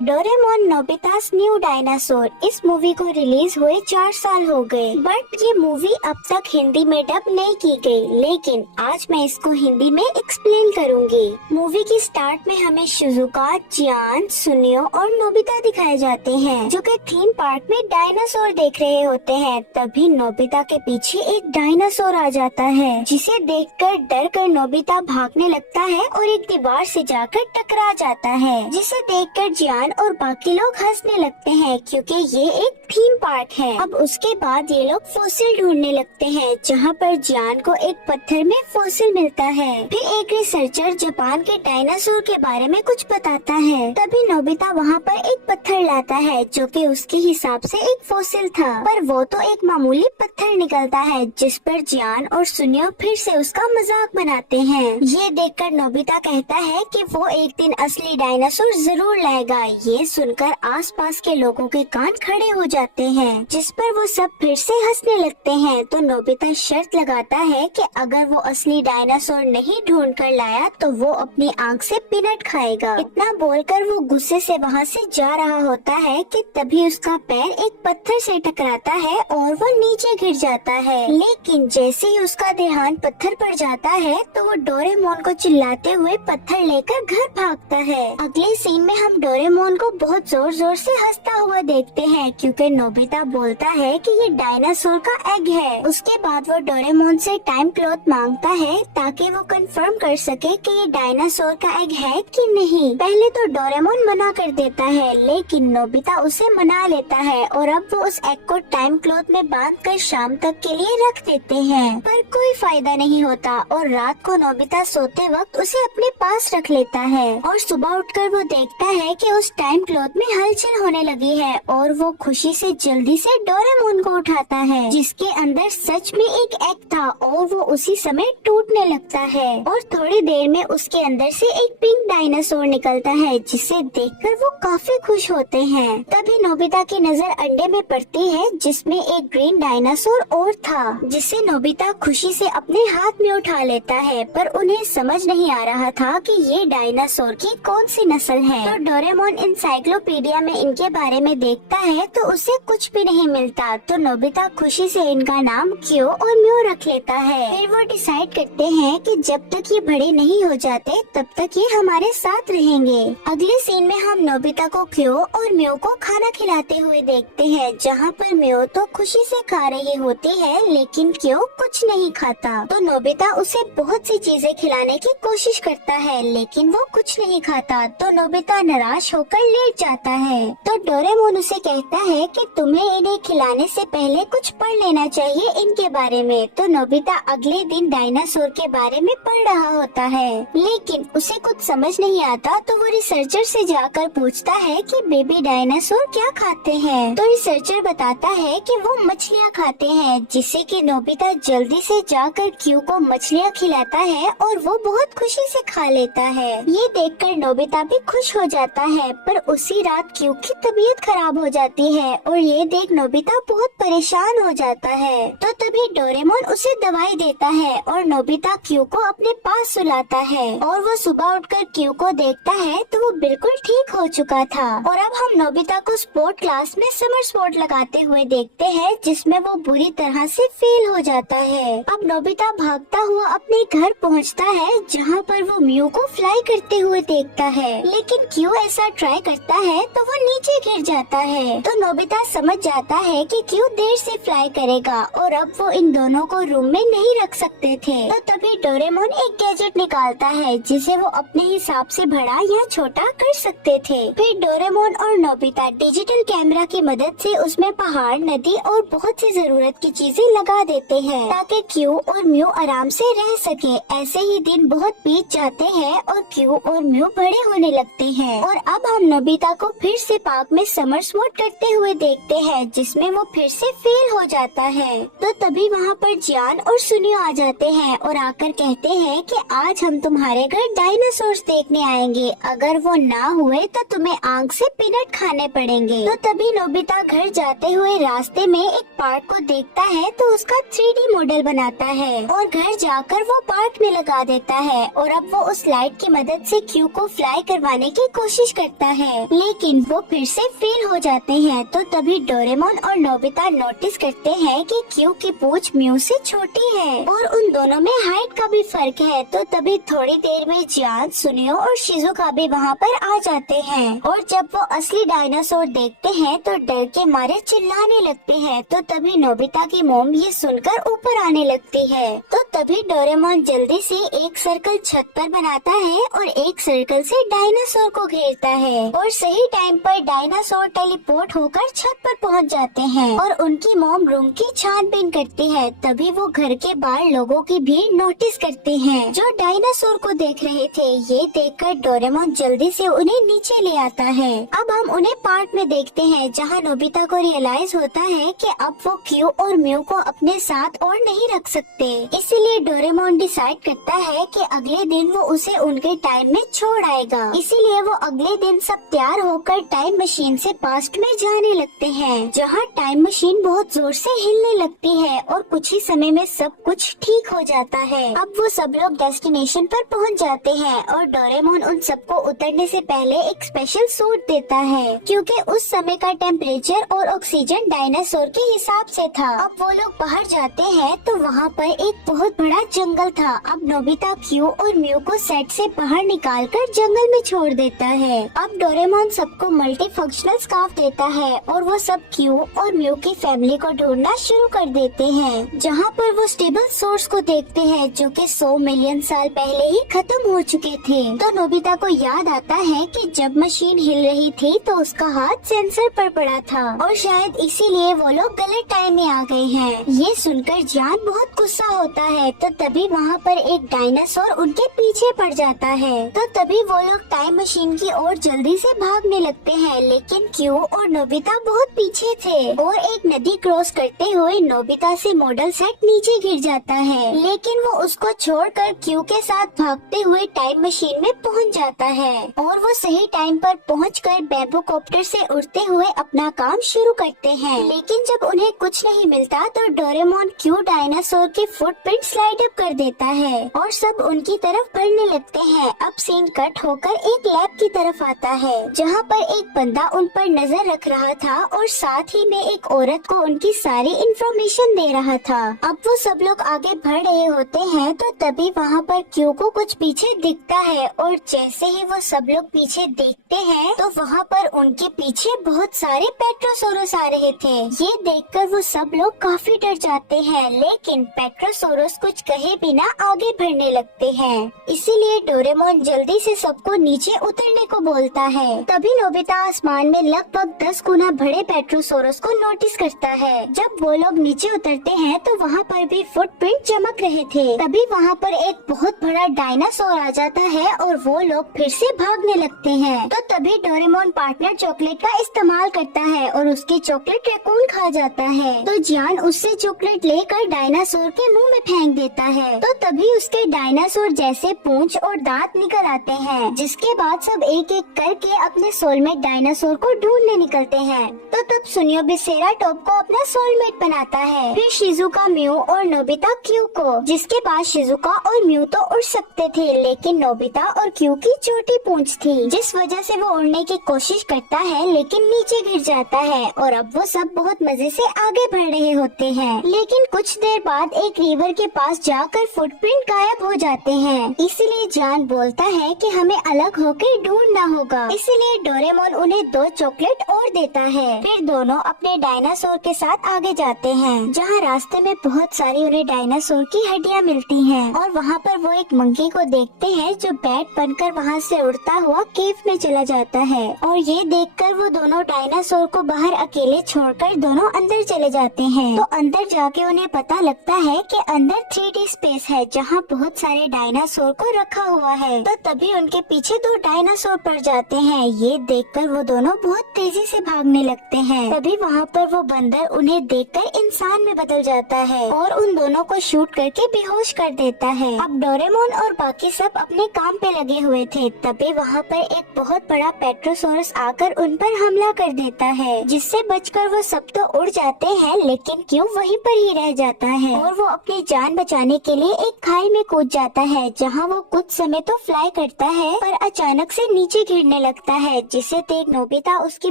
Doraemon नोबिता's new dinosaur इस movie को release हुए 4 साल हो गए, बट ये मूवी अब तक हिंदी में डब नहीं की गई। लेकिन आज मैं इसको हिंदी में एक्सप्लेन करूंगी। मूवी की स्टार्ट में हमें शिजुका, जियान, सुनियो और नोबिता दिखाए जाते हैं, जो कि थीम पार्क में डायनासोर देख रहे होते हैं। तभी नोबिता के पीछे एक डायनासोर आ जाता है, जिसे देखकर डर कर नोबिता भागने लगता है और एक दीवार से जाकर टकरा जाता है, जिसे देखकर जियान और बाकी लोग हंसने लगते हैं, क्योंकि ये एक थीम पार्क है। अब उसके बाद ये लोग फॉसिल ढूंढने लगते हैं, जहाँ पर जियान को एक पत्थर में फॉसिल मिलता है। फिर एक रिसर्चर जापान के डायनासोर के बारे में कुछ बताता है। तभी नोबिता वहाँ पर एक पत्थर लाता है, जो कि उसके हिसाब से एक फॉसिल था, पर वो तो एक मामूली पत्थर निकलता है, जिस पर जियान और सुनियो फिर से उसका मजाक बनाते हैं। ये देखकर नोबिता कहता है कि वो एक दिन असली डायनासोर जरूर लाएगा। ये सुनकर आसपास के लोगों के कान खड़े हो जाते हैं, जिस पर वो सब फिर से हंसने लगते हैं। तो नोबिता शर्त लगाता है कि अगर वो असली डायनासोर नहीं ढूंढ कर लाया तो वो अपनी आंख से पीनट खाएगा। इतना बोलकर वो गुस्से से वहाँ से जा रहा होता है कि तभी उसका पैर एक पत्थर से टकराता है और वो नीचे गिर जाता है। लेकिन जैसे ही उसका ध्यान पत्थर पर जाता है तो वो डोरेमोन को चिल्लाते हुए पत्थर लेकर घर भागता है। अगले सीन में हम डोरेमोन को बहुत जोर जोर से हंसता हुआ देखते हैं, क्योंकि नोबिता बोलता है कि ये डायनासोर का एग है। उसके बाद वो डोरेमोन से टाइम क्लॉथ मांगता है ताकि वो कंफर्म कर सके कि ये डायनासोर का एग है कि नहीं। पहले तो डोरेमोन मना कर देता है, लेकिन नोबिता उसे मना लेता है और अब वो उस एग को टाइम क्लॉथ में बांधकर शाम तक के लिए रख देते हैं, पर कोई फायदा नहीं होता और रात को नोबिता सोते वक्त उसे अपने पास रख लेता है और सुबह उठकर वो देखता है कि उस टाइम क्लॉथ में हलचल होने लगी है और वो खुशी से जल्दी से डोरेमोन को उठाता है, जिसके अंदर सच में एक एग था और वो उसी समय टूटने लगता है और थोड़ी देर में उसके अंदर से एक पिंक डायनासोर निकलता है, जिसे देखकर वो काफी खुश होते हैं। तभी नोबिता की नजर अंडे में पड़ती है, जिसमें एक ग्रीन डायनासोर और था, जिसे नोबिता खुशी से अपने हाथ में उठा लेता है, पर उन्हें समझ नहीं आ रहा था कि ये डायनासोर की कौन सी नस्ल है। तो डोरेमोन इंसाइक्लोपीडिया में इनके बारे में देखता है तो उसे कुछ भी नहीं मिलता। तो नोबिता खुशी से इनका नाम क्यो और म्यो रख लेता है। फिर वो डिसाइड करते हैं कि जब तक ये बड़े नहीं हो जाते तब तक ये हमारे साथ रहेंगे। अगले सीन में हम नोबिता को क्यो और म्यो को खाना खिलाते हुए देखते हैं, जहाँ पर म्यो तो खुशी से खा रही होती है, लेकिन क्यो कुछ नहीं खाता। तो नोबिता उसे बहुत सी चीजें खिलाने की कोशिश करता है, लेकिन वो कुछ नहीं खाता। तो नोबिता निराश होकर लेट जाता है। तो डोरेमोन उसे कहता है कि तुम्हें इन्हें खिलाने से पहले कुछ पढ़ लेना चाहिए इनके बारे में। तो नोबिता अगले दिन डायनासोर के बारे में पढ़ रहा होता है, लेकिन उसे कुछ समझ नहीं आता। तो वो रिसर्चर से जाकर पूछता है कि बेबी डायनासोर क्या खाते हैं। तो रिसर्चर बताता है कि वो मछलियाँ खाते हैं, जिससे कि नोबिता जल्दी से जाकर क्यू को मछलियाँ खिलाता है और वो बहुत खुशी से खा लेता है। ये देखकर नोबिता भी खुश हो जाता है, पर उसी रात क्यू की तबीयत खराब हो जाती है और ये देख नोबिता बहुत परेशान हो जाता है। तो तभी डोरेमोन उसे दवाई देता है और नोबिता क्यू को अपने पास सुलाता है और वो सुबह उठकर क्यू को देखता है तो वो बिल्कुल ठीक हो चुका था। और अब हम नोबिता को स्पोर्ट क्लास में समर स्पोर्ट लगाते हुए देखते हैं, जिसमें वो बुरी तरह से फेल हो जाता है। अब नोबिता भागता हुआ अपने घर पहुंचता है, जहां पर वो म्यू को फ्लाई करते हुए देखता है, लेकिन क्यू ऐसा ट्राई करता है तो वो नीचे गिर जाता है। तो नोबिता समझ जाता है कि क्यू देर से फ्लाई करेगा और अब वो इन दोनों को रूम में नहीं रख सकते थे। तो तभी डोरेमोन एक गैजेट निकालता है, जिसे वो अपने हिसाब से बड़ा या छोटा कर सकते थे। फिर डोरेमोन और नोबिता डिजिटल कैमरा की मदद से उसमें पहाड़, नदी और बहुत सी जरूरत की चीजें लगा देते हैं, ताकि क्यू और म्यू आराम से रह सके। ऐसे ही दिन बहुत बीत जाते हैं और क्यू और म्यू बड़े होने लगते हैं और अब हम नोबिता को फिर से पार्क में समर स्पोर्ट करते हुए देखते हैं, जिसमें वो फिर से फेल हो जाता है। तो तभी वहाँ पर जियान और सुनियो आ जाते हैं और आकर कहते हैं कि आज हम तुम्हारे घर डायनासोर्स देखने आएंगे, अगर वो ना हुए तो तुम्हें आंख से पीनट खाने पड़ेंगे। तो तभी नोबिता घर जाते हुए रास्ते में एक पार्क को देखता है तो उसका 3D मॉडल बनाता है और घर जाकर वो पार्क में लगा देता है और अब वो उस लाइट की मदद से क्यू को फ्लाई करवाने की कोशिश करता लगता है, लेकिन वो फिर से फेल हो जाते हैं। तो तभी डोरेमोन और नोबिता नोटिस करते हैं कि क्यू की पूंछ म्यू से छोटी है और उन दोनों में हाइट का भी फर्क है। तो तभी थोड़ी देर में जियान, सुनियो और शिजुका भी वहाँ पर आ जाते हैं और जब वो असली डायनासोर देखते हैं तो डर के मारे चिल्लाने लगते हैं। तो तभी नोबिता की मॉम ये सुनकर ऊपर आने लगती है। तो तभी डोरेमोन जल्दी से एक सर्कल छत पर बनाता है और एक सर्कल से डायनासोर को घेरता है और सही टाइम पर डायनासोर टेलीपोर्ट होकर छत पर पहुंच जाते हैं और उनकी मॉम रूम की छानबीन करती है। तभी वो घर के बाहर लोगों की भीड़ नोटिस करते हैं जो डायनासोर को देख रहे थे। ये देखकर डोरेमोन जल्दी से उन्हें नीचे ले आता है। अब हम उन्हें पार्क में देखते हैं जहाँ नोबिता को रियलाइज होता है कि अब वो क्यू और म्यू को अपने साथ और नहीं रख सकते। इसीलिए डोरेमोन डिसाइड करता है कि अगले दिन वो उसे उनके टाइम में छोड़ आएगा। इसीलिए वो अगले दिन सब तैयार होकर टाइम मशीन से पास्ट में जाने लगते हैं, जहाँ टाइम मशीन बहुत जोर से हिलने लगती है और कुछ ही समय में सब कुछ ठीक हो जाता है। अब वो सब लोग डेस्टिनेशन पर पहुँच जाते हैं और डोरेमोन उन सबको उतरने से पहले एक स्पेशल सूट देता है, क्योंकि उस समय का टेम्परेचर और ऑक्सीजन डायनासोर के हिसाब से था। अब वो लोग बाहर जाते हैं तो वहाँ पर एक बहुत बड़ा जंगल था। अब नोबिता, क्यू और म्यू को सेट से बाहर निकालकर जंगल में छोड़ देता है। अब डोरेमोन सबको मल्टी फंक्शनल स्कार्फ देता है और वो सब क्यू और म्यू की फैमिली को ढूंढना शुरू कर देते हैं, जहाँ पर वो स्टेबल सोर्स को देखते हैं जो कि 100 मिलियन साल पहले ही खत्म हो चुके थे। तो नोबिता को याद आता है कि जब मशीन हिल रही थी तो उसका हाथ सेंसर पर पड़ा था और शायद इसीलिए वो लोग गलत टाइम में आ गए हैं। ये सुनकर जान बहुत गुस्सा होता है। तो तभी वहाँ पर एक डायनासोर उनके पीछे पड़ जाता है। तो तभी वो लोग टाइम मशीन की ओर जल्दी से भागने लगते हैं, लेकिन क्यू और नोबिता बहुत पीछे थे और एक नदी क्रॉस करते हुए नोबिता से मॉडल सेट नीचे गिर जाता है, लेकिन वो उसको छोड़कर क्यू के साथ भागते हुए टाइम मशीन में पहुंच जाता है और वो सही टाइम पर पहुंचकर बैम्बू कॉप्टर से उड़ते हुए अपना काम शुरू करते हैं। लेकिन जब उन्हें कुछ नहीं मिलता तो डोरेमोन क्यू डायनासोर के फुटप्रिंट स्लाइड अप कर देता है और सब उनकी तरफ बढ़ने लगते हैं। अब सीन कट होकर एक लैब की तरफ आता है, जहाँ पर एक बंदा उन पर नजर रख रहा था और साथ ही में एक औरत को उनकी सारी इंफॉर्मेशन दे रहा था। अब वो सब लोग आगे बढ़ रहे होते हैं तो तभी वहाँ पर क्यू को कुछ पीछे दिखता है और जैसे ही वो सब लोग पीछे देखते हैं तो वहाँ पर उनके पीछे बहुत सारे पेट्रोसोरस आ रहे थे। ये देखकर वो सब लोग काफी डर जाते हैं, लेकिन पेट्रोसोरस कुछ कहे बिना आगे बढ़ने लगते हैं। इसीलिए डोरेमोन जल्दी से सबको नीचे उतरने को बोलता है। तभी नोबिता आसमान में लगभग 10 गुना बड़े पेट्रोसोरस को नोटिस करता है। जब वो लोग नीचे उतरते हैं तो वहाँ पर भी फुटप्रिंट चमक रहे थे। तभी वहाँ पर एक बहुत बड़ा डायनासोर आ जाता है और वो लोग फिर से भागने लगते हैं। तो तभी डोरेमोन पार्टनर चॉकलेट का इस्तेमाल करता है और उसकी चॉकलेट रैकून खा जाता है। तो जियान उससे चॉकलेट लेकर डायनासोर के मुंह में फेंक देता है। तो तभी उसके डायनासोर जैसे पूंछ और दांत निकल आते हैं, जिसके बाद सब एक एक करके अपने सोलमेट डायनासोर को ढूंढने निकलते हैं। तो तब सुनियो बिसेराटॉप को अपना सोलमेट बनाता है, फिर शिजुका म्यू और नोबिता क्यू को, जिसके बाद शिजुका और म्यू तो उड़ सकते थे, लेकिन नोबिता और क्यू की छोटी पूंछ थी, जिस वजह से वो उड़ने की कोशिश करता है लेकिन नीचे गिर जाता है और अब वो सब बहुत मजे से आगे बढ़ रहे होते हैं। लेकिन कुछ देर बाद एक रिवर के पास जाकर फुटप्रिंट गायब हो जाते हैं। इसीलिए जान बोलता है कि हमें अलग होकर ढूंढना होगा। इसीलिए डोरेमोन उन्हें 2 चॉकलेट और देता है। फिर दोनों अपने डायनासोर के साथ आगे जाते हैं, जहाँ रास्ते में बहुत सारी उन्हें डायनासोर की हड्डियाँ मिलती हैं और वहाँ पर वो एक मंकी को देखते हैं जो बैट बनकर वहाँ से उड़ता हुआ केव में चला जाता है और ये देखकर वो दोनों डायनासोर को बाहर अकेले छोड़कर दोनों अंदर चले जाते हैं। तो अंदर जाके उन्हें पता लगता है कि अंदर 3D स्पेस है, जहाँ बहुत सारे डायनासोर को रखा हुआ है। तो तभी उनके पीछे 2 डायनासोर पड़ जाते हैं। ये देखकर वो दोनों बहुत तेजी से भागने लगते हैं। तभी वहाँ पर वो बंदर उन्हें देखकर इंसान में बदल जाता है और उन दोनों को शूट करके बेहोश कर देता है। अब डोरेमोन और बाकी सब अपने काम पे लगे हुए थे। तभी वहाँ पर एक बहुत बड़ा पेट्रोसोरस आकर उन पर हमला कर देता है, जिससे बचकर वो सब तो उड़ जाते हैं, लेकिन क्यों वहीं पर ही रह जाता है और वो अपनी जान बचाने के लिए एक खाई में कूद जाता है, जहाँ वो कुछ समय तो फ्लाई करता है पर अचानक से नीचे गिर गिरने लगता है, जिसे देख नोबिता उसकी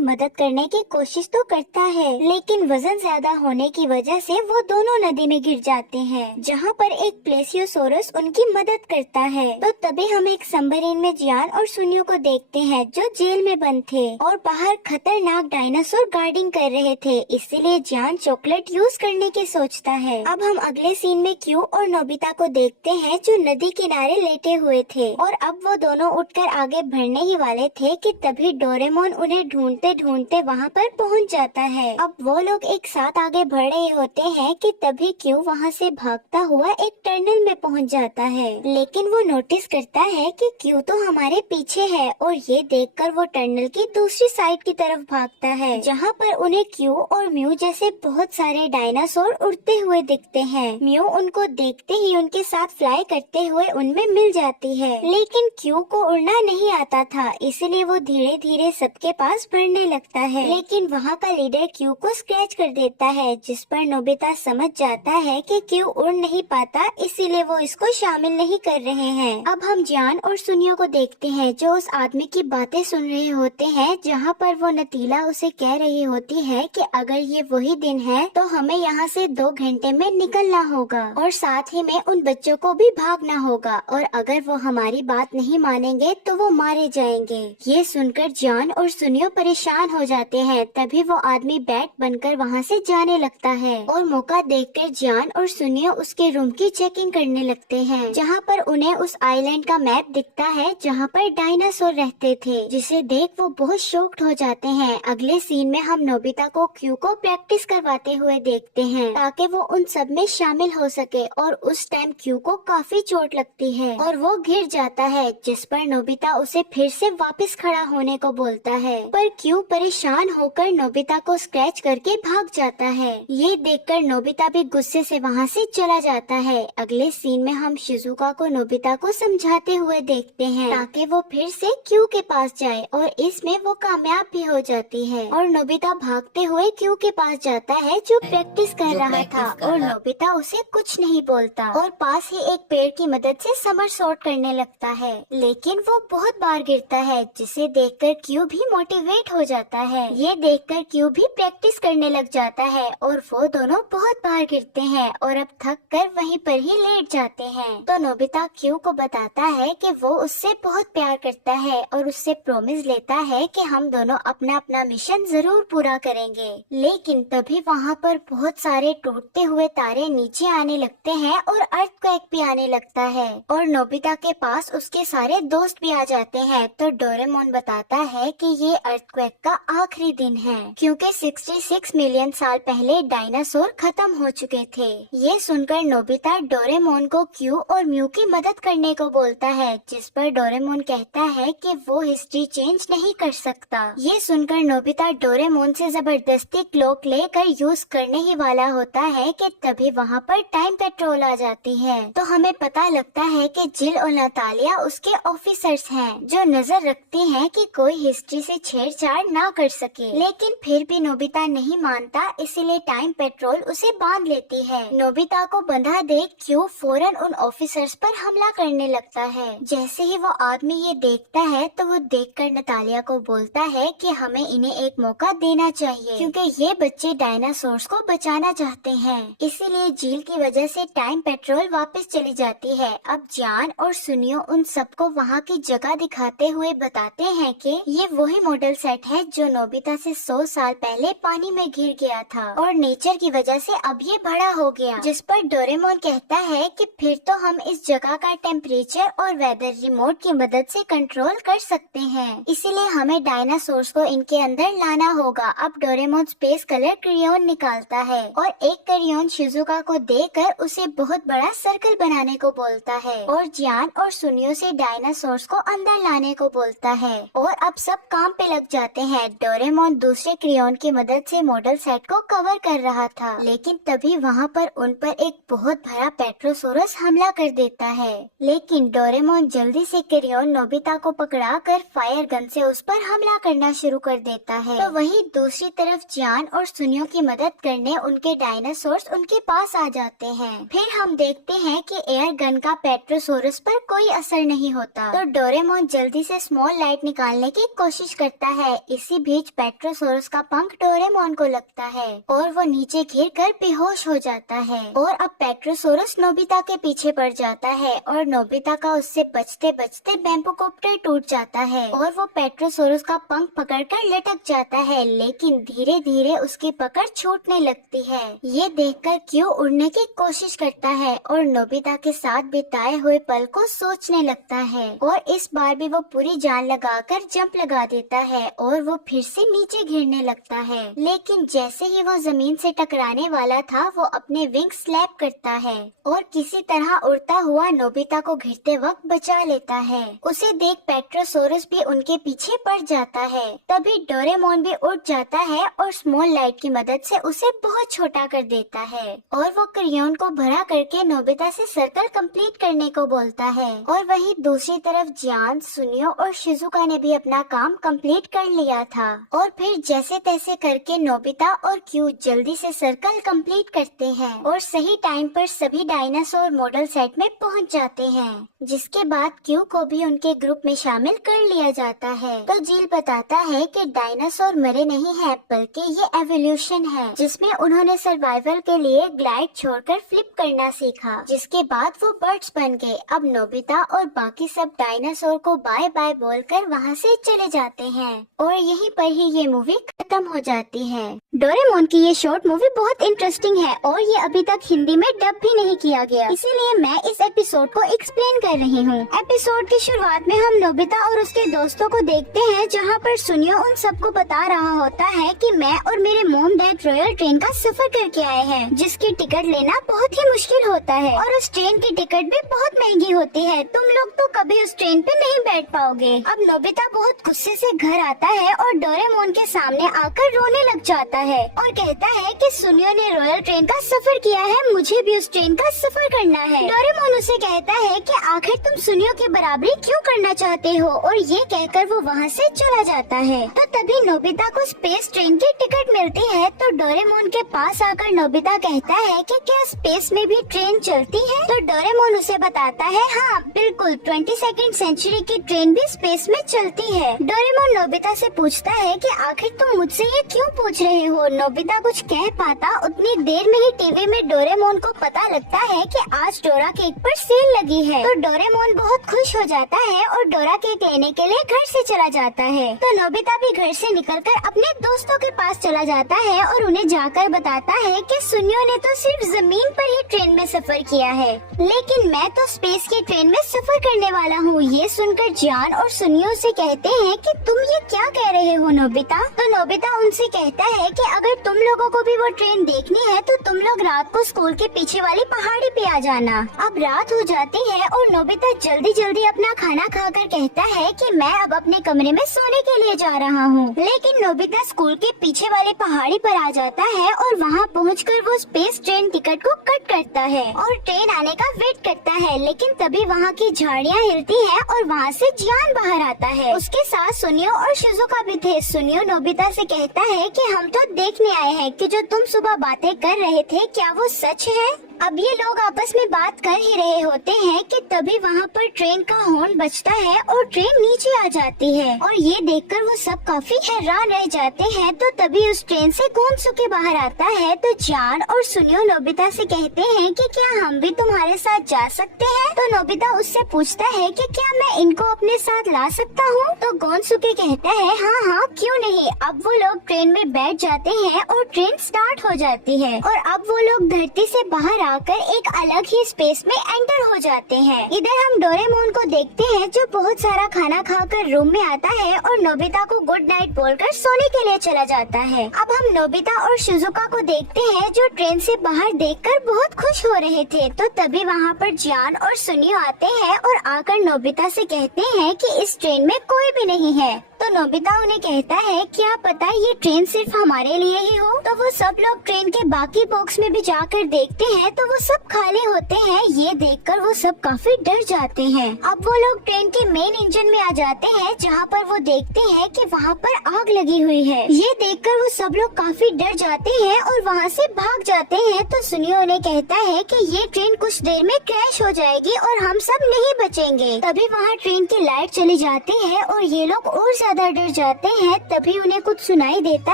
मदद करने की कोशिश तो करता है, लेकिन वजन ज्यादा होने की वजह से वो दोनों नदी में गिर जाते हैं, जहाँ पर एक प्लेसियोसोरस उनकी मदद करता है। तो तभी हम एक सबमरीन में जियान और सुनियो को देखते हैं, जो जेल में बंद थे और बाहर खतरनाक डायनासोर गार्डिंग कर रहे थे, इसीलिए जियान चॉकलेट यूज करने की सोचता है। अब हम अगले सीन में क्यू और नोबिता को देखते हैं, जो नदी किनारे लेटे हुए थे और अब वो दोनों उठकर आगे बढ़ने ही वाले थे कि तभी डोरेमोन उन्हें ढूंढते ढूंढते वहाँ पर पहुँच जाता है। अब वो लोग एक साथ आगे बढ़ रहे होते हैं कि तभी क्यू वहाँ से भागता हुआ एक टनल में पहुँच जाता है, लेकिन वो नोटिस करता है कि क्यू तो हमारे पीछे है और ये देखकर वो टनल की दूसरी साइड की तरफ भागता है, जहाँ पर उन्हें क्यू और म्यू जैसे बहुत सारे डायनासोर उड़ते हुए दिखते हैं। म्यू उनको देखते ही उनके साथ फ्लाई करते हुए उनमें मिल जाती है, लेकिन क्यू को उड़ना नहीं आता था, इसलिए वो धीरे धीरे सबके पास बढ़ने लगता है। लेकिन वहाँ का लीडर क्यू को स्क्रैच कर देता है, जिस पर नोबिता समझ जाता है कि क्यू उड़ नहीं पाता, इसीलिए वो इसको शामिल नहीं कर रहे हैं। अब हम जियान और सुनियो को देखते हैं, जो उस आदमी की बातें सुन रहे होते हैं, जहाँ पर वो नतीला उसे कह रही होती है कि अगर ये वही दिन है तो हमें यहाँ से 2 घंटे में निकलना होगा और साथ ही में उन बच्चों को भी भागना होगा, और अगर वो हमारी बात नहीं मानेंगे तो वो मारे जाएंगे। ये सुनकर जियान और सुनियो परेशान हो जाते हैं। तभी वो आदमी बैट बनकर वहाँ से जाने लगता है और मौका देखकर जियान और सुनियो उसके रूम की चेकिंग करने लगते हैं, जहाँ पर उन्हें उस आइलैंड का मैप दिखता है जहाँ पर डायनासोर रहते थे, जिसे देख वो बहुत शॉक्ड हो जाते हैं। अगले सीन में हम नोबिता को क्यू को प्रैक्टिस करवाते हुए देखते हैं, ताकि वो उन सब में शामिल हो सके, और उस टाइम क्यू को काफी चोट लगती है और वो गिर जाता है, जिस पर नोबिता उसे फिर से वापस खड़ा होने को बोलता है, पर क्यू परेशान होकर नोबिता को स्क्रैच करके भाग जाता है। ये देखकर नोबिता भी गुस्से से वहाँ से चला जाता है। अगले सीन में हम शिजुका को नोबिता को समझाते हुए देखते हैं, ताकि वो फिर से क्यू के पास जाए, और इसमें वो कामयाब भी हो जाती है और नोबिता भागते हुए क्यू के पास जाता है, जो प्रैक्टिस कर रहा था, और नोबिता उसे कुछ नहीं बोलता और पास ही एक पेड़ की मदद से समरसॉट करने लगता है, लेकिन वो बहुत बार गिरता है, जिसे देखकर क्यू भी मोटिवेट हो जाता है। ये देखकर क्यू भी प्रैक्टिस करने लग जाता है और वो दोनों बहुत बार गिरते हैं और अब थक कर वहीं पर ही लेट जाते हैं। तो नोबिता क्यू को बताता है कि वो उससे बहुत प्यार करता है और उससे प्रॉमिस लेता है कि हम दोनों अपना अपना मिशन जरूर पूरा करेंगे। लेकिन तभी वहाँ पर बहुत सारे टूटते हुए तारे नीचे आने लगते हैं और अर्थक्वेक भी आने लगता है, और नोबिता के पास उसके सारे दोस्त भी आ जाते हैं। तो डोरेमोन बताता है कि ये अर्थक्वेक का आखिरी दिन है, क्योंकि 66 मिलियन साल पहले डायनासोर खत्म हो चुके थे। ये सुनकर नोबिता डोरेमोन को क्यू और म्यू की मदद करने को बोलता है, जिस पर डोरेमोन कहता है कि वो हिस्ट्री चेंज नहीं कर सकता। ये सुनकर नोबिता डोरेमोन से जबरदस्ती क्लॉक लेकर यूज करने ही वाला होता है कि तभी वहाँ पर टाइम पेट्रोल आ जाती है। तो हमें पता लगता है कि जिल और नतालिया उसके ऑफिसर्स हैं, जो नजर रखती हैं कि कोई हिस्ट्री से छेड़छाड़ ना कर सके। लेकिन फिर भी नोबिता नहीं मानता, इसीलिए टाइम पेट्रोल उसे बांध लेती है। नोबिता को बंधा देख क्यू फौरन उन ऑफिसर्स पर हमला करने लगता है। जैसे ही वो आदमी ये देखता है तो वो देखकर नतालिया को बोलता है कि हमें इन्हें एक मौका देना चाहिए, क्योंकि ये बच्चे डायनासोर्स को बचाना चाहते हैं। इसीलिए झील की वजह से टाइम पेट्रोल वापस चली जाती है। अब जियान और सुनियो उन सबको वहाँ की जगह दिखाते हुए बताते हैं कि ये वही मॉडल सेट है जो नोबिता से 100 साल पहले पानी में गिर गया था और नेचर की वजह से अब ये बड़ा हो गया। जिस पर डोरेमोन कहता है कि फिर तो हम इस जगह का टेम्परेचर और वेदर रिमोट की मदद से कंट्रोल कर सकते हैं, इसीलिए हमें डायनासोर्स को इनके अंदर लाना होगा। अब डोरेमोन स्पेस कलर क्रेयॉन निकालता है और एक क्रेयॉन शिजुका को देकर उसे बहुत बड़ा सर्कल बनाने को बोलता है, और जियान और सुनियो से डायनासोर्स को अंदर लाने को बोलता है, और अब सब काम पे लग जाते हैं। डोरेमोन दूसरे क्रेयॉन की मदद से मॉडल सेट को कवर कर रहा था, लेकिन तभी वहाँ पर उन पर एक बहुत बड़ा पेट्रोसोरस हमला कर देता है। लेकिन डोरेमोन जल्दी से क्रेयॉन नोबिता को पकड़ा कर फायर गन से उस पर हमला करना शुरू कर देता है। तो वहीं दूसरी तरफ जियान और सुनियो की मदद करने उनके डायनासोर्स उनके पास आ जाते हैं। फिर हम देखते हैं कि एयर गन का पेट्रोसोरस पर कोई असर नहीं होता। तो डोरेमोन जल्दी से स्मॉल स्मॉल लाइट निकालने की कोशिश करता है। इसी बीच पेट्रोसोरस का पंख डोरेमोन को लगता है और वो नीचे गिरकर बेहोश हो जाता है। और अब पेट्रोसोरस नोबिता के पीछे पड़ जाता है और नोबिता का उससे बचते बचते बैम्बू कॉप्टर टूट जाता है और वो पेट्रोसोरस का पंख पकड़कर लटक जाता है, लेकिन धीरे धीरे उसकी पकड़ छूटने लगती है। ये देखकर क्यू उड़ने की कोशिश करता है और नोबिता के साथ बिताए हुए पल को सोचने लगता है और इस बार भी वो पूरी जान लगाकर जंप लगा देता है और वो फिर से नीचे गिरने लगता है। लेकिन जैसे ही वो जमीन से टकराने वाला था, वो अपने विंग स्लैप करता है और किसी तरह उड़ता हुआ नोबिता को गिरते वक्त बचा लेता है। उसे देख पेट्रोसोरस भी उनके पीछे पड़ जाता है। तभी डोरेमोन भी उड़ जाता है और स्मॉल लाइट की मदद से उसे बहुत छोटा कर देता है और वो क्रेयॉन को भरा करके नोबिता से सर्कल कंप्लीट करने को बोलता है। और वहीं दूसरी तरफ जियान, सुनियो और शिजुका ने भी अपना काम कंप्लीट कर लिया था और फिर जैसे तैसे करके नोबिता और क्यू जल्दी से सर्कल कंप्लीट करते हैं और सही टाइम पर सभी डायनासोर मॉडल सेट में पहुंच जाते हैं, जिसके बाद क्यू को भी उनके ग्रुप में शामिल कर लिया जाता है। तो जील बताता है कि डायनासोर मरे नहीं है, बल्कि ये एवोल्यूशन है, जिसमें उन्होंने सर्वाइवल के लिए ग्लाइड छोड़कर फ्लिप करना सीखा, जिसके बाद वो बर्ड्स बन गए। अब नोबिता और बाकी सब डायनासोर को बाय बाय बोलकर वहाँ से चले जाते हैं और यहीं पर ही ये मूवी खत्म हो जाती है। डोरेमोन की ये शॉर्ट मूवी बहुत इंटरेस्टिंग है और ये अभी तक हिंदी में डब भी नहीं किया गया, इसीलिए मैं इस एपिसोड को एक्सप्लेन कर रही हूँ। एपिसोड की शुरुआत में हम नोबिता और उसके दोस्तों को देखते हैं, जहाँ पर सुनियो उन सबको बता रहा होता है कि मैं और मेरे मोम डैड रॉयल ट्रेन का सफर करके आए हैं, जिसकी टिकट लेना बहुत ही मुश्किल होता है और उस ट्रेन की टिकट भी बहुत महंगी होती है। तुम लोग तो कभी उस ट्रेन पे नहीं बैठ पाओगे। अब नोबिता बहुत गुस्से से घर आता है और डोरेमोन के सामने आकर रोने लग जाता है और कहता है कि सुनियो ने रॉयल ट्रेन का सफर किया है, मुझे भी उस ट्रेन का सफर करना है। डोरेमोन उसे कहता है कि आखिर तुम सुनियो की बराबरी क्यों करना चाहते हो, और ये कहकर वो वहाँ से चला जाता है। तो तभी नोबिता को स्पेस ट्रेन की टिकट मिलती है, तो डोरेमोन के पास आकर नोबिता कहता है कि क्या स्पेस में भी ट्रेन चलती है। तो डोरेमोन उसे बताता है हाँ बिल्कुल, 22वीं सेंचुरी की ट्रेन भी स्पेस में चलती है। डोरेमोन नोबिता से पूछता है कि आखिर तुम मुझसे ये क्यों पूछ रहे हो। नोबिता कुछ कह पाता उतनी देर में ही टीवी में डोरेमोन को पता लगता है कि आज डोरा केक पर सेल लगी है। तो डोरेमोन बहुत खुश हो जाता है और डोरा केक लेने के लिए घर से चला जाता है। तो नोबिता भी घर से निकलकर अपने दोस्तों के पास चला जाता है और उन्हें जाकर बताता है कि सुनियो ने तो सिर्फ जमीन पर ही ट्रेन में सफर किया है, लेकिन मैं तो स्पेस की ट्रेन में सफर करने वाला हूँ। ये सुनकर जियान और सुनियो से कहते हैं कि तुम ये क्या कह रहे हो नोबिता। तो नोबिता उनसे कहता है कि अगर तुम लोगों को भी वो ट्रेन देखनी है तो तुम लोग रात को स्कूल के पीछे वाली पहाड़ी पे आ जाना। अब रात हो जाती है और नोबिता जल्दी जल्दी अपना खाना खाकर कहता है कि मैं अब अपने कमरे में सोने के लिए जा रहा हूँ। लेकिन नोबिता स्कूल के पीछे वाली पहाड़ी पर आ जाता है और वहाँ पहुंचकर वो स्पेस ट्रेन टिकट को कट करता है और ट्रेन आने का वेट करता है। लेकिन तभी वहाँ की झाड़ियाँ हिलती है और वहाँ से जियान बाहर आता है। उसके साथ सुनियो और शिजुका भी थे। सुनियो नोबिता से कहता है कि हम तो देखने आए हैं कि जो तुम सुबह बातें कर रहे थे क्या वो सच है। अब ये लोग आपस में बात कर ही रहे होते हैं कि तभी वहाँ पर ट्रेन का हॉर्न बजता है और ट्रेन नीचे आ जाती है और ये देखकर वो सब काफी हैरान रह जाते हैं। तो तभी उस ट्रेन से गोनसुके बाहर आता है। तो जियान और सुनियो नोबिता से कहते हैं कि क्या हम भी तुम्हारे साथ जा सकते हैं। तो नोबिता उससे पूछता है कि क्या मैं इनको अपने साथ ला सकता हूँ। तो गोनसुके कहता है हाँ हाँ क्यों नहीं। अब वो लोग ट्रेन में बैठ जाते हैं और ट्रेन स्टार्ट हो जाती है और अब वो लोग धरती से बाहर आकर एक अलग ही स्पेस में एंटर हो जाते हैं। इधर हम डोरेमोन को देखते हैं जो बहुत सारा खाना खाकर रूम में आता है और नोबिता को गुड नाइट बोलकर सोने के लिए चला जाता है। अब हम नोबिता और शिजुका को देखते हैं जो ट्रेन से बाहर देखकर बहुत खुश हो रहे थे। तो तभी वहाँ पर जियान और सुनियो आते हैं और आकर नोबिता से कहते हैं कि इस ट्रेन में कोई भी नहीं है। तो तो नोबिता उन्हें कहता है क्या पता ये ट्रेन सिर्फ हमारे लिए ही हो। तो वो सब लोग ट्रेन के बाकी बॉक्स में भी जाकर देखते हैं तो वो सब खाली होते हैं। ये देखकर वो सब काफी डर जाते हैं। अब वो लोग ट्रेन के मेन इंजन में आ जाते हैं जहाँ पर वो देखते हैं कि वहाँ पर आग लगी हुई है। ये देखकर वो सब लोग काफी डर जाते हैं और वहाँ से भाग जाते हैं। तो सुनियो उन्हें कहता है कि ये ट्रेन कुछ देर में क्रैश हो जाएगी और हम सब नहीं बचेंगे। तभी वहाँ ट्रेन की लाइट चली जाती है और ये लोग और ज्यादा डर जाते हैं। तभी उन्हें कुछ सुनाई देता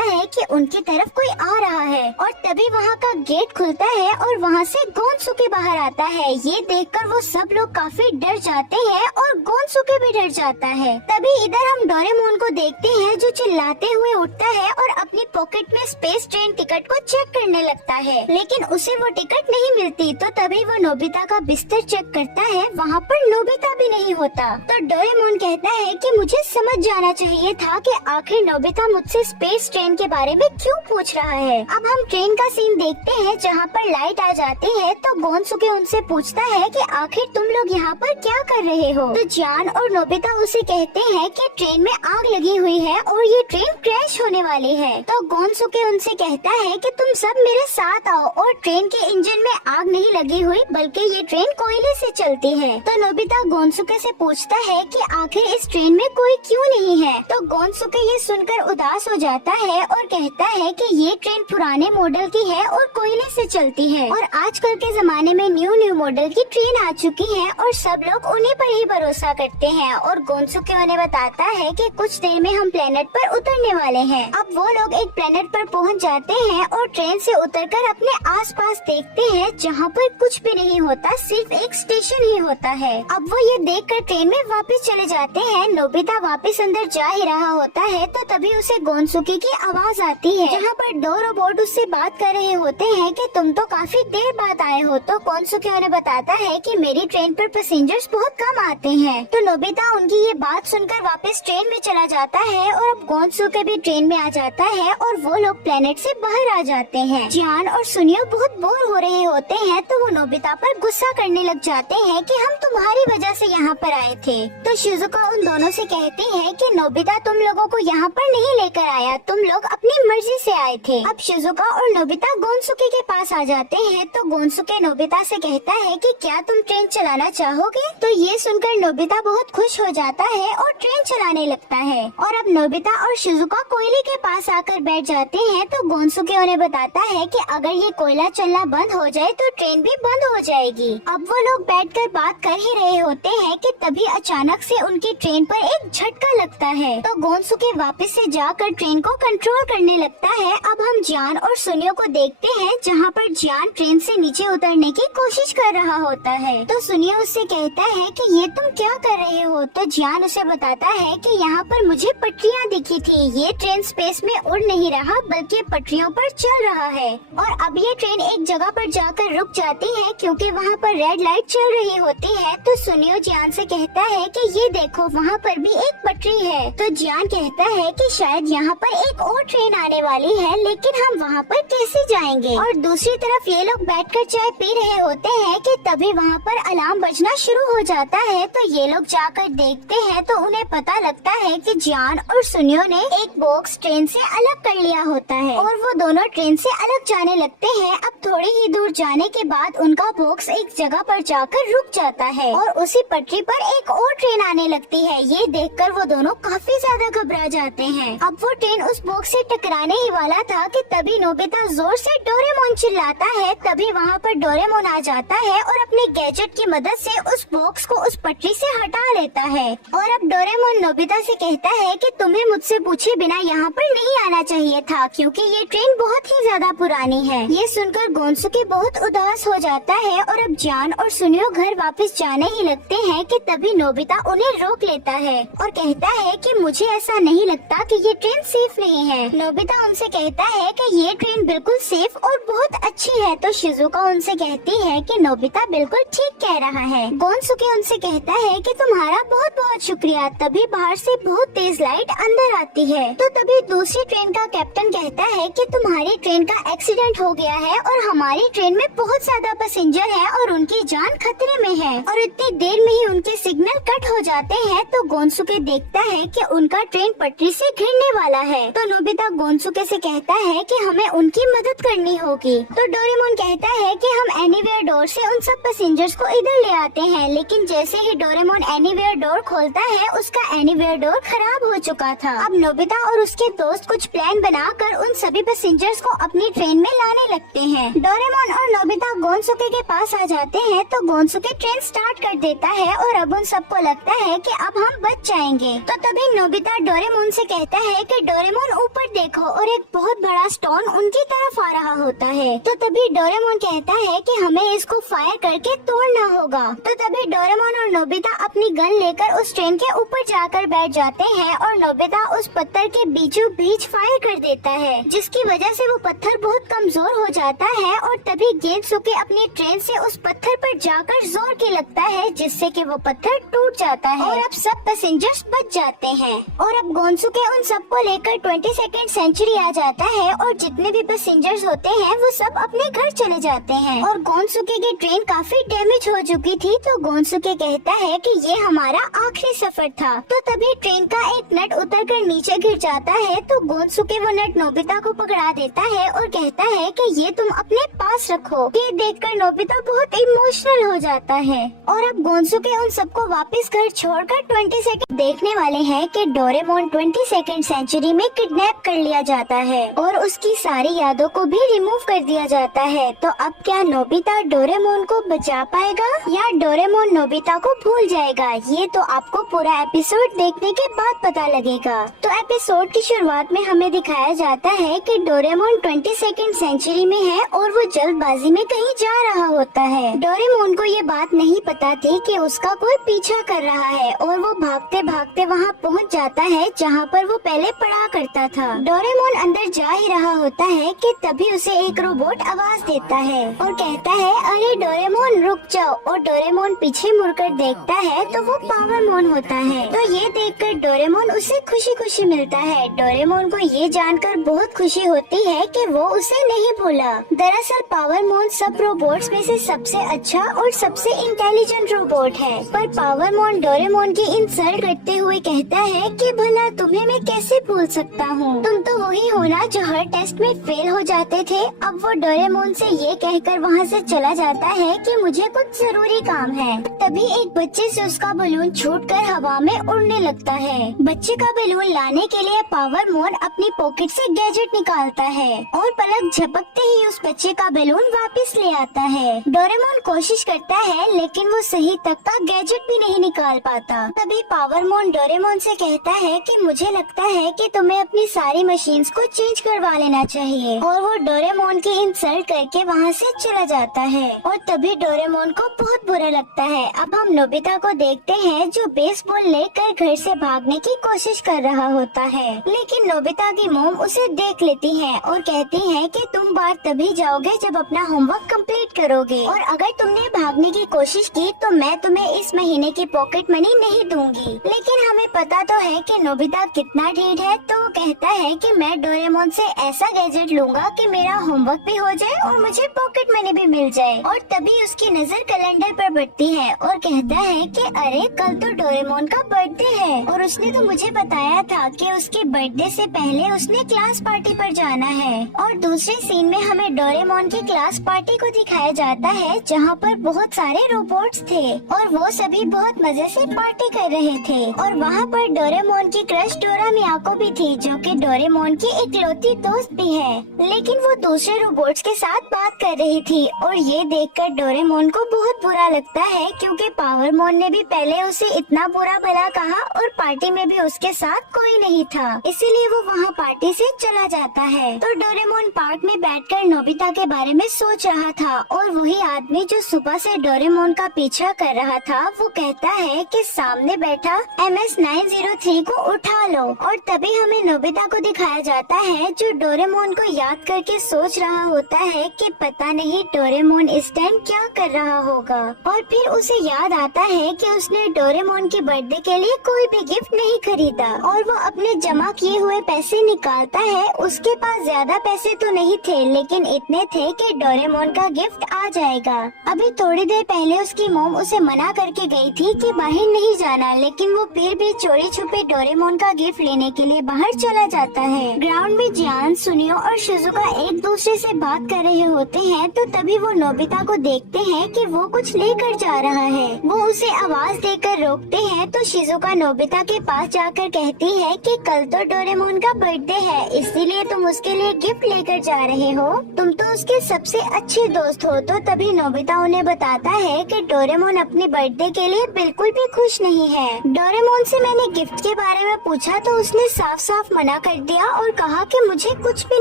है कि उनकी तरफ कोई आ रहा है और तभी वहाँ का गेट खुलता है और वहाँ से गोनसुके बाहर आता है। ये देखकर वो सब लोग काफी डर जाते हैं और गोनसुके भी डर जाता है। तभी इधर हम डोरेमोन को देखते हैं जो चिल्लाते हुए उठता है और अपनी पॉकेट में स्पेस ट्रेन टिकट को चेक करने लगता है, लेकिन उसे वो टिकट नहीं मिलती। तो तभी वो नोबिता का बिस्तर चेक करता है, वहाँ पर नोबिता भी नहीं होता। तो डोरेमोन कहता है कि मुझे समझ जाना चाहिए था कि आखिर नोबिता मुझसे स्पेस ट्रेन के बारे में क्यों पूछ रहा है। अब हम ट्रेन का सीन देखते हैं जहाँ पर लाइट आ जाती है। तो गोनसुके उनसे पूछता है कि आखिर तुम लोग यहाँ पर क्या कर रहे हो। तो जान और नोबिता उसे कहते हैं कि ट्रेन में आग लगी हुई है और ये ट्रेन क्रैश होने वाली है। तो गोनसुके उनसे कहता है कि तुम सब मेरे साथ आओ और ट्रेन के इंजन में आग नहीं लगी हुई बल्कि ये ट्रेन कोयले से चलती है। तो नोबिता गोनसुके से पूछता है कि आखिर इस ट्रेन में कोई क्यों नहीं है। तो गोनसुके ये सुनकर उदास हो जाता है और कहता है कि ये ट्रेन पुराने मॉडल की है और कोयले से चलती है और आजकल के जमाने में न्यू मॉडल की ट्रेन आ चुकी है और सब लोग उन्हीं पर ही भरोसा करते हैं। और गोनसुके उन्हें बताता है कि कुछ देर में हम प्लेनेट पर उतरने वाले हैं। अब वो लोग एक प्लेनेट पर पहुंच जाते हैं और ट्रेन से उतरकर अपने आसपास देखते हैं जहाँ पर कुछ भी नहीं होता, सिर्फ एक स्टेशन ही होता है। अब वो ये देखकर ट्रेन में वापस चले जाते हैं। नोबिता वापस अंदर जा ही रहा होता है तो तभी उसे गोनसुके की आवाज आती है जहाँ पर दो रोबोट उससे बात कर रहे होते हैं कि तुम तो काफी देर बाद आए हो। तो गोनसुके उन्हें बताता है कि मेरी ट्रेन पर पैसेंजर्स बहुत कम आते हैं। तो नोबिता उनकी ये बात सुनकर वापस ट्रेन में चला जाता है और अब गोनसुके भी ट्रेन में आ जाता है और वो लोग प्लेनेट से बाहर आ जाते हैं। जान और सुनियो बहुत बोर हो रहे होते हैं तो वो नोबिता पर गुस्सा करने लग जाते हैं कि हम तुम्हारी वजह से यहाँ पर आए थे। तो शिजुका उन दोनों से कहती है कि नोबिता तुम लोगों को यहाँ पर नहीं लेकर आया, तुम लोग अपनी मर्जी से आए थे। अब शिजुका और नोबिता गोनसुके के पास आ जाते हैं तो गोनसुके नोबिता से कहता है कि क्या तुम ट्रेन चलाना चाहोगे। तो ये सुनकर नोबिता बहुत खुश हो जाता है और ट्रेन चलाने लगता है। और अब नोबिता और शिजुका कोयले के पास आकर बैठ जाते हैं तो गोनसुके उन्हें बताता है कि अगर ये कोयला चलना बंद हो जाए तो ट्रेन भी बंद हो जाएगी। अब वो लोग बैठकर बात कर ही रहे होते हैं कि तभी अचानक से उनकी ट्रेन पर एक झटका लगता है। तो गोनसुके वापस से जाकर ट्रेन को कंट्रोल करने लगता है। अब हम जान और सुनियो को देखते हैं जहाँ पर जान ट्रेन से नीचे उतरने की कोशिश कर रहा होता है। तो सुनियो उससे कहता है कि ये तुम क्या कर रहे हो। तो जान उसे बताता है कि यहाँ पर मुझे पटरियाँ दिखी थी, ये ट्रेन स्पेस में उड़ नहीं रहा बल्कि पटरियों पर चल रहा है। और अब ये ट्रेन एक जगह पर जाकर रुक जाती है क्योंकि वहाँ पर रेड लाइट चल रही होती है। तो सुनियो जान से कहता है कि ये देखो वहाँ पर भी एक पटरी है। तो जान कहता है कि शायद यहाँ पर एक और ट्रेन आने वाली है, लेकिन हम वहाँ पर कैसे जाएंगे। और दूसरी तरफ ये लोग बैठकर चाय पी रहे होते हैं कि तभी वहाँ पर अलार्म बजना शुरू हो जाता है। तो ये लोग जाकर देखते हैं तो उन्हें पता लगता है कि जान और सुनियो ने एक बॉक्स ट्रेन से अलग कर लिया होता है और वो दोनों ट्रेन से अलग जाने लगते हैं। अब थोड़ी ही दूर जाने के बाद उनका बॉक्स एक जगह पर जाकर रुक जाता है और उसी पटरी पर एक और ट्रेन आने लगती है। ये देखकर वो दोनों काफी ज्यादा घबरा जाते हैं। अब वो ट्रेन उस बॉक्स से टकराने ही वाला था कि तभी नोबिता जोर से डोरेमोन चिल्लाता है। तभी वहाँ पर डोरेमोन आ जाता है और अपने गैजेट की मदद से उस बॉक्स को उस पटरी से हटा लेता है। और अब डोरेमोन नोबिता से कहता है कि तुम्हें मुझसे पूछे बिना यहाँ पर नहीं आना चाहिए था क्योंकि ये ट्रेन बहुत ही ज्यादा पुरानी है। ये सुनकर गोनसुके बहुत उदास हो जाता है और अब जान और सुनियो घर वापस जाने ही लगते हैं कि तभी नोबिता उन्हें रोक लेता है और कहता है कि मुझे ऐसा नहीं लगता कि ये ट्रेन सेफ नहीं है। नोबिता उनसे कहता है कि ये ट्रेन बिल्कुल सेफ और बहुत अच्छी है। तो शिजुका उनसे कहती है कि नोबिता बिल्कुल ठीक कह रहा है। गोनसुके उनसे कहता है कि तुम्हारा बहुत बहुत शुक्रिया। तभी बाहर से बहुत तेज लाइट अंदर आती है। तो तभी दूसरी ट्रेन का कैप्टन कहता है कि तुम्हारी ट्रेन का एक्सीडेंट हो गया है और हमारी ट्रेन में बहुत ज्यादा पैसेंजर है और उनकी जान खतरे में है। और इतनी देर में ही उनके सिग्नल कट हो जाते हैं। तो गोनसुके देखता है कि कि उनका ट्रेन पटरी से गिरने वाला है। तो नोबिता गोनसुके से कहता है कि हमें उनकी मदद करनी होगी। तो डोरेमोन कहता है कि हम एनीवेयर डोर से उन सब पैसेंजर्स को इधर ले आते हैं, लेकिन जैसे ही डोरेमोन एनीवेयर डोर खोलता है उसका एनीवेयर डोर खराब हो चुका था। अब नोबिता और उसके दोस्त कुछ प्लान बनाकर उन सभी पैसेंजर्स को अपनी ट्रेन में लाने लगते हैं। डोरेमोन और नोबिता गोनसुके के पास आ जाते हैं तो गोनसुके ट्रेन स्टार्ट कर देता है और अब उन सबको लगता है कि अब हम बच जाएंगे। तो तभी नोबिता डोरेमोन से कहता है कि डोरेमोन ऊपर देखो, और एक बहुत बड़ा स्टोन उनकी तरफ आ रहा होता है। तो तभी डोरेमोन कहता है कि हमें इसको फायर करके तोड़ना होगा। तो तभी डोरेमोन और नोबिता अपनी गन लेकर उस ट्रेन के ऊपर जाकर बैठ जाते हैं और नोबिता उस पत्थर के बीचों बीच फायर कर देता है, जिसकी वजह से वो पत्थर बहुत कमजोर हो जाता है। और तभी गेनसुके अपनी ट्रेन से उस पत्थर पर जाकर जोर के लगता है, जिससे कि वो पत्थर टूट जाता है और अब सब पैसेंजर्स बच जाते हैं। और अब गोनसुके उन सबको लेकर 22nd सेंचुरी आ जाता है और जितने भी पैसेंजर्स होते हैं वो सब अपने घर चले जाते हैं। और गोनसुके की ट्रेन काफी डैमेज हो चुकी थी, तो गोनसुके कहता है कि ये हमारा आखिरी सफर था। तो तभी ट्रेन का एक नट उतरकर नीचे गिर जाता है, तो गोनसुके वो नट नोबिता को पकड़ा देता है और कहता है कि ये तुम अपने पास रखो। ये देखकर नोबिता बहुत इमोशनल हो जाता है। और अब गोनसुके उन सबको वापस घर छोड़कर 22nd देखने वाले हैं कि डोरेमोन 22nd सेंचुरी में किडनैप कर लिया जाता है और उसकी सारी यादों को भी रिमूव कर दिया जाता है। तो अब क्या नोबिता डोरेमोन को बचा पाएगा या डोरेमोन नोबिता को भूल जाएगा, ये तो आपको पूरा एपिसोड देखने के बाद पता लगेगा। तो एपिसोड की शुरुआत में हमें दिखाया जाता है कि डोरेमोन 22nd सेंचुरी में है और वो जल्दबाजी में कहीं जा रहा होता है। डोरेमोन को ये बात नहीं पता थी कि उसका कोई पीछा कर रहा है और वो भागते भागते वहाँ पहुँच जाता है जहाँ पर वो पहले पढ़ा करता था। डोरेमोन अंदर जा ही रहा होता है कि तभी उसे एक रोबोट आवाज देता है और कहता है, अरे डोरेमोन रुक जाओ। और डोरेमोन पीछे मुड़कर देखता है तो वो पावरमोन होता है। तो ये देखकर डोरेमोन उसे खुशी खुशी मिलता है। डोरेमोन को ये जानकर बहुत खुशी होती है कि वो उसे नहीं भूला। दरअसल पावरमोन सब रोबोट्स में से सबसे अच्छा और सबसे इंटेलिजेंट रोबोट है। पर पावरमोन डोरेमोन की इंसल्ट करते हुए कहता है कि भला तुम्हें मैं कैसे भूल सकता हूँ, तुम तो वही हो ना जो हर टेस्ट में फेल हो जाते थे। अब वो डोरेमोन से ये कहकर वहाँ से चला जाता है कि मुझे कुछ जरूरी काम है। तभी एक बच्चे से उसका बलून छूटकर हवा में उड़ने लगता है। बच्चे का बलून लाने के लिए पावरमोन अपनी पॉकेट से गैजेट निकालता है और पलक झपकते ही उस बच्चे का बलून वापस ले आता है। डोरेमोन कोशिश करता है लेकिन वो सही तक का गैजेट भी नहीं निकाल पाता। तभी पावरमोन डोरेमोन से कहता है कि मुझे लगता है कि तुम्हें अपनी सारी मशीन्स को चेंज करवा लेना चाहिए। और वो डोरेमोन की इंसल्ट करके वहाँ से चला जाता है और तभी डोरेमोन को बहुत बुरा लगता है। अब हम नोबिता को देखते हैं जो बेसबॉल लेकर घर से भागने की कोशिश कर रहा होता है, लेकिन नोबिता की मॉम उसे देख लेती है और कहती है कि तुम बाहर तभी जाओगे जब अपना होमवर्क कंप्लीट करोगे, और अगर तुमने भागने की कोशिश की तो मैं तुम्हें इस महीने की पॉकेट मनी नहीं दूंगी। लेकिन हमें पता तो है कि नोबिता कितना ढीठ है, तो वो कहता है कि मैं डोरेमोन से ऐसा गैजेट लूंगा कि मेरा होमवर्क भी हो जाए और मुझे पॉकेट मनी भी मिल जाए। और तभी उसकी नजर कैलेंडर पर बढ़ती है और कहता है कि अरे कल तो डोरेमोन का बर्थडे है और उसने तो मुझे बताया था कि उसके बर्थडे से पहले उसने क्लास पार्टी पर जाना है। और दूसरे सीन में हमें डोरेमोन की क्लास पार्टी को दिखाया जाता है जहाँ पर बहुत सारे रोबोट्स थे और वो सभी बहुत मजे से पार्टी कर रहे थे। और वहाँ पर डोरेमोन की क्रश डोरा मियाको भी थी जो कि डोरेमोन की इकलौती दोस्त भी है, लेकिन वो दूसरे रोबोट्स के साथ बात कर रही थी। और ये देखकर डोरेमोन को बहुत बुरा लगता है क्योंकि पावरमोन ने भी पहले उसे इतना बुरा भला कहा और पार्टी में भी उसके साथ कोई नहीं था, इसीलिए वो वहाँ पार्टी से चला जाता है। तो डोरेमोन पार्क में बैठकर नोबिता के बारे में सोच रहा था और वही आदमी जो सुबह से डोरेमोन का पीछा कर रहा था वो कहता है कि सामने बैठा MS-903 को उठा लो। और तभी हमें नोबिता को दिखाया जाता है जो डोरेमोन को याद करके सोच रहा होता है कि पता नहीं डोरेमोन इस टाइम क्या कर रहा होगा। और फिर उसे याद आता है कि उसने डोरेमोन के बर्थडे के लिए कोई भी गिफ्ट नहीं खरीदा और वो अपने जमा किए हुए पैसे निकालता है। उसके पास ज्यादा पैसे तो नहीं थे लेकिन इतने थे कि डोरेमोन का गिफ्ट आ जाएगा। अभी थोड़ी देर पहले उसकी मॉम उसे मना करके गई थी कि बाहर नहीं जाना, लेकिन वो फिर भी चोरी छुपे डोरेमोन का गिफ्ट लेने के लिए बाहर चला जाता है। ग्राउंड में जियान, सुनियो और शिजुका एक दूसरे से बात कर रहे होते हैं तो तभी वो नोबिता को देखते हैं कि वो कुछ लेकर जा रहा है। वो उसे आवाज देकर रोकते हैं तो शिजुका नोबिता के पास जाकर कहती है कि कल तो डोरेमोन का बर्थडे है, इसीलिए तुम उसके लिए गिफ्ट लेकर जा रहे हो। तुम तो उसके सबसे अच्छे दोस्त हो। तो तभी नोबिता उन्हें बताता है कि डोरेमोन अपने बर्थडे के लिए बिल्कुल भी खुश नहीं है। डोरेमोन से मैंने गिफ्ट के बारे में पूछा तो उसने साफ साफ मना कर दिया और कहा कि मुझे कुछ भी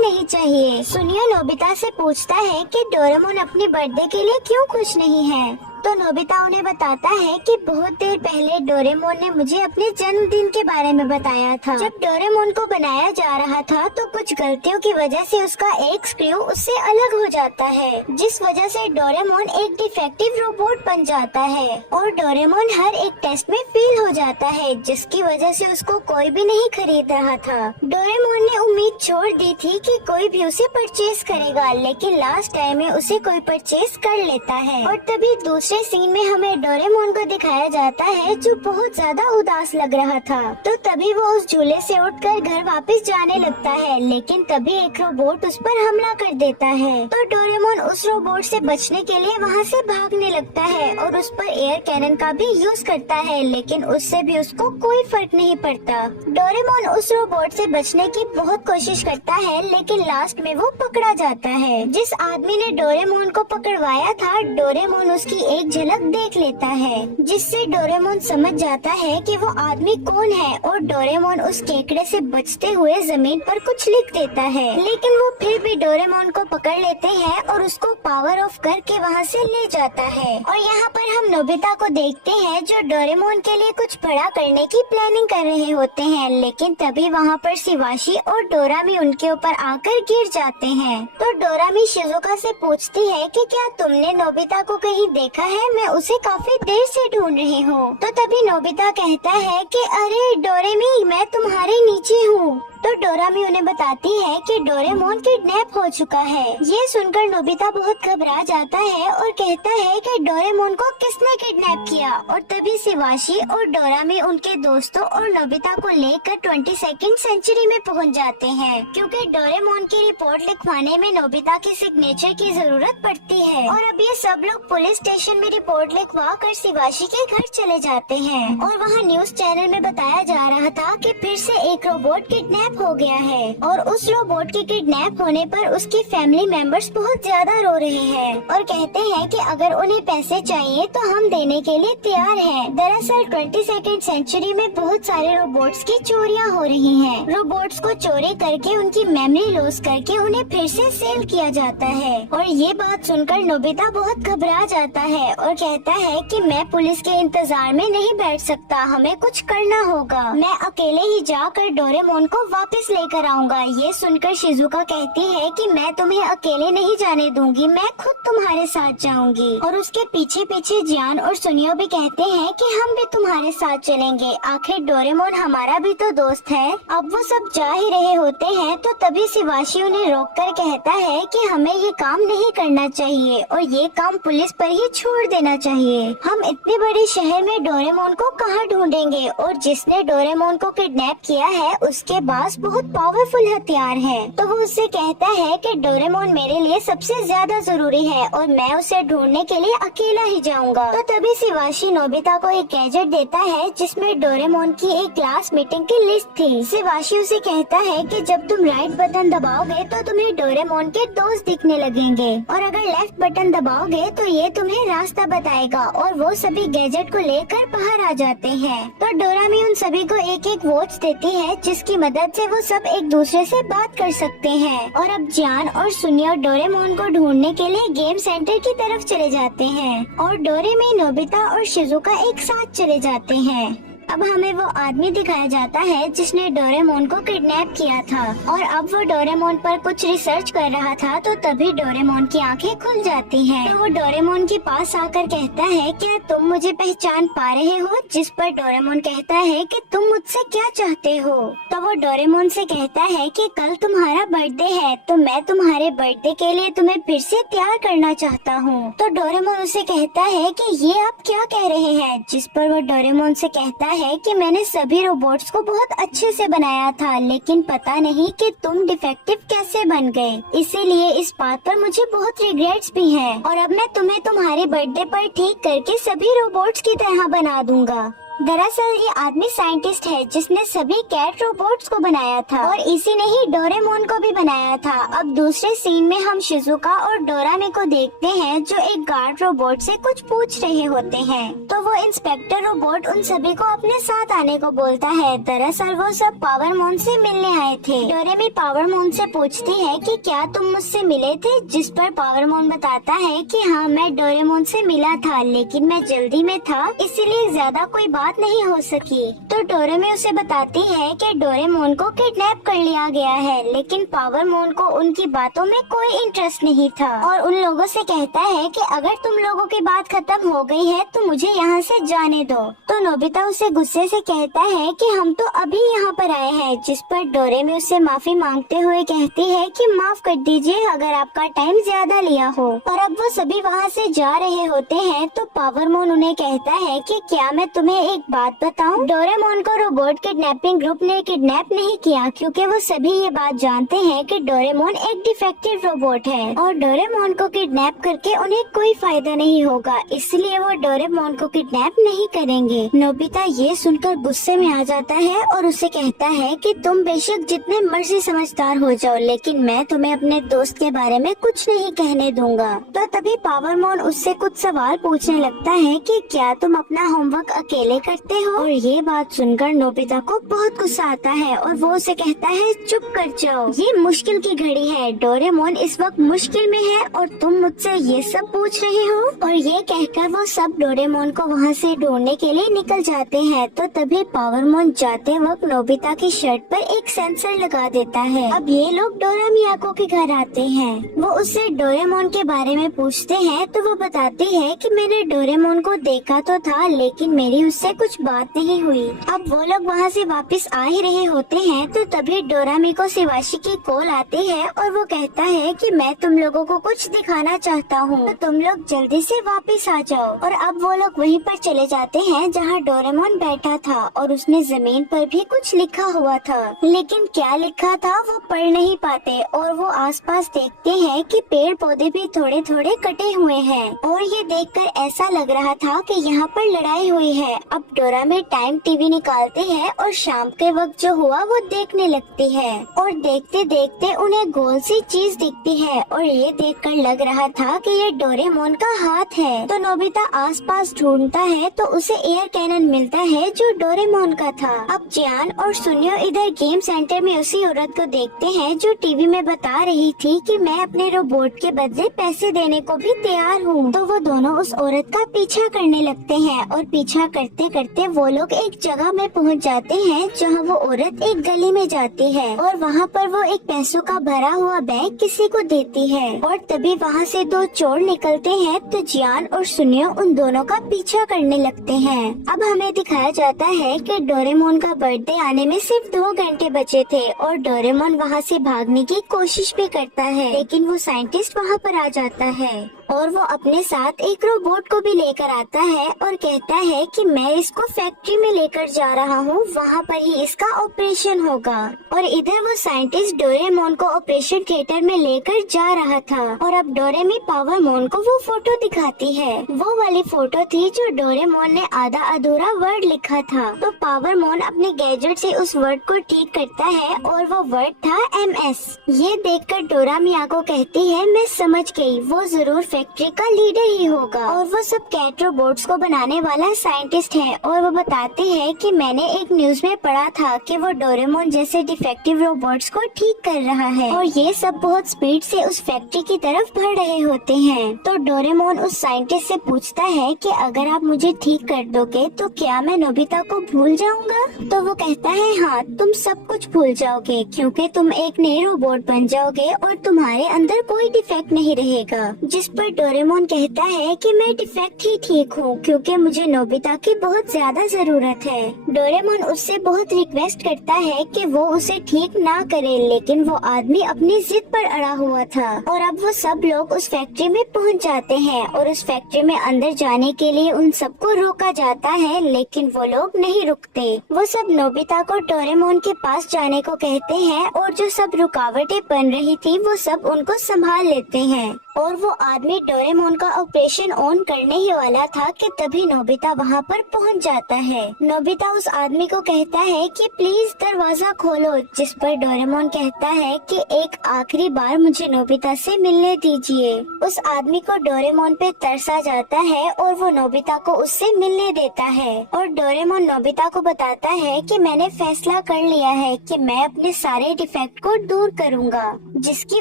नहीं चाहिए। सुनियो नोबिता से पूछता है कि डोरेमोन अपने बर्थडे के लिए क्यों खुश नहीं है। तो नोबिता उन्हें बताता है कि बहुत देर पहले डोरेमोन ने मुझे अपने जन्मदिन के बारे में बताया था। जब डोरेमोन को बनाया जा रहा था तो कुछ गलतियों की वजह से उसका एक स्क्रू उससे अलग हो जाता है, जिस वजह से डोरेमोन एक डिफेक्टिव रोबोट बन जाता है और डोरेमोन हर एक टेस्ट में फेल हो जाता है, जिसकी वजह से उसको कोई भी नहीं खरीद रहा था। डोरेमोन ने उम्मीद छोड़ दी थी कि कोई भी उसे परचेज करेगा, लेकिन लास्ट टाइम में उसे कोई परचेज कर लेता है। और तभी दूसरे सीन में हमें डोरेमोन को दिखाया जाता है जो बहुत ज्यादा उदास लग रहा था। तो तभी वो उस झूले से उठकर घर वापस जाने लगता है, लेकिन तभी एक रोबोट उस पर हमला कर देता है। तो डोरेमोन उस रोबोट से बचने के लिए वहाँ से भागने लगता है और उस पर एयर कैनन का भी यूज करता है, लेकिन उससे भी उसको कोई फर्क नहीं पड़ता। डोरेमोन उस रोबोट से बचने की बहुत कोशिश करता है, लेकिन लास्ट में वो पकड़ा जाता है। जिस आदमी ने डोरेमोन को पकड़वाया था, डोरेमोन उसकी एक झलक देख लेता है, जिससे डोरेमोन समझ जाता है कि वो आदमी कौन है और डोरेमोन उस केकड़े से बचते हुए जमीन पर कुछ लिख देता है, लेकिन वो फिर भी डोरेमोन को पकड़ लेते हैं और उसको पावर ऑफ करके वहाँ से ले जाता है। और यहाँ पर हम नोबिता को देखते हैं जो डोरेमोन के लिए कुछ बड़ा करने की प्लानिंग कर रहे होते हैं, लेकिन तभी वहाँ पर शिवाशी और डोरामी उनके ऊपर आकर गिर जाते हैं। तो डोरामी शिजुका से पूछती है कि क्या तुमने नोबिता को कहीं देखा है? मैं उसे काफी देर से ढूंढ रही हूँ। तो तभी नोबिता कहता है कि अरे डोरेमी, मैं तुम्हारे नीचे हूँ। तो डोरामी उन्हें बताती है कि डोरेमोन किडनैप हो चुका है। ये सुनकर नोबिता बहुत घबरा जाता है और कहता है कि डोरेमोन को किसने किडनैप किया। और तभी शिवाशी और डोरामी उनके दोस्तों और नोबिता को लेकर 22nd सेंचुरी में पहुंच जाते हैं, क्योंकि डोरेमोन की रिपोर्ट लिखवाने में नोबिता की सिग्नेचर की जरूरत पड़ती है। और अब ये सब लोग पुलिस स्टेशन में रिपोर्ट लिखवा कर शिवाशी के घर चले जाते हैं और वहाँ न्यूज चैनल में बताया जा रहा था कि फिर से एक रोबोट किडनैप हो गया है और उस रोबोट के किडनैप होने पर उसकी फैमिली मेंबर्स बहुत ज्यादा रो रहे हैं और कहते हैं कि अगर उन्हें पैसे चाहिए तो हम देने के लिए तैयार हैं। दरअसल 22nd सेंचुरी में बहुत सारे रोबोट्स की चोरियां हो रही हैं। रोबोट्स को चोरी करके उनकी मेमोरी लॉस करके उन्हें फिर से सेल किया जाता है। और ये बात सुनकर नोबिता बहुत घबरा जाता है और कहता है कि मैं पुलिस के इंतजार में नहीं बैठ सकता, हमें कुछ करना होगा। मैं अकेले ही जाकर डोरेमोन को वापस लेकर आऊंगा। ये सुनकर शिजुका कहती है कि मैं तुम्हें अकेले नहीं जाने दूंगी, मैं खुद तुम्हारे साथ जाऊंगी। और उसके पीछे पीछे जियान और सुनियो भी कहते हैं कि हम भी तुम्हारे साथ चलेंगे, आखिर डोरेमोन हमारा भी तो दोस्त है। अब वो सब जा ही रहे होते हैं तो तभी शिवाशी उन्हें रोककर कहता है कि हमें ये काम नहीं करना चाहिए और ये काम पुलिस पर ही छोड़ देना चाहिए। हम इतने बड़े शहर में डोरेमोन को कहाँ ढूंढेंगे और जिसने डोरेमोन को किडनैप किया है उसके पास बहुत पावरफुल हथियार है। तो वो उससे कहता है कि डोरेमोन मेरे लिए सबसे ज्यादा जरूरी है और मैं उसे ढूंढने के लिए अकेला ही जाऊंगा। तो तभी शिवाशी नोबिता को एक गैजेट देता है जिसमें डोरेमोन की एक क्लास मीटिंग की लिस्ट थी। शिवाशी उसे कहता है कि जब तुम राइट बटन दबाओगे तो तुम्हें डोरेमोन के दोस्त दिखने लगेंगे और अगर लेफ्ट बटन दबाओगे तो ये तुम्हें रास्ता बताएगा। और वो सभी गैजेट को लेकर बाहर आ जाते हैं। तो डोरामी उन सभी को एक एक वॉच देती है जिसकी मदद से वो सब एक दूसरे से बात कर सकते हैं। और अब जियान और सुनियो डोरेमोन को ढूंढने के लिए गेम सेंटर की तरफ चले जाते हैं और डोरेमी, नोबिता और शिजुका एक साथ चले जाते हैं। अब हमें वो आदमी दिखाया जाता है जिसने डोरेमोन को किडनैप किया था और अब वो डोरेमोन पर कुछ रिसर्च कर रहा था। तो तभी डोरेमोन की आंखें खुल जाती हैं। तो वो डोरेमोन के पास आकर कहता है क्या तुम मुझे पहचान पा रहे हो? जिस पर डोरेमोन कहता है कि तुम मुझसे क्या चाहते हो? तो वो डोरेमोन से कहता है कि कल तुम्हारा बर्थडे है तो मैं तुम्हारे बर्थडे के लिए तुम्हें फिर से तैयार करना चाहता हूँ। तो डोरेमोन उसे कहता है कि ये आप क्या कह रहे हैं? जिस पर वो डोरेमोन से कहता है कि मैंने सभी रोबोट्स को बहुत अच्छे से बनाया था, लेकिन पता नहीं कि तुम डिफेक्टिव कैसे बन गए। इसीलिए इस बात पर मुझे बहुत रिग्रेट्स भी हैं और अब मैं तुम्हें तुम्हारे बर्थडे पर ठीक करके सभी रोबोट्स की तरह बना दूंगा। दरअसल ये आदमी साइंटिस्ट है जिसने सभी कैट रोबोट्स को बनाया था और इसी ने ही डोरेमोन को भी बनाया था। अब दूसरे सीन में हम शिजुका और डोरामी को देखते हैं जो एक गार्ड रोबोट से कुछ पूछ रहे होते हैं। तो वो इंस्पेक्टर रोबोट उन सभी को अपने साथ आने को बोलता है। दरअसल वो सब पावरमोन से मिलने आए थे। डोरेमी पावरमोन से पूछती है कि क्या तुम मुझसे मिले थे, जिस पर पावरमोन बताता है कि हाँ, मैं डोरेमोन से मिला था, लेकिन मैं जल्दी में था, इसीलिए ज्यादा कोई बात नहीं हो सकी। तो डोरेमी उसे बताती है कि डोरेमोन को किडनैप कर लिया गया है, लेकिन पावरमोन को उनकी बातों में कोई इंटरेस्ट नहीं था और उन लोगों से कहता है कि अगर तुम लोगों की बात खत्म हो गई है तो मुझे यहाँ से जाने दो। तो नोबिता उसे गुस्से से कहता है कि हम तो अभी यहाँ पर आए हैं, जिस पर डोरेमी उससे माफी मांगते हुए कहती है कि माफ कर दीजिए अगर आपका टाइम ज्यादा लिया हो। और अब वो सभी वहाँ से जा रहे होते हैं तो पावरमोन उन्हें कहता है कि क्या मैं तुम्हें एक बात बताऊं, डोरेमोन को रोबोट किडनैपिंग ग्रुप ने किडनैप नहीं किया, क्योंकि वो सभी ये बात जानते हैं कि डोरेमोन एक डिफेक्टिव रोबोट है और डोरेमोन को किडनैप करके उन्हें कोई फायदा नहीं होगा, इसलिए वो डोरेमोन को किडनैप नहीं करेंगे। नोबिता ये सुनकर गुस्से में आ जाता है और उसे कहता है कि तुम बेशक जितने मर्जी समझदार हो जाओ, लेकिन मैं तुम्हें अपने दोस्त के बारे में कुछ नहीं कहने दूंगा। तो तभी पावरमोन उससे कुछ सवाल पूछने लगता है कि क्या तुम अपना होमवर्क अकेले करते हो। और ये बात सुनकर नोबिता को बहुत गुस्सा आता है और वो उसे कहता है चुप कर जाओ, ये मुश्किल की घड़ी है, डोरेमोन इस वक्त मुश्किल में है और तुम मुझसे ये सब पूछ रहे हो। और ये कहकर वो सब डोरेमोन को वहाँ से ढूंढने के लिए निकल जाते हैं। तो तभी पावरमोन जाते वक्त नोबिता की शर्ट पर एक सेंसर लगा देता है। अब ये लोग डोरा मियाको के घर आते हैं। वो उससे डोरेमोन के बारे में पूछते हैं तो वो बताती है कि मैंने डोरेमोन को देखा तो था, लेकिन मेरी उससे कुछ बात नहीं हुई। अब वो लोग वहाँ से वापस आ ही रहे होते हैं तो तभी डोरामी को शिवाशी की कॉल आती है और वो कहता है कि मैं तुम लोगों को कुछ दिखाना चाहता हूँ, तो तुम लोग जल्दी से वापस आ जाओ। और अब वो लोग वहीं पर चले जाते हैं जहाँ डोरेमोन बैठा था और उसने जमीन पर भी कुछ लिखा हुआ था, लेकिन क्या लिखा था वो पढ़ नहीं पाते। और वो आसपास देखते हैं कि पेड़ पौधे भी थोड़े थोड़े कटे हुए हैं और ये देखकर ऐसा लग रहा था कि यहाँ पर लड़ाई हुई है। अब डोरामी टाइम टीवी निकालती है और शाम के वक्त जो हुआ वो देखने लगती है और देखते देखते उन्हें गोल सी चीज दिखती है और ये देखकर लग रहा था कि ये डोरेमोन का हाथ है। तो नोबिता आसपास ढूंढता है तो उसे एयर कैनन मिलता है जो डोरेमोन का था। अब जियान और सुनियो इधर गेम सेंटर में उसी औरत को देखते हैं जो टीवी में बता रही थी कि मैं अपने रोबोट के बदले पैसे देने को भी तैयार हूँ। तो वो दोनों उस औरत का पीछा करने लगते हैं और पीछा करते करते वो लोग एक जगह में पहुंच जाते हैं जहां वो औरत एक गली में जाती है और वहां पर वो एक पैसों का भरा हुआ बैग किसी को देती है। और तभी वहां से दो चोर निकलते हैं तो जियान और सुनियो उन दोनों का पीछा करने लगते हैं। अब हमें दिखाया जाता है कि डोरेमोन का बर्थडे आने में सिर्फ 2 घंटे बचे थे और डोरेमोन वहां से भागने की कोशिश भी करता है, लेकिन वो साइंटिस्ट वहां पर आ जाता है और वो अपने साथ एक रोबोट को भी लेकर आता है और कहता है कि मैं इसको फैक्ट्री में लेकर जा रहा हूँ, वहाँ पर ही इसका ऑपरेशन होगा। और इधर वो साइंटिस्ट डोरेमोन को ऑपरेशन थिएटर में लेकर जा रहा था और अब डोरेमी पावरमोन को वो फोटो दिखाती है। वो वाली फोटो थी जो डोरेमोन ने आधा अधूरा वर्ड लिखा था। तो पावरमोन अपने गैजेट से उस वर्ड को ठीक करता है और वो वर्ड था MS। ये देखकर डोरा मियाको कहती है मैं समझ गई, वो जरूर फैक्ट्री का लीडर ही होगा और वो सब कैट रोबोट्स को बनाने वाला साइंटिस्ट है। और वो बताते हैं कि मैंने एक न्यूज में पढ़ा था कि वो डोरेमोन जैसे डिफेक्टिव रोबोट्स को ठीक कर रहा है और ये सब बहुत स्पीड से उस फैक्ट्री की तरफ बढ़ रहे होते हैं। तो डोरेमोन उस साइंटिस्ट से पूछता है कि अगर आप मुझे ठीक कर दोगे तो क्या मैं नोबिता को भूल जाऊंगा। तो वो कहता है हाँ, तुम सब कुछ भूल जाओगे क्योंकि तुम एक नए रोबोट बन जाओगे और तुम्हारे अंदर कोई डिफेक्ट नहीं रहेगा। जिस पर डोरेमोन कहता है कि मैं डिफेक्ट ही ठीक हूँ क्योंकि मुझे नोबिता की बहुत ज्यादा जरूरत है। डोरेमोन उससे बहुत रिक्वेस्ट करता है कि वो उसे ठीक ना करे, लेकिन वो आदमी अपनी जिद पर अड़ा हुआ था। और अब वो सब लोग उस फैक्ट्री में पहुंच जाते हैं और उस फैक्ट्री में अंदर जाने के लिए उन सबको रोका जाता है, लेकिन वो लोग नहीं रुकते। वो सब नोबिता को डोरेमोन के पास जाने को कहते हैं और जो सब रुकावटें बन रही थी वो सब उनको संभाल लेते हैं। और वो आदमी डोरेमोन का ऑपरेशन ऑन करने ही वाला था कि तभी नोबिता वहाँ पर पहुँच जाता है। नोबिता उस आदमी को कहता है कि प्लीज दरवाजा खोलो, जिस पर डोरेमोन कहता है कि एक आखिरी बार मुझे नोबिता से मिलने दीजिए। उस आदमी को डोरेमोन पे तरस आ जाता है और वो नोबिता को उससे मिलने देता है। और डोरेमोन नोबिता को बताता है कि मैंने फैसला कर लिया है कि मैं अपने सारे डिफेक्ट को दूर करूँगा, जिसकी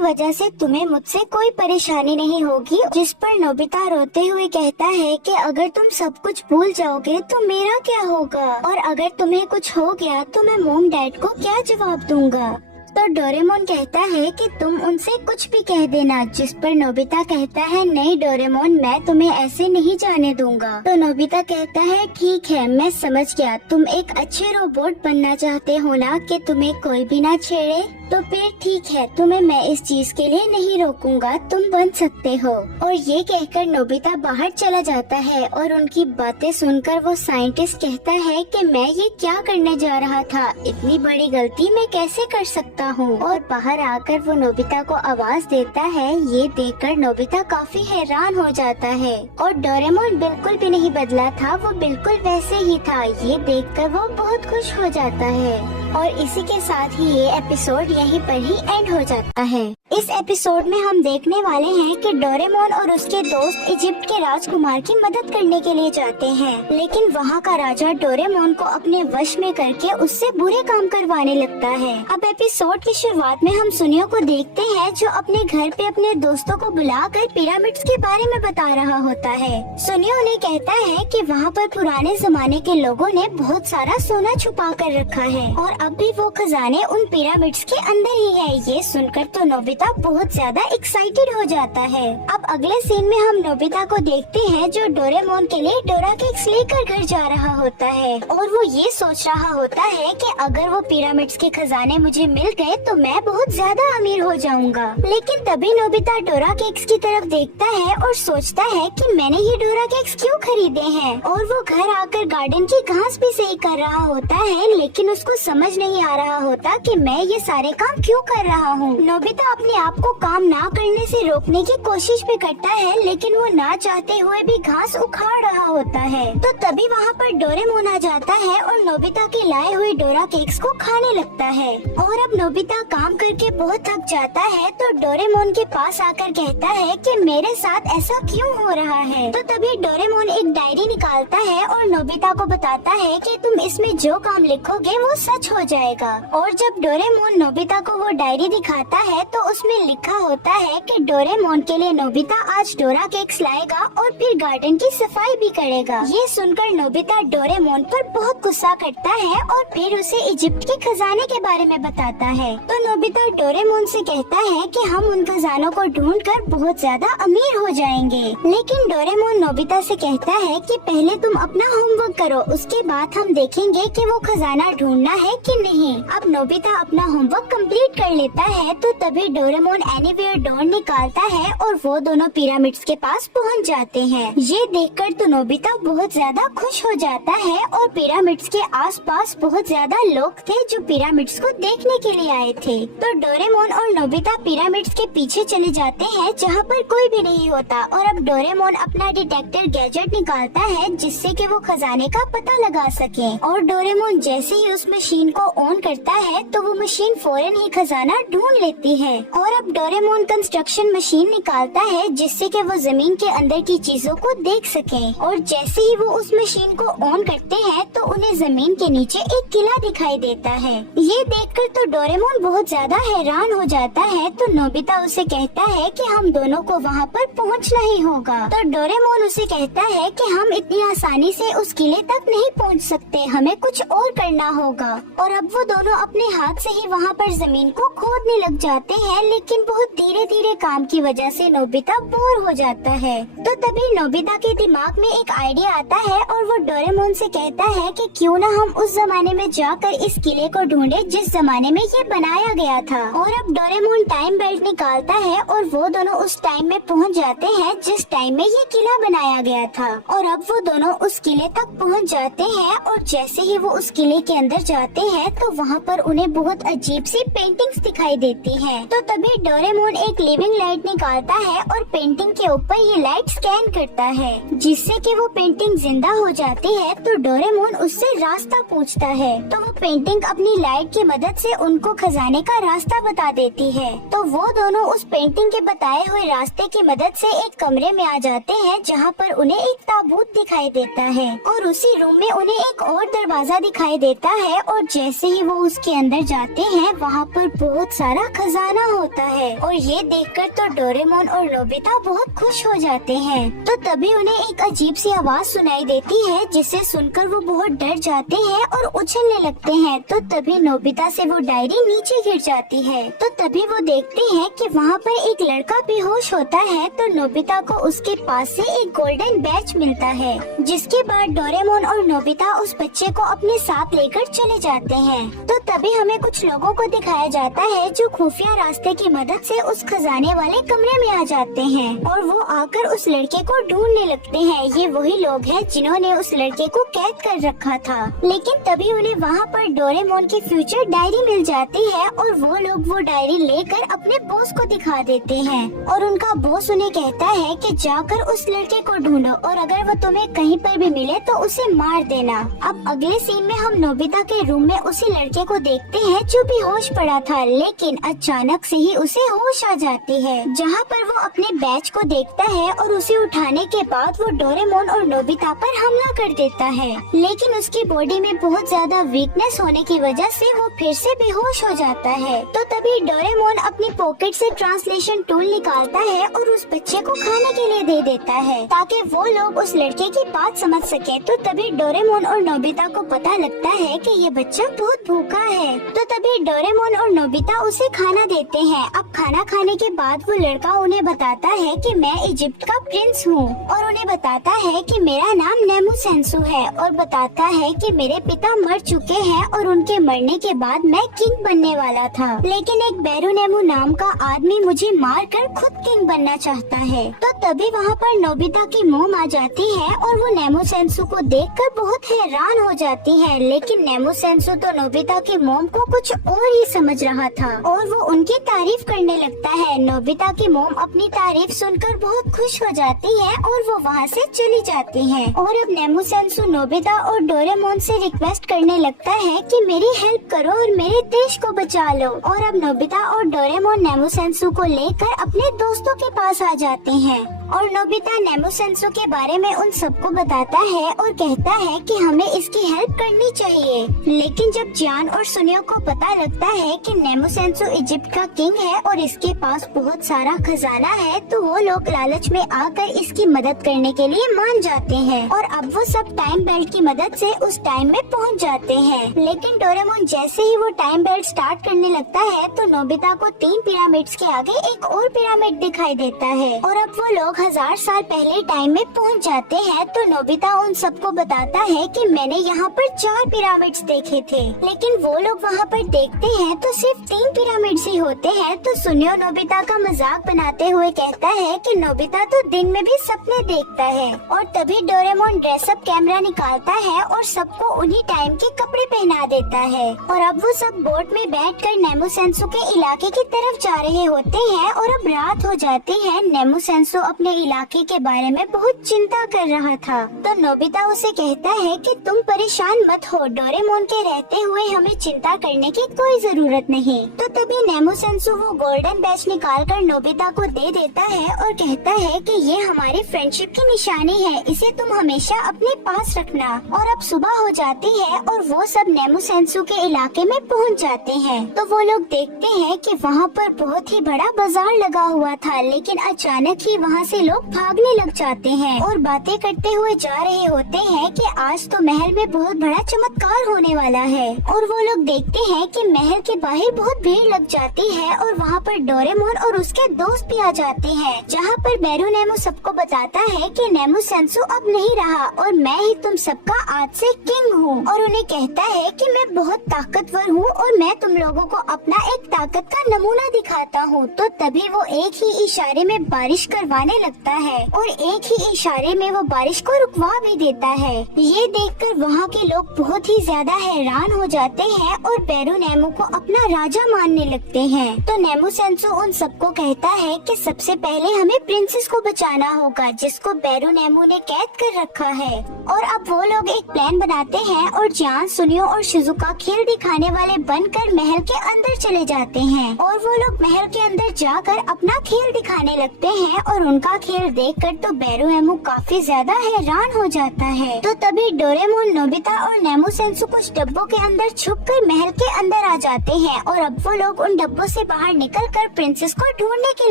वजह से तुम्हें मुझसे कोई परेशानी नहीं होगी। जिस पर नोबिता रोते हुए कहता है कि अगर तुम सब कुछ भूल जाओगे तो मेरा क्या होगा, और अगर तुम्हें कुछ हो गया तो मैं मॉम डैड को क्या जवाब दूंगा। तो डोरेमोन कहता है कि तुम उनसे कुछ भी कह देना, जिस पर नोबिता कहता है नहीं डोरेमोन, मैं तुम्हें ऐसे नहीं जाने दूंगा। तो नोबिता कहता है ठीक है, मैं समझ गया, तुम एक अच्छे रोबोट बनना चाहते हो ना कि तुम्हें कोई भी ना छेड़े, तो फिर ठीक है, तुम्हें मैं इस चीज के लिए नहीं रोकूंगा, तुम बन सकते हो। और ये कहकर नोबिता बाहर चला जाता है और उनकी बातें सुनकर वो साइंटिस्ट कहता है कि मैं ये क्या करने जा रहा था, इतनी बड़ी गलती मैं कैसे कर सकता हूँ। और बाहर आकर वो नोबिता को आवाज देता है। ये देखकर नोबिता काफी हैरान हो जाता है और डोरेमोन बिल्कुल भी नहीं बदला था, वो बिल्कुल वैसे ही था। ये देखकर वो बहुत खुश हो जाता है। और इसी के साथ ही ये एपिसोड यहीं पर ही एंड हो जाता है। इस एपिसोड में हम देखने वाले हैं कि डोरेमोन और उसके दोस्त इजिप्ट के राजकुमार की मदद करने के लिए जाते हैं, लेकिन वहाँ का राजा डोरेमोन को अपने वश में करके उससे बुरे काम करवाने लगता है। अब एपिसोड की शुरुआत में हम सुनियो को देखते हैं जो अपने घर पे अपने दोस्तों को बुलाकर पिरामिड्स के बारे में बता रहा होता है। सुनियो उन्हें कहता है कि वहाँ पर पुराने जमाने के लोगों ने बहुत सारा सोना छुपा कर रखा है और अब भी वो खजाने उन पिरामिड्स के अंदर ही है। ये सुनकर तो नोबिता बहुत ज्यादा एक्साइटेड हो जाता है। अब अगले सीन में हम नोबिता को देखते हैं जो डोरेमोन के लिए डोरा केक्स लेकर घर जा रहा होता है और वो ये सोच रहा होता है कि अगर वो पिरामिड्स के खजाने मुझे मिल गए तो मैं बहुत ज्यादा अमीर हो जाऊंगा। लेकिन तभी नोबिता डोरा केक्स की तरफ देखता है और सोचता है कि मैंने ये डोरा केक्स क्यों खरीदे हैं, और वो घर आकर गार्डन की घास भी सही कर रहा होता है, लेकिन उसको समझ नहीं आ रहा होता कि मैं ये सारे काम क्यों कर रहा हूँ। नोबिता अपने आप को काम ना करने से रोकने की कोशिश भी करता है, लेकिन वो ना चाहते हुए भी घास उखाड़ रहा होता है। तो तभी वहाँ पर डोरेमोन आ जाता है और नोबिता के लाए हुए डोरा केक्स को खाने लगता है। और अब नोबिता काम करके बहुत थक जाता है तो डोरेमोन के पास आकर कहता है कि मेरे साथ ऐसा क्यों हो रहा है। तो तभी डोरेमोन एक डायरी निकालता है और नोबिता को बताता है कि तुम इसमें जो काम लिखोगे वो सच हो जाएगा। और जब डोरेमोन नोबिता को वो डायरी दिखाता है तो उसमें लिखा होता है कि डोरेमोन के लिए नोबिता आज डोरा केक्स लाएगा और फिर गार्डन की सफाई भी करेगा। ये सुनकर नोबिता डोरेमोन पर बहुत गुस्सा करता है और फिर उसे इजिप्ट के खजाने के बारे में बताता है। तो नोबिता डोरेमोन से कहता है कि हम उन खजानों को ढूंढकर बहुत ज्यादा अमीर हो जाएंगे। लेकिन डोरेमोन नोबिता से कहता है कि पहले तुम अपना होमवर्क करो, उसके बाद हम देखेंगे कि वो खजाना ढूंढना है कि नहीं। अब नोबिता अपना होमवर्क कंप्लीट कर लेता है तो तभी डोरेमोन एनीवेयर डोर निकालता है और वो दोनों पिरामिड्स के पास पहुंच जाते हैं। ये देखकर तो नोबिता बहुत ज्यादा खुश हो जाता है और पिरामिड्स के आसपास बहुत ज्यादा लोग थे जो पिरामिड्स को देखने के लिए आए थे। तो डोरेमोन और नोबिता पिरामिड्स के पीछे चले जाते हैं जहाँ पर कोई भी नहीं होता। और अब डोरेमोन अपना डिटेक्टर गैजेट निकालता है जिससे कि वो खजाने का पता लगा सके। और डोरेमोन जैसे ही उस मशीन को ऑन करता है तो वो मशीन फौरन ही खजाना ढूंढ लेती है। और अब डोरेमोन कंस्ट्रक्शन मशीन निकालता है जिससे कि वो जमीन के अंदर की चीजों को देख सके। और जैसे ही वो उस मशीन को ऑन करते हैं तो उन्हें जमीन के नीचे एक किला दिखाई देता है। ये देखकर तो डोरेमोन बहुत ज्यादा हैरान हो जाता है। तो नोबिता उसे कहता है कि हम दोनों को वहाँ पर पहुँचना ही होगा। तो डोरेमोन उसे कहता है कि हम इतनी आसानी से उस किले तक नहीं पहुँच सकते, हमें कुछ और करना होगा। और अब वो दोनों अपने हाथ से ही वहाँ पर जमीन को खोदने लग जाते हैं, लेकिन बहुत धीरे धीरे काम की वजह से नोबिता बोर हो जाता है। तो तभी नोबिता के दिमाग में एक आइडिया आता है और वो डोरेमोन से कहता है कि क्यों ना हम उस जमाने में जाकर इस किले को ढूंढे जिस जमाने में ये बनाया गया था। और अब डोरेमोन टाइम बेल्ट निकालता है और वो दोनों उस टाइम में पहुंच जाते हैं जिस टाइम में ये किला बनाया गया था। और अब वो दोनों उस किले तक पहुंच जाते हैं और जैसे ही वो उस किले के अंदर जाते हैं तो वहाँ पर उन्हें बहुत अजीब सी पेंटिंग्स दिखाई देती हैं। तो तभी डोरेमोन एक लिविंग लाइट निकालता है और पेंटिंग के ऊपर ये लाइट स्कैन करता है जिससे कि वो पेंटिंग जिंदा हो जाती है। तो डोरेमोन उससे रास्ता पूछता है तो वो पेंटिंग अपनी लाइट की मदद से उनको खजाने का रास्ता बता देती है। तो वो दोनों उस पेंटिंग के बताए हुए रास्ते की मदद से एक कमरे में आ जाते हैं जहाँ पर उन्हें एक ताबूत दिखाई देता है और उसी रूम में उन्हें एक और दरवाजा दिखाई देता है। और जैसे ही वो उसके अंदर जाते हैं वहाँ पर बहुत सारा खजाना होता है और ये देखकर तो डोरेमोन और नोबिता बहुत खुश हो जाते हैं। तो तभी उन्हें एक अजीब सी आवाज सुनाई देती है जिसे सुनकर वो बहुत डर जाते हैं और उछलने लगते हैं। तो तभी नोबिता से वो डायरी नीचे गिर जाती है। तो तभी वो देखते हैं कि वहाँ पर एक लड़का बेहोश होता है। तो नोबिता को उसके पास से एक गोल्डन बैच मिलता है जिसके बाद डोरेमोन और नोबिता उस बच्चे को अपने साथ लेकर चले जाते हैं। तो तभी हमें कुछ लोगों को दिखाया जाता है जो खुफिया रास्ते की मदद से उस खजाने वाले कमरे में आ जाते हैं और वो आकर उस लड़के को ढूंढने लगते हैं। ये वही लोग हैं जिन्होंने उस लड़के को कैद कर रखा था। लेकिन तभी उन्हें वहाँ पर डोरेमोन की फ्यूचर डायरी मिल जाती है और वो लोग वो डायरी लेकर अपने बॉस को दिखा देते हैं और उनका बॉस उन्हें कहता है कि जाकर उस लड़के को ढूंढो और अगर वो तुम्हें कहीं पर भी मिले तो उसे मार देना। अब अगले सीन में हम नोबिता के रूम में उसी लड़के को देखते हैं जो बेहोश पड़ा था, लेकिन अचानक से ही उसे होश आ जाती है जहाँ पर वो अपने बैच को देखता है और उसे उठाने के बाद वो डोरेमोन और नोबिता पर हमला कर देता है। लेकिन उसकी बॉडी में बहुत ज्यादा वीकनेस होने की वजह से वो फिर से बेहोश हो जाता है। तो तभी डोरेमोन अपनी पॉकेट से ट्रांसलेशन टूल निकालता है और उस बच्चे को खाने के लिए दे देता है ताकि वो लोग उस लड़के की बात समझ सके। तो तभी डोरेमोन और नोबिता को पता लगता है कि ये बच्चा बहुत भूखा है। तो तभी डोरेमोन और नोबिता उसे खाना देते हैं। अब खाना खाने के बाद वो लड़का उन्हें बताता है कि मैं इजिप्ट का प्रिंस हूँ और उन्हें बताता है कि मेरा नाम नेमू सेंसु है और बताता है कि मेरे पिता मर चुके हैं और उनके मरने के बाद मैं किंग बनने वाला था, लेकिन एक बैरू नेमू नाम का आदमी मुझे मारकर खुद किंग बनना चाहता है। तो तभी वहाँ पर नोबिता की मोम आ जाती है और वो नेमू सेंसु को देखकर बहुत हैरान हो जाती है। लेकिन नेमू सेंसु तो नोबिता की मोम को कुछ और ही समझ रहा था और वो उनकी तारीफ करने लगता है। नोबिता की मोम अपनी तारीफ सुनकर बहुत खुश हो जाती है और वो वहाँ से चली जाती है। और अब नेमू सेंसु नोबिता और डोरेमोन से रिक्वेस्ट करने लगता है कि मेरी हेल्प करो और मेरे देश को बचा लो। और अब नोबिता और डोरेमोन नेमू सेंसु को लेकर अपने दोस्तों के पास आ जाते हैं और नोबिता नेमू सेंसु के बारे में उन सबको बताता है और कहता है कि हमें इसकी हेल्प करनी चाहिए। लेकिन जब जियान और सुनियो को पता लगता है कि नेमू सेंसु इजिप्ट का किंग है और इसके पास बहुत सारा खजाना है तो वो लोग लालच में आकर इसकी मदद करने के लिए मान जाते हैं और अब वो सब टाइम बेल्ट की मदद से उस टाइम में पहुंच जाते हैं। लेकिन डोरेमोन जैसे ही वो टाइम बेल्ट स्टार्ट करने लगता है तो नोबिता को 3 पिरामिड्स के आगे एक और पिरामिड दिखाई देता है और अब वो लोग 1000 साल पहले टाइम में पहुंच जाते हैं। तो नोबिता उन सबको बताता है कि मैंने यहाँ पर 4 पिरामिड्स देखे थे, लेकिन वो लोग वहाँ पर देखते हैं तो सिर्फ 3 पिरामिड्स ही होते हैं। तो सुनियो नोबिता का मजाक बनाते हुए कहता है कि नोबिता तो दिन में भी सपने देखता है। और तभी डोरेमोन ड्रेसअप कैमरा निकालता है और सबको उन्हीं टाइम के कपड़े पहना देता है और अब वो सब बोट में बैठकर नेमू सेंसु के इलाके की तरफ जा रहे होते हैं और अब रात हो जाती है। नेमू सेंसु अपने इलाके के बारे में बहुत चिंता कर रहा था। तो नोबिता उसे कहता है कि तुम परेशान मत हो, डोरेमोन के रहते हुए हमें चिंता करने की कोई जरूरत नहीं। तो तभी नेमू सेंसु वो गोल्डन बैच निकालकर नोबिता को दे देता है और कहता है कि ये हमारी फ्रेंडशिप की निशानी है, इसे तुम हमेशा अपने पास रखना। और अब सुबह हो जाती है और वो सब नेमू सेंसु के इलाके में पहुंच जाते हैं। तो वो लोग देखते हैं कि वहाँ पर बहुत ही बड़ा बाजार लगा हुआ था, लेकिन अचानक ही वहाँ से लोग भागने लग जाते हैं और बातें करते हुए जा रहे होते हैं कि आज तो महल में बहुत बड़ा चमत्कार होने वाला है। और वो लोग देखते हैं कि महल के बाहर बहुत भीड़ लग जाती है और वहाँ पर डोरेमोन और उसके दोस्त भी आ जाते हैं, जहाँ पर बेरू नेमो सबको बताता है कि नेमो सेंसु अब नहीं रहा और मैं ही तुम सबका आज से किंग हूँ, और उन्हें कहता है कि मैं बहुत ताकतवर हूँ और मैं तुम लोगों को अपना एक ताकत का नमूना दिखाता हूँ। तो तभी वो एक ही इशारे में बारिश करवाने लगता है और एक ही इशारे में वो बारिश को रुकवा भी देता है। ये देखकर वहाँ के लोग बहुत ही ज्यादा हैरान हो जाते हैं और बेरू नेमो को अपना राजा मानने लगते हैं। तो नेमो सेंसु उन सबको कहता है कि सबसे पहले हमें प्रिंसेस को बचाना होगा, जिसको बेरू नेमो ने कैद कर रखा है। और अब वो लोग एक प्लान बनाते हैं और जियान, सुनियो और शिजुका खेल दिखाने वाले बनकर महल के अंदर चले जाते हैं और वो लोग महल के अंदर जाकर अपना खेल दिखाने लगते हैं और उनका खेल देखकर तो बेरू नेमो काफी ज्यादा हैरान हो जाता है। तो तभी डोरेमोन, नोबिता और नेमो सेंसु कुछ डब्बों के अंदर छुपकर महल के अंदर आ जाते हैं और अब वो लोग उन डब्बों से बाहर निकलकर प्रिंसेस को ढूंढने के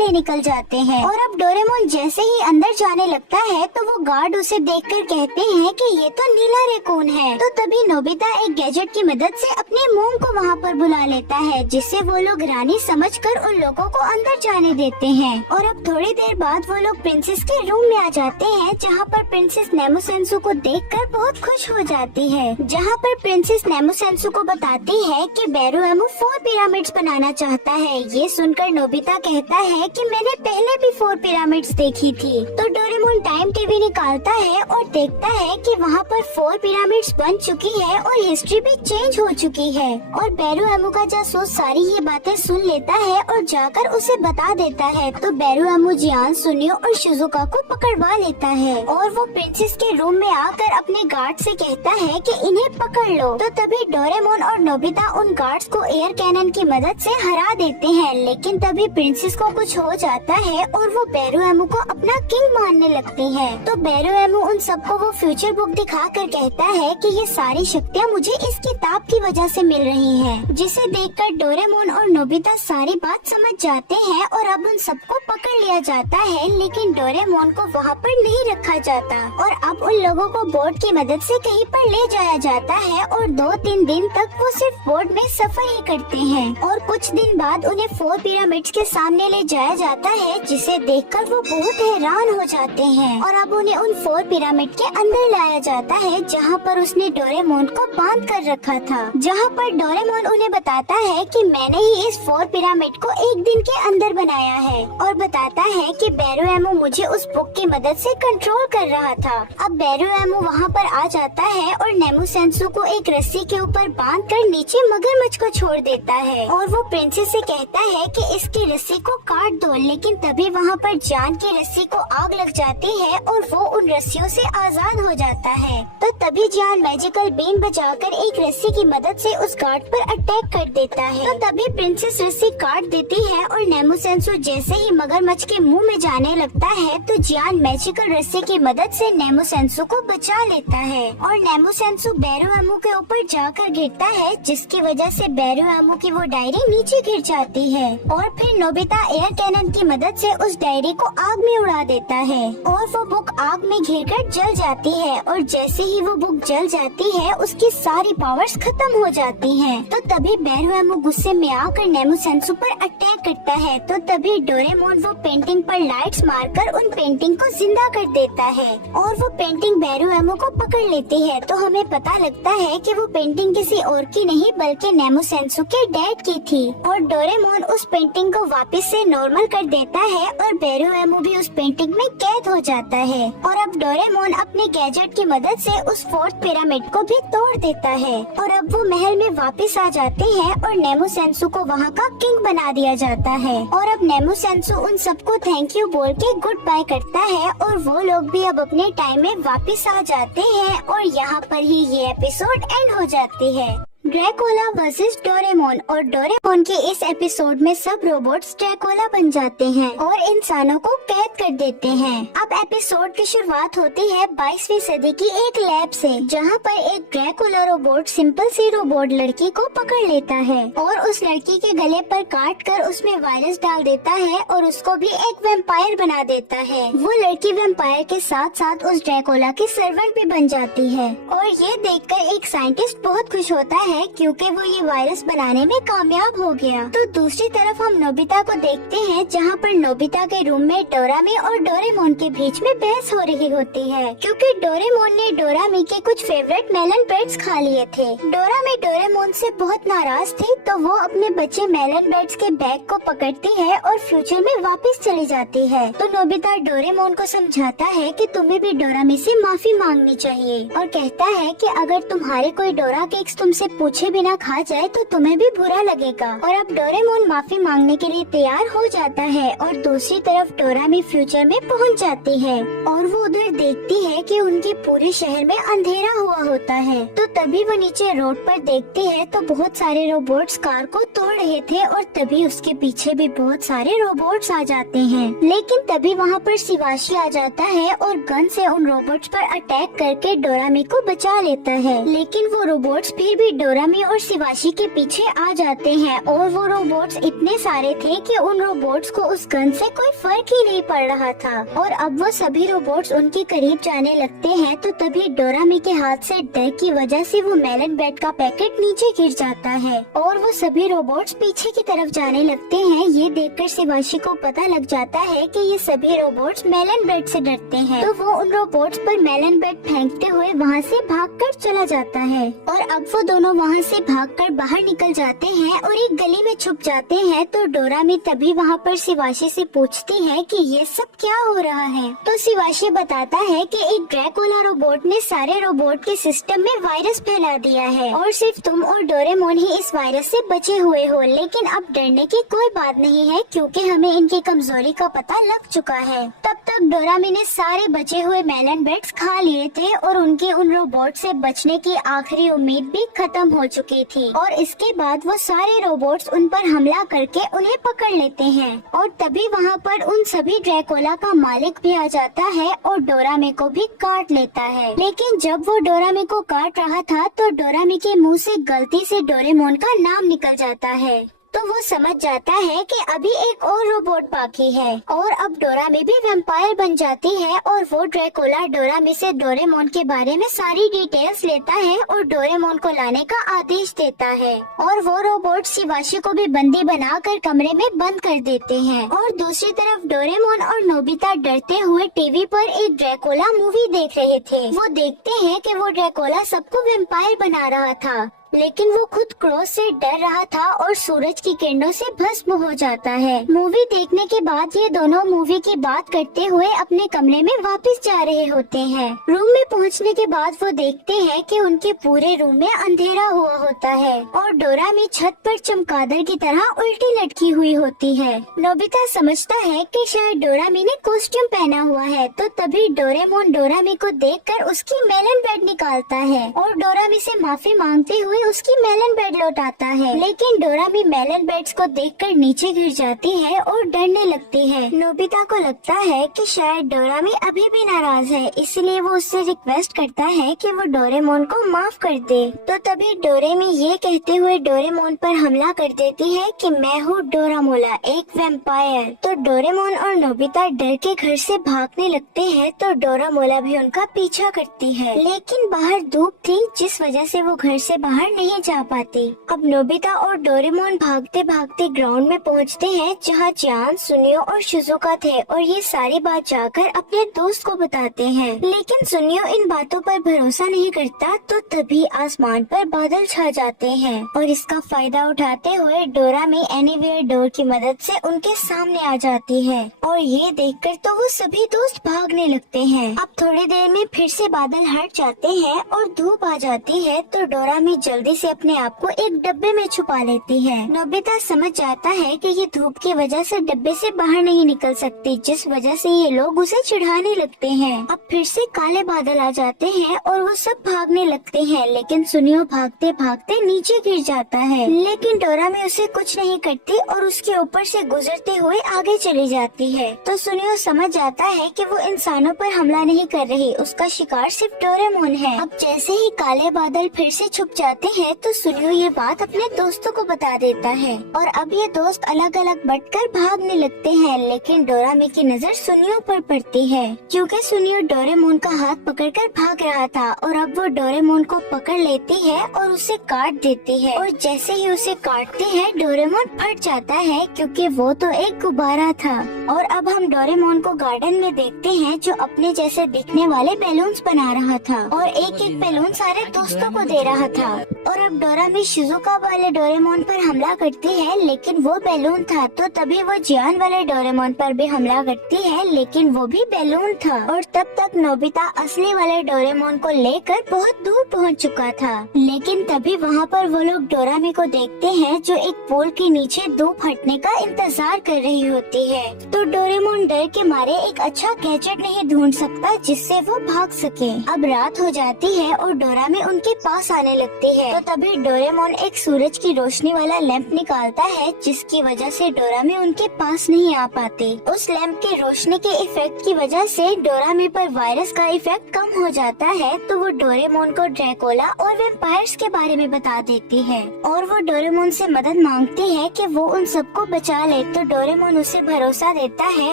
लिए निकल जाते हैं। और अब डोरेमोन जैसे ही अंदर जाने लगता है तो वो गार्ड उसे देखकर कहते हैं कि ये तो नीला रेकून है। तो तभी नोबिता एक गैजेट की मदद से अपनी मोम को वहाँ पर बुला लेता है, जिससे वो लोग रानी समझकर उन लोगों को अंदर जाने देते हैं। और अब थोड़ी देर बाद वो लोग प्रिंसेस के रूम में आ जाते हैं, जहाँ पर प्रिंसेस नेमो सेंसु को देखकर बहुत खुश हो जाती है। जहाँ पर प्रिंसेस नेमो सेंसु को बताती है कि बेरू नेमो 4 पिरामिड्स बनाना चाहता है। ये सुनकर नोबिता कहता है कि मैंने पहले भी 4 पिरामिड्स देखी थी। तो डोरेमोन टाइम टीवी निकालता है और देखता है कि वहाँ पर 4 पिरामिड्स बन चुकी है और हिस्ट्री भी चेंज हो चुकी है। और बेरू नेमो का जासूस सारी ये बातें सुन लेता है और जाकर उसे बता देता है। तो बेरू नेमो जियान, सुनियो और शिजुका को पकड़वा लेता है और वो प्रिंसेस के रूम में आकर अपने गार्ड से कहता है कि इन्हें पकड़ लो। तो तभी डोरेमोन और नोबिता उन गार्ड्स को एयर कैनन की मदद से हरा देते हैं, लेकिन तभी प्रिंसेस को कुछ हो जाता है और वो बेरू नेमो को अपना किंग मानने लगती है। तो बेरू नेमो उन सबको वो फ्यूचर बुक दिखाकर कहता है कि ये सारी शक्तियाँ मुझे इस किताब की वजह से मिल रही हैं, जिसे देखकर डोरेमोन और नोबिता सारी बात समझ जाते हैं और अब उन सबको पकड़ लिया जाता है, लेकिन डोरेमोन को वहाँ पर नहीं रखा जाता और अब उन लोगों को बोट की मदद से कहीं पर ले जाया जाता है और 2-3 दिन तक वो सिर्फ बोट में सफर ही करते हैं। और कुछ दिन बाद उन्हें 4 पिरामिड्स के सामने ले जाया जाता है, जिसे देखकर वो बहुत हैरान हो जाते हैं और अब उन्हें उन 4 पिरामिड के अंदर लाया जाता है, जहाँ पर उसने डोरेमोन को बांध कर रखा था। जहाँ पर डोरेमोन उन्हें बताता है कि मैंने ही इस 4 पिरामिड को एक दिन के अंदर बनाया है और बताता है कि बेरू नेमो मुझे उस बुक की मदद से कंट्रोल कर रहा था। अब बेरू नेमो वहाँ पर आ जाता है और नेमो सेंसु को एक रस्सी के ऊपर बांधकर नीचे मगरमच्छ को छोड़ देता है और वो प्रिंसेस से कहता है कि इसकी रस्सी को काट दो, लेकिन तभी वहाँ पर जान की रस्सी को आग लग जाती है और वो उन रस्सियों से आजाद हो जाता है। तो तभी जान मैजिकल बीन बजाकर एक रस्सी की मदद से उस गार्ड पर अटैक कर देता है। तो तभी प्रिंसेस रस्सी काट देती है और नेमो सेंसु जैसे ही मगरमच्छ के मुंह में जाने लगता है तो जियान मैजिकल रस्सी की मदद से नेमो सेंसु को बचा लेता है और नेमो सेंसु बेरू नेमो के ऊपर जाकर गिरता है, जिसकी वजह से बेरू नेमो की वो डायरी नीचे गिर जाती है और फिर नोबिता एयर कैनन की मदद से उस डायरी को आग में उड़ा देता है और वो बुक आग में घिरकर जल जाती है और जैसे ही वो बुक जल जाती है उसकी सारी पावर्स खत्म हो जाती हैं। तो तभी बेरू नेमो गुस्से में आकर नेमो सेंसु पर अटैक करता है। तो तभी डोरेमोन वो पेंटिंग पर लाइट्स मारकर उन पेंटिंग को जिंदा कर देता है और वो पेंटिंग बेरू नेमो को पकड़ लेती है। तो हमें पता लगता है कि वो पेंटिंग किसी और की नहीं बल्कि नेमो सेंसु के डैड की थी और डोरेमोन उस पेंटिंग को वापस से नॉर्मल कर देता है और बेरू नेमो भी उस पेंटिंग में कैद हो जाता है। और अब डोरेमोन अपने गैजेट की मदद से उस 4th पिरामिड को भी तोड़ देता है और अब वो महल में वापस आ जाते हैं और नेमो सेंसु को वहाँ का किंग बना दिया जाता है। और अब नेमो सेंसु उन सबको थैंक यू बोल के गुड बाय करता है और वो लोग भी अब अपने टाइम में वापस आ जाते हैं और यहाँ पर ही ये एपिसोड एंड हो जाती है। ड्रैकुला वर्सेस डोरेमोन और डोरेमोन के इस एपिसोड में सब रोबोट्स ड्रैकुला बन जाते हैं और इंसानों को कैद कर देते हैं। अब एपिसोड की शुरुआत होती है 22वीं सदी की एक लैब से, जहां पर एक ड्रैकुला रोबोट सिंपल सी रोबोट लड़की को पकड़ लेता है और उस लड़की के गले पर काट कर उसमें वायरस डाल देता है और उसको भी एक वैम्पायर बना देता है। वो लड़की वैम्पायर के साथ साथ उस ड्रैकुला की सर्वेंट भी बन जाती है और ये देखकर एक साइंटिस्ट बहुत खुश होता है है क्योंकि वो ये वायरस बनाने में कामयाब हो गया। तो दूसरी तरफ हम नोबिता को देखते हैं जहाँ पर नोबिता के रूम में डोरामी और डोरेमोन के बीच में बहस हो रही होती है क्योंकि डोरेमोन ने डोरामी के कुछ फेवरेट मेलन ब्रेड्स खा लिए थे। डोरामी डोरेमोन से बहुत नाराज थी तो वो अपने बचे मेलन ब्रेड्स के बैग को पकड़ती है और फ्यूचर में वापस चली जाती है। तो नोबिता डोरेमोन को समझाता है कि तुम्हें भी डोरामी से माफी मांगनी चाहिए और कहता है कि अगर तुम्हारे कोई डोरा केक्स तुमसे पूछे बिना खा जाए तो तुम्हें भी बुरा लगेगा। और अब डोरेमोन माफी मांगने के लिए तैयार हो जाता है और दूसरी तरफ डोरामी फ्यूचर में पहुंच जाती है और वो उधर देखती है कि उनके पूरे शहर में अंधेरा हुआ होता है। तो तभी वो नीचे रोड पर देखती है तो बहुत सारे रोबोट्स कार को तोड़ रहे थे और तभी उसके पीछे भी बहुत सारे रोबोट्स आ जाते हैं। लेकिन तभी वहाँ पर शिवाशी आ जाता है और गन से उन रोबोट्स पर अटैक करके डोरामी को बचा लेता है। लेकिन वो रोबोट्स फिर भी डोरामी और शिवाशी के पीछे आ जाते हैं और वो रोबोट्स इतने सारे थे कि उन रोबोट्स को उस गन से कोई फर्क ही नहीं पड़ रहा था। और अब वो सभी रोबोट्स उनके करीब जाने लगते हैं तो तभी डोरामी के हाथ से डर की वजह से वो मेलन ब्रेड का पैकेट नीचे गिर जाता है और वो सभी रोबोट्स पीछे की तरफ जाने लगते हैं। ये देखकर शिवाशी को पता लग जाता है कि ये सभी रोबोट्स मेलन ब्रेड से डरते हैं। तो वो उन रोबोट्स पर मेलन ब्रेड फेंकते हुए वहाँ से भागकर चला जाता है और अब वो दोनों वहाँ से भागकर बाहर निकल जाते हैं और एक गली में छुप जाते हैं। तो डोरामी तभी वहाँ पर शिवाशी से पूछती है कि ये सब क्या हो रहा है। तो शिवाशी बताता है कि एक ड्रैकुला रोबोट ने सारे रोबोट के सिस्टम में वायरस फैला दिया है और सिर्फ तुम और डोरेमोन ही इस वायरस से बचे हुए हो। लेकिन अब डरने की कोई बात नहीं है क्योंकि हमें इनकी कमजोरी का पता लग चुका है। तब तक डोरामी ने सारे बचे हुए मेलन ब्रेड्स खा लिए थे और उनके उन रोबोट से बचने की आखिरी उम्मीद भी खत्म हो चुकी थी। और इसके बाद वो सारे रोबोट्स उन पर हमला करके उन्हें पकड़ लेते हैं और तभी वहाँ पर उन सभी ड्रैकुला का मालिक भी आ जाता है और डोरामी को भी काट लेता है। लेकिन जब वो डोरामी को काट रहा था तो डोरामी के मुंह से गलती से डोरेमोन का नाम निकल जाता है। तो वो समझ जाता है कि अभी एक और रोबोट बाकी है और अब डोरामी भी वैम्पायर बन जाती है और वो ड्रैकुला डोरामी से डोरेमोन के बारे में सारी डिटेल्स लेता है और डोरेमोन को लाने का आदेश देता है। और वो रोबोट शिवाशी को भी बंदी बनाकर कमरे में बंद कर देते हैं। और दूसरी तरफ डोरेमोन और नोबिता डरते हुए टीवी पर एक ड्रैकुला मूवी देख रहे थे। वो देखते हैं कि वो ड्रैकुला सबको वैम्पायर बना रहा था लेकिन वो खुद क्रोध से डर रहा था और सूरज की किरणों से भस्म हो जाता है। मूवी देखने के बाद ये दोनों मूवी की बात करते हुए अपने कमरे में वापस जा रहे होते हैं। रूम में पहुंचने के बाद वो देखते हैं कि उनके पूरे रूम में अंधेरा हुआ होता है और डोरामी छत पर चमगादड़ की तरह उल्टी लटकी हुई होती है। नोबिता समझता है कि शायद डोरामी ने कॉस्ट्यूम पहना हुआ है। तो तभी डोरेमोन डोरामी को देखकर उसकी मेलन ब्रेड निकालता है और डोरामी से माफी मांगते हुए उसकी मेलन ब्रेड लौटाता है। लेकिन डोरामी मेलन ब्रेड्स को देखकर नीचे गिर जाती है और डरने लगती है। नोबिता को लगता है कि शायद डोरामी अभी भी नाराज है, इसलिए वो उससे रिक्वेस्ट करता है कि वो डोरेमोन को माफ कर दे। तो तभी डोरेमी ये कहते हुए डोरेमोन पर हमला कर देती है कि मैं हूँ डोरामोला, एक वैम्पायर। तो डोरेमोन और नोबिता डर के घर से भागने लगते हैं तो डोरामोला भी उनका पीछा करती है। लेकिन बाहर धूप थी जिस वजह से वो घर से बाहर नहीं जा पाती। अब नोबिता और डोरेमोन भागते भागते ग्राउंड में पहुंचते हैं जहां चियान, सुनियो और शिजुका थे और ये सारी बात जाकर अपने दोस्त को बताते हैं। लेकिन सुनियो इन बातों पर भरोसा नहीं करता। तो तभी आसमान पर बादल छा जाते हैं और इसका फायदा उठाते हुए डोरामी एनीवेयर डोर की मदद से उनके सामने आ जाती है और ये देखकर तो वो सभी दोस्त भागने लगते हैं। अब थोड़ी देर में फिर से बादल हट जाते हैं और धूप आ जाती है तो डोरामी जल्दी से अपने आप को एक डब्बे में छुपा लेती है। नोबिता समझ जाता है कि ये धूप की वजह से डब्बे से बाहर नहीं निकल सकती जिस वजह से ये लोग उसे चिढ़ाने लगते हैं। अब फिर से काले बादल आ जाते हैं और वो सब भागने लगते हैं। लेकिन सुनियो भागते भागते नीचे गिर जाता है लेकिन डोरामी उसे कुछ नहीं करती और उसके ऊपर से गुजरते हुए आगे चली जाती है। तो सुनियो समझ जाता है कि वो इंसानों पर हमला नहीं कर रही, उसका शिकार सिर्फ डोरेमोन है। अब जैसे ही काले बादल फिर से छुप जाते जाते हैं तो सुनियो ये बात अपने दोस्तों को बता देता है और अब ये दोस्त अलग अलग बटकर भागने लगते हैं, लेकिन डोरामी की नजर सुनियो पर पड़ती है क्योंकि सुनियो डोरेमोन का हाथ पकड़कर भाग रहा था और अब वो डोरेमोन को पकड़ लेती है और उसे काट देती है और जैसे ही उसे काटती है डोरेमोन फट जाता है क्योंकि वो तो एक गुब्बारा था। और अब हम डोरेमोन को गार्डन में देखते हैं जो अपने जैसे दिखने वाले बैलून्स बना रहा था और एक एक बैलून सारे दोस्तों को दे रहा था। और अब डोरामी शिजुका वाले डोरेमोन पर हमला करती है लेकिन वो बैलून था, तो तभी वो जियान वाले डोरेमोन पर भी हमला करती है लेकिन वो भी बैलून था। और तब तक नोबिता असली वाले डोरेमोन को लेकर बहुत दूर पहुंच चुका था, लेकिन तभी वहाँ पर वो लोग डोरामी को देखते हैं जो एक पोल के नीचे धूप फटने का इंतजार कर रही होती है। तो डोरेमोन डर के मारे एक अच्छा गैजेट नहीं ढूंढ सकता जिससे वो भाग सके। अब रात हो जाती है और डोरामी उनके पास आने लगती है, तो तभी डोरेमोन एक सूरज की रोशनी वाला लैंप निकालता है जिसकी वजह से डोरामी उनके पास नहीं आ पाते। उस लैंप के रोशनी के इफेक्ट की वजह से डोरामी पर वायरस का इफेक्ट कम हो जाता है, तो वो डोरेमोन को ड्रैकुला और वैम्पायर्स के बारे में बता देती है और वो डोरेमोन से मदद मांगती है कि वो उन सबको बचा ले। तो डोरेमोन उसे भरोसा देता है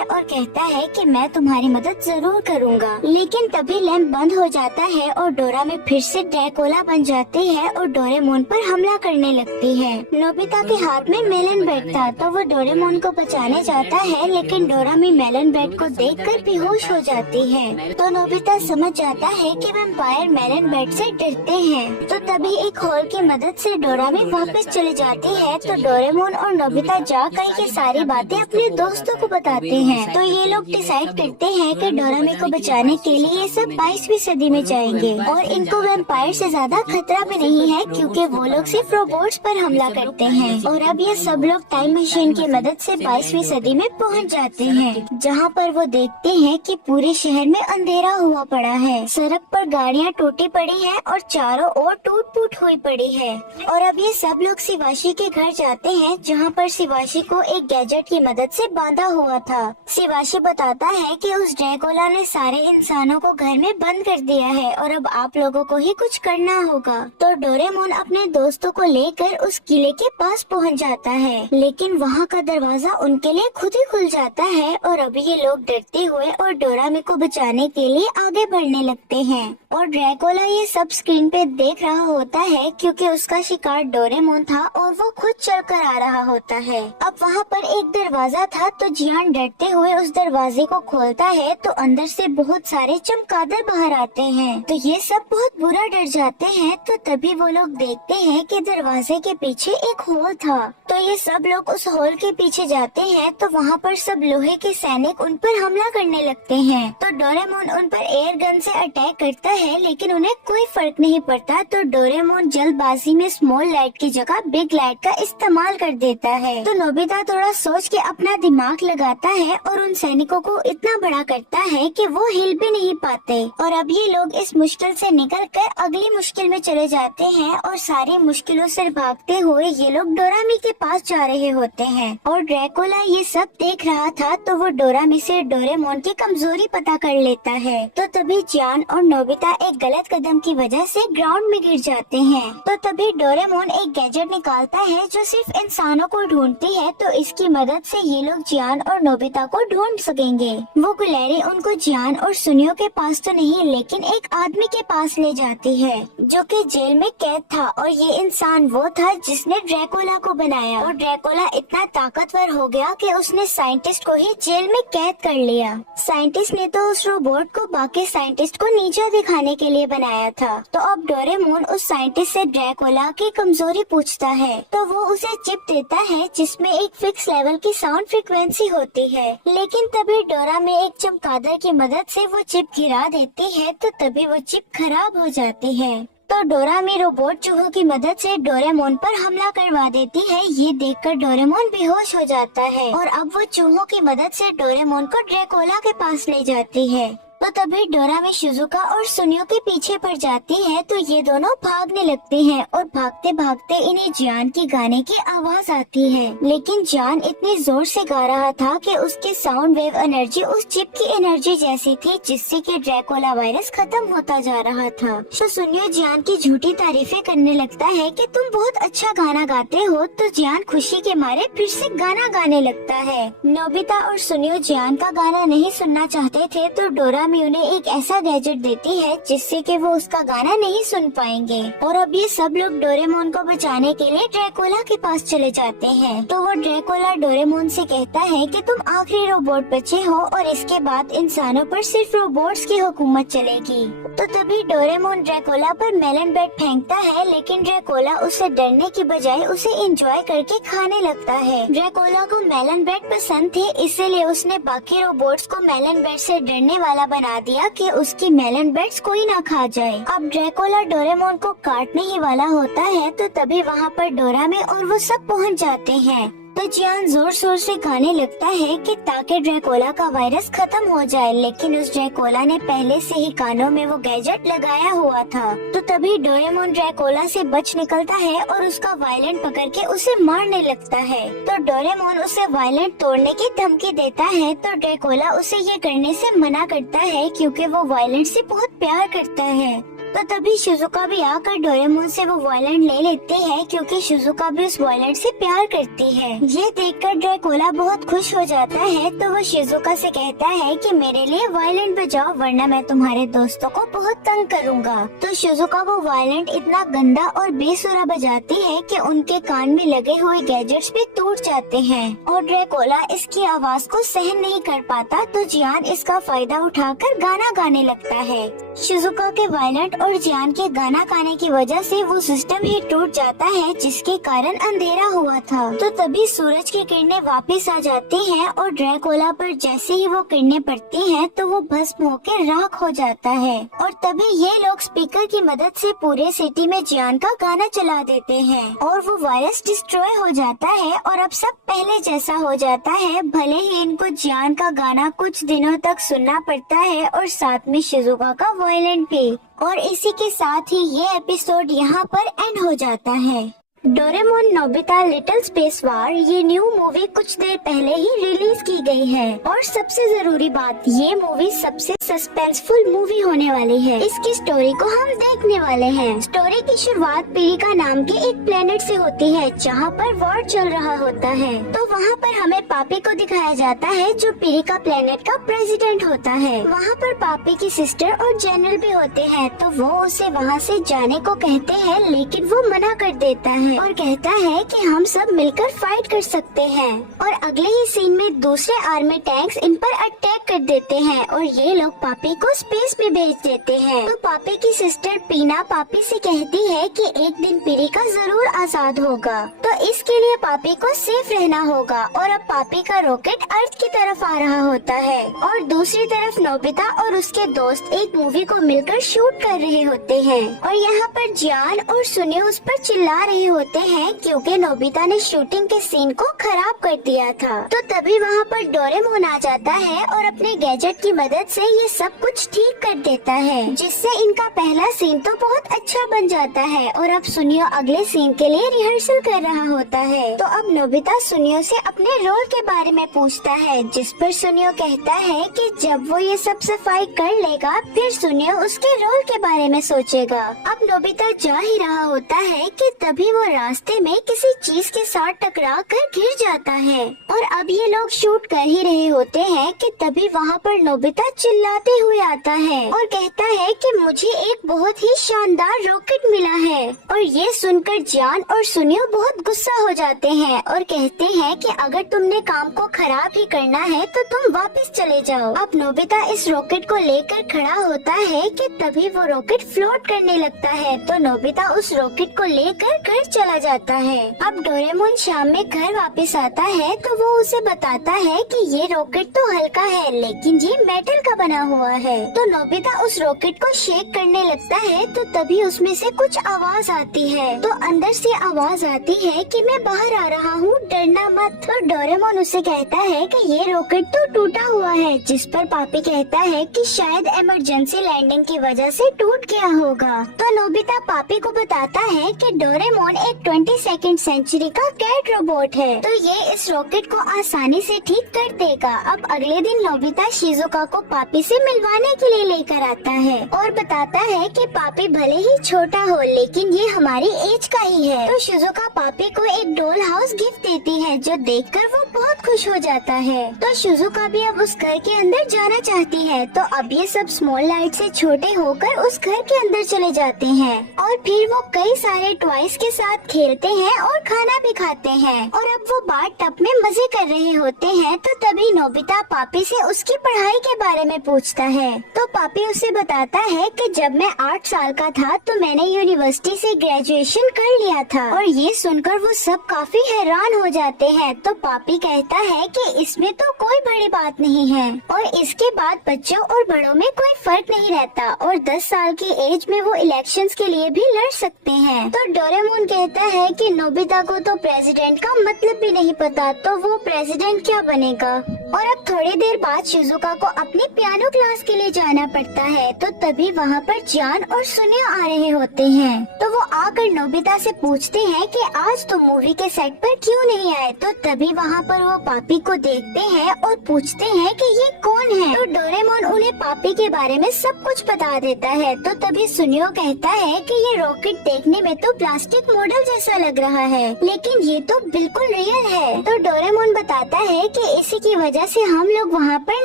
और कहता है कि मैं तुम्हारी मदद जरूर करूँगा। लेकिन तभी लैंप बंद हो जाता है और डोरामी फिर से ड्रैकुला बन जाती है और डोरेमोन पर हमला करने लगती है। नोबिता के हाथ में मेलन बैट था, तो वो डोरेमोन को बचाने जाता है लेकिन डोरामी मेलन बैट को देखकर बेहोश हो जाती है। तो नोबिता समझ जाता है कि वैम्पायर मेलन बैट से डरते हैं। तो तभी एक हॉल की मदद से डोरामी वापस चली जाती है, तो डोरेमोन और नोबिता जाकर ये सारी बातें अपने दोस्तों को बताते हैं। तो ये लोग डिसाइड करते हैं कि डोरामी को बचाने के लिए ये सब 22वीं सदी में जाएंगे और इनको वैम्पायर से ज्यादा खतरा भी नहीं है क्योंकि वो लोग सिर्फ रोबोट्स पर हमला करते हैं। और अब ये सब लोग टाइम मशीन की मदद से 22वीं सदी में पहुंच जाते हैं, जहां पर वो देखते हैं कि पूरे शहर में अंधेरा हुआ पड़ा है, सड़क पर गाड़ियां टूटी पड़ी हैं और चारों ओर टूट फूट हुई पड़ी है। और अब ये सब लोग शिवाशी के घर जाते हैं जहाँ पर शिवाशी को एक गैजेट की मदद से बांधा हुआ था। शिवाशी बताता है कि उस ड्रैकुला ने सारे इंसानों को घर में बंद कर दिया है और अब आप लोगों को ही कुछ करना होगा। तो डोरेमोन अपने दोस्तों को लेकर उस किले के पास पहुंच जाता है, लेकिन वहां का दरवाजा उनके लिए खुद ही खुल जाता है और अभी ये लोग डरते हुए और डोरामी को बचाने के लिए आगे बढ़ने लगते हैं। और ड्रैकुला ये सब स्क्रीन पे देख रहा होता है क्योंकि उसका शिकार डोरेमोन था और वो खुद चलकर आ रहा होता है। अब वहाँ पर एक दरवाजा था, तो जियान डरते हुए उस दरवाजे को खोलता है तो अंदर से बहुत सारे चमगादड़ बाहर आते हैं। तो ये सब बहुत बुरा डर जाते हैं। तो तभी वो लोग देखते हैं कि दरवाजे के पीछे एक होल था, तो ये सब लोग उस होल के पीछे जाते हैं। तो वहाँ पर सब लोहे के सैनिक उन पर हमला करने लगते हैं। तो डोरेमोन उन पर एयर गन से अटैक करता है लेकिन उन्हें कोई फर्क नहीं पड़ता। तो डोरेमोन जल्दबाजी में स्मॉल लाइट की जगह बिग लाइट का इस्तेमाल कर देता है। तो नोबिता थोड़ा सोच के अपना दिमाग लगाता है और उन सैनिकों को इतना बड़ा करता है कि वो हिल भी नहीं पाते। और अब ये लोग इस मुश्किल से निकलकर अगली मुश्किल में चले जाते हैं और सारी मुश्किलों से भागते हुए ये लोग डोरामी के पास जा रहे होते हैं। और ड्रैकुला ये सब देख रहा था, तो वो डोरामी से डोरेमोन की कमजोरी पता कर लेता है। तो तभी जियान और नोबिता एक गलत कदम की वजह से ग्राउंड में गिर जाते हैं। तो तभी डोरेमोन एक गैजेट निकालता है जो सिर्फ इंसानों को ढूंढती है, तो इसकी मदद से ये लोग जियान और नोबिता को ढूंढ सकेंगे। वो गुलेरी उनको जियान और सुनियो के पास तो नहीं लेकिन एक आदमी के पास ले जाती है जो कि जेल में कैद था, और ये इंसान वो था जिसने ड्रैकुला को बनाया। और ड्रैकुला इतना ताकतवर हो गया कि उसने साइंटिस्ट को ही जेल में कैद कर लिया। साइंटिस्ट ने तो उस रोबोट को बाकी साइंटिस्ट को नीचा दिखाने के लिए बनाया था। तो अब डोरेमोन उस साइंटिस्ट से ड्रैकुला की कमजोरी पूछता है, तो वो उसे चिप देता है जिसमें एक फिक्स लेवल की साउंड फ्रीक्वेंसी होती है। लेकिन तभी डोरा में एक चमगादड़ की मदद से वो चिप गिरा देती है, तो तभी वो चिप खराब हो जाती है। तो डोरा में रोबोट चूहों की मदद से डोरेमोन पर हमला करवा देती है। ये देखकर डोरेमोन बेहोश हो जाता है और अब वो चूहों की मदद से डोरेमोन को ड्रैकुला के पास ले जाती है। तो तभी डोरा में शिजुका और सुनियो के पीछे पड़ जाती है, तो ये दोनों भागने लगते हैं और भागते भागते इन्हें जान की गाने की आवाज आती है। लेकिन जान इतनी जोर से गा रहा था कि उसके साउंड वेव एनर्जी उस चिप की एनर्जी जैसी थी, जिससे कि ड्रैकुला वायरस खत्म होता जा रहा था। तो सुनियो जान की झूठी तारीफें करने लगता है कि तुम बहुत अच्छा गाना गाते हो, तो जान खुशी के मारे फिर से गाना गाने लगता है। नोबिता और सुनियो जान का गाना नहीं सुनना चाहते थे, तो डोरामी उन्हें एक ऐसा गैजेट देती है जिससे कि वो उसका गाना नहीं सुन पाएंगे। और अब ये सब लोग डोरेमोन को बचाने के लिए ड्रैकुला के पास चले जाते हैं। तो वो ड्रैकुला डोरेमोन से कहता है कि तुम आखिरी रोबोट बचे हो और इसके बाद इंसानों पर सिर्फ रोबोट्स की हुकूमत चलेगी। तो तभी डोरेमोन ड्रैकुला पर मेलन ब्रेड फेंकता है, लेकिन ड्रैकुला उससे डरने की बजाय उसे एंजॉय करके खाने लगता है। ड्रैकुला को मेलन ब्रेड पसंद थे, इसीलिए उसने बाकी रोबोट्स को मेलन ब्रेड से डरने वाला बना दिया कि उसकी मेलन ब्रेड्स कोई ना खा जाए। अब ड्रैकुला डोरेमोन को काटने ही वाला होता है, तो तभी वहाँ पर डोरामी और वो सब पहुँच जाते हैं। तो जियान जोर शोर से गाने लगता है कि ताकि ड्रैकुला का वायरस खत्म हो जाए, लेकिन उस ड्रैकुला ने पहले से ही कानों में वो गैजेट लगाया हुआ था। तो तभी डोरेमोन ड्रैकुला से बच निकलता है और उसका वायलेंट पकड़ के उसे मारने लगता है। तो डोरेमोन उसे वायलेंट तोड़ने की धमकी देता है, तो ड्रैकुला उसे ये करने से मना करता है क्योंकि वो वायलेंट से बहुत प्यार करता है। तो तभी शिजुका भी आकर डोरेमोन से वो वायलेंट ले लेती है, क्योंकि शिजुका भी उस वायलेंट से प्यार करती है। ये देखकर ड्रैकुला बहुत खुश हो जाता है, तो वो शिजुका से कहता है कि मेरे लिए वायलेंट बजाओ, वरना मैं तुम्हारे दोस्तों को बहुत तंग करूँगा। तो शिजुका वो वायलेंट इतना गंदा और बेसुरा बजाती है कि उनके कान में लगे हुए गैजेट्स भी टूट जाते हैं और ड्रैकुला इसकी आवाज को सहन नहीं कर पाता, तो जियान इसका फायदा उठाकर गाना गाने लगता है। शिजुका के वायलेंट और जियान के गाना गाने की वजह से वो सिस्टम ही टूट जाता है, जिसके कारण अंधेरा हुआ था। तो तभी सूरज की किरणें वापस आ जाती हैं और ड्रैकुला पर जैसे ही वो किरणें पड़ती हैं, तो वो भस्म होकर राख हो जाता है। और तभी ये लोग स्पीकर की मदद से पूरे सिटी में जियान का गाना चला देते हैं और वो वायरस डिस्ट्रॉय हो जाता है और अब सब पहले जैसा हो जाता है। भले ही इनको जियान का गाना कुछ दिनों तक सुनना पड़ता है और साथ में शिजुका का वायलेंट भी। और इसी के साथ ही ये एपिसोड यहाँ पर एंड हो जाता है। डोरेमोन नोबिता लिटिल स्पेस वार ये न्यू मूवी कुछ देर पहले ही रिलीज की गई है और सबसे जरूरी बात, ये मूवी सबसे सस्पेंसफुल मूवी होने वाली है। इसकी स्टोरी को हम देखने वाले हैं। स्टोरी की शुरुआत पिरिका नाम के एक प्लेनेट से होती है, जहाँ पर वॉर चल रहा होता है। तो वहाँ पर हमें पापी को दिखाया जाता है, जो पिरिका प्लेनेट का प्रेसिडेंट होता है। वहाँ पर पापी की सिस्टर और जनरल भी होते हैं, तो वो उसे वहाँ से जाने को कहते हैं, लेकिन वो मना कर देता है और कहता है कि हम सब मिलकर फाइट कर सकते हैं। और अगले ही सीन में दूसरे आर्मी टैंक्स इन पर अटैक कर देते हैं और ये लोग पापी को स्पेस में भेज देते हैं। तो पापी की सिस्टर पीना पापी से कहती है कि एक दिन पिरिका जरूर आजाद होगा, तो इसके लिए पापी को सेफ रहना होगा। और अब पापी का रॉकेट अर्थ की तरफ आ रहा होता है और दूसरी तरफ नोबिता और उसके दोस्त एक मूवी को मिलकर शूट कर रहे होते हैं। और यहाँ पर जियान और सुनियो उस पर चिल्ला रहे होते हैं क्योंकि नोबिता ने शूटिंग के सीन को खराब कर दिया था। तो तभी वहाँ पर डोरेमोन आ जाता है और अपने गैजेट की मदद से ये सब कुछ ठीक कर देता है, जिससे इनका पहला सीन तो बहुत अच्छा बन जाता है। और अब सुनियो अगले सीन के लिए रिहर्सल कर रहा होता है। तो अब नोबिता सुनियो से अपने रोल के बारे में पूछता है, जिस पर सुनियो कहता है कि जब वो ये सब सफाई कर लेगा फिर सुनियो उसके रोल के बारे में सोचेगा। अब नोबिता जा ही रहा होता है कि तभी वो रास्ते में किसी चीज के साथ टकरा कर गिर जाता है। और अब ये लोग शूट कर ही रहे होते हैं कि तभी वहाँ पर नोबिता चिल्लाते हुए आता है और कहता है कि मुझे एक बहुत ही शानदार रॉकेट मिला है। और ये सुनकर जियान और सुनियो बहुत गुस्सा हो जाते हैं और कहते हैं कि अगर तुमने काम को खराब ही करना है तो तुम वापस चले जाओ। अब नोबिता इस रॉकेट को लेकर खड़ा होता है कि तभी वो रॉकेट फ्लोट करने लगता है। तो नोबिता उस रॉकेट को लेकर घर चला जाता है। अब डोरेमोन शाम में घर वापस आता है तो वो उसे बताता है कि ये रॉकेट तो हल्का है लेकिन ये मेटल का बना हुआ है। तो नोबिता उस रॉकेट को शेक करने लगता है तो तभी उसमें से कुछ आवाज आती है। तो अंदर से आवाज आती है कि मैं बाहर आ रहा हूँ, डरना मत। तो डोरेमोन उसे कहता है कि ये रॉकेट तो टूटा हुआ है, जिस पर पापी कहता है कि शायद इमरजेंसी लैंडिंग की वजह से टूट गया होगा। तो नोबिता पापी को बताता है कि डोरेमोन एक 22वीं सेंचुरी का कैट रोबोट है, तो ये इस रॉकेट को आसानी से ठीक कर देगा। अब अगले दिन नोबिता शिजुका को पापी से मिलवाने के लिए लेकर आता है और बताता है कि पापी भले ही छोटा हो लेकिन ये हमारी एज का ही है। तो शिजुका पापी को एक डॉल हाउस गिफ्ट देती है जो देखकर वो बहुत खुश हो जाता है। तो शिजुका भी अब उस घर के अंदर जाना चाहती है। तो अब ये सब स्मॉल लाइट से छोटे होकर उस घर के अंदर चले जाते हैं और फिर वो कई सारे टॉयज के साथ खेलते हैं और खाना भी खाते हैं। और अब वो बाथ टब में मजे कर रहे होते हैं तो तभी नोबिता पापी से उसकी पढ़ाई के बारे में पूछता है। तो पापी उसे बताता है कि जब मैं 8 साल का था तो मैंने यूनिवर्सिटी से ग्रेजुएशन कर लिया था। और ये सुनकर वो सब काफी हैरान हो जाते हैं। तो पापी कहता है कि इसमें तो कोई बड़ी बात नहीं है और इसके बाद बच्चों और बड़ों में कोई फर्क नहीं रहता और 10 साल की एज में वो इलेक्शंस के लिए भी लड़ सकते हैं। तो डोरेमोन कहता है कि नोबिता को तो प्रेसिडेंट का मतलब भी नहीं पता, तो वो प्रेसिडेंट क्या बनेगा। और अब थोड़ी देर बाद शिजुका को अपनी पियानो क्लास के लिए जाना पड़ता है। तो तभी वहाँ पर जान और सुनियो आ रहे होते हैं। तो वो आकर नोबिता से पूछते हैं कि आज तो मूवी के सेट पर क्यों नहीं आए। तो तभी वहाँ पर वो पापी को देखते हैं और पूछते हैं कि ये कौन है। तो डोरेमोन उन्हें पापी के बारे में सब कुछ बता देता है। तो तभी सुनियो कहता है कि ये रॉकेट देखने में तो प्लास्टिक मॉडल जैसा लग रहा है लेकिन ये तो बिल्कुल रियल है। तो डोरेमोन बताता है कि इसी की वजह से हम लोग वहाँ पर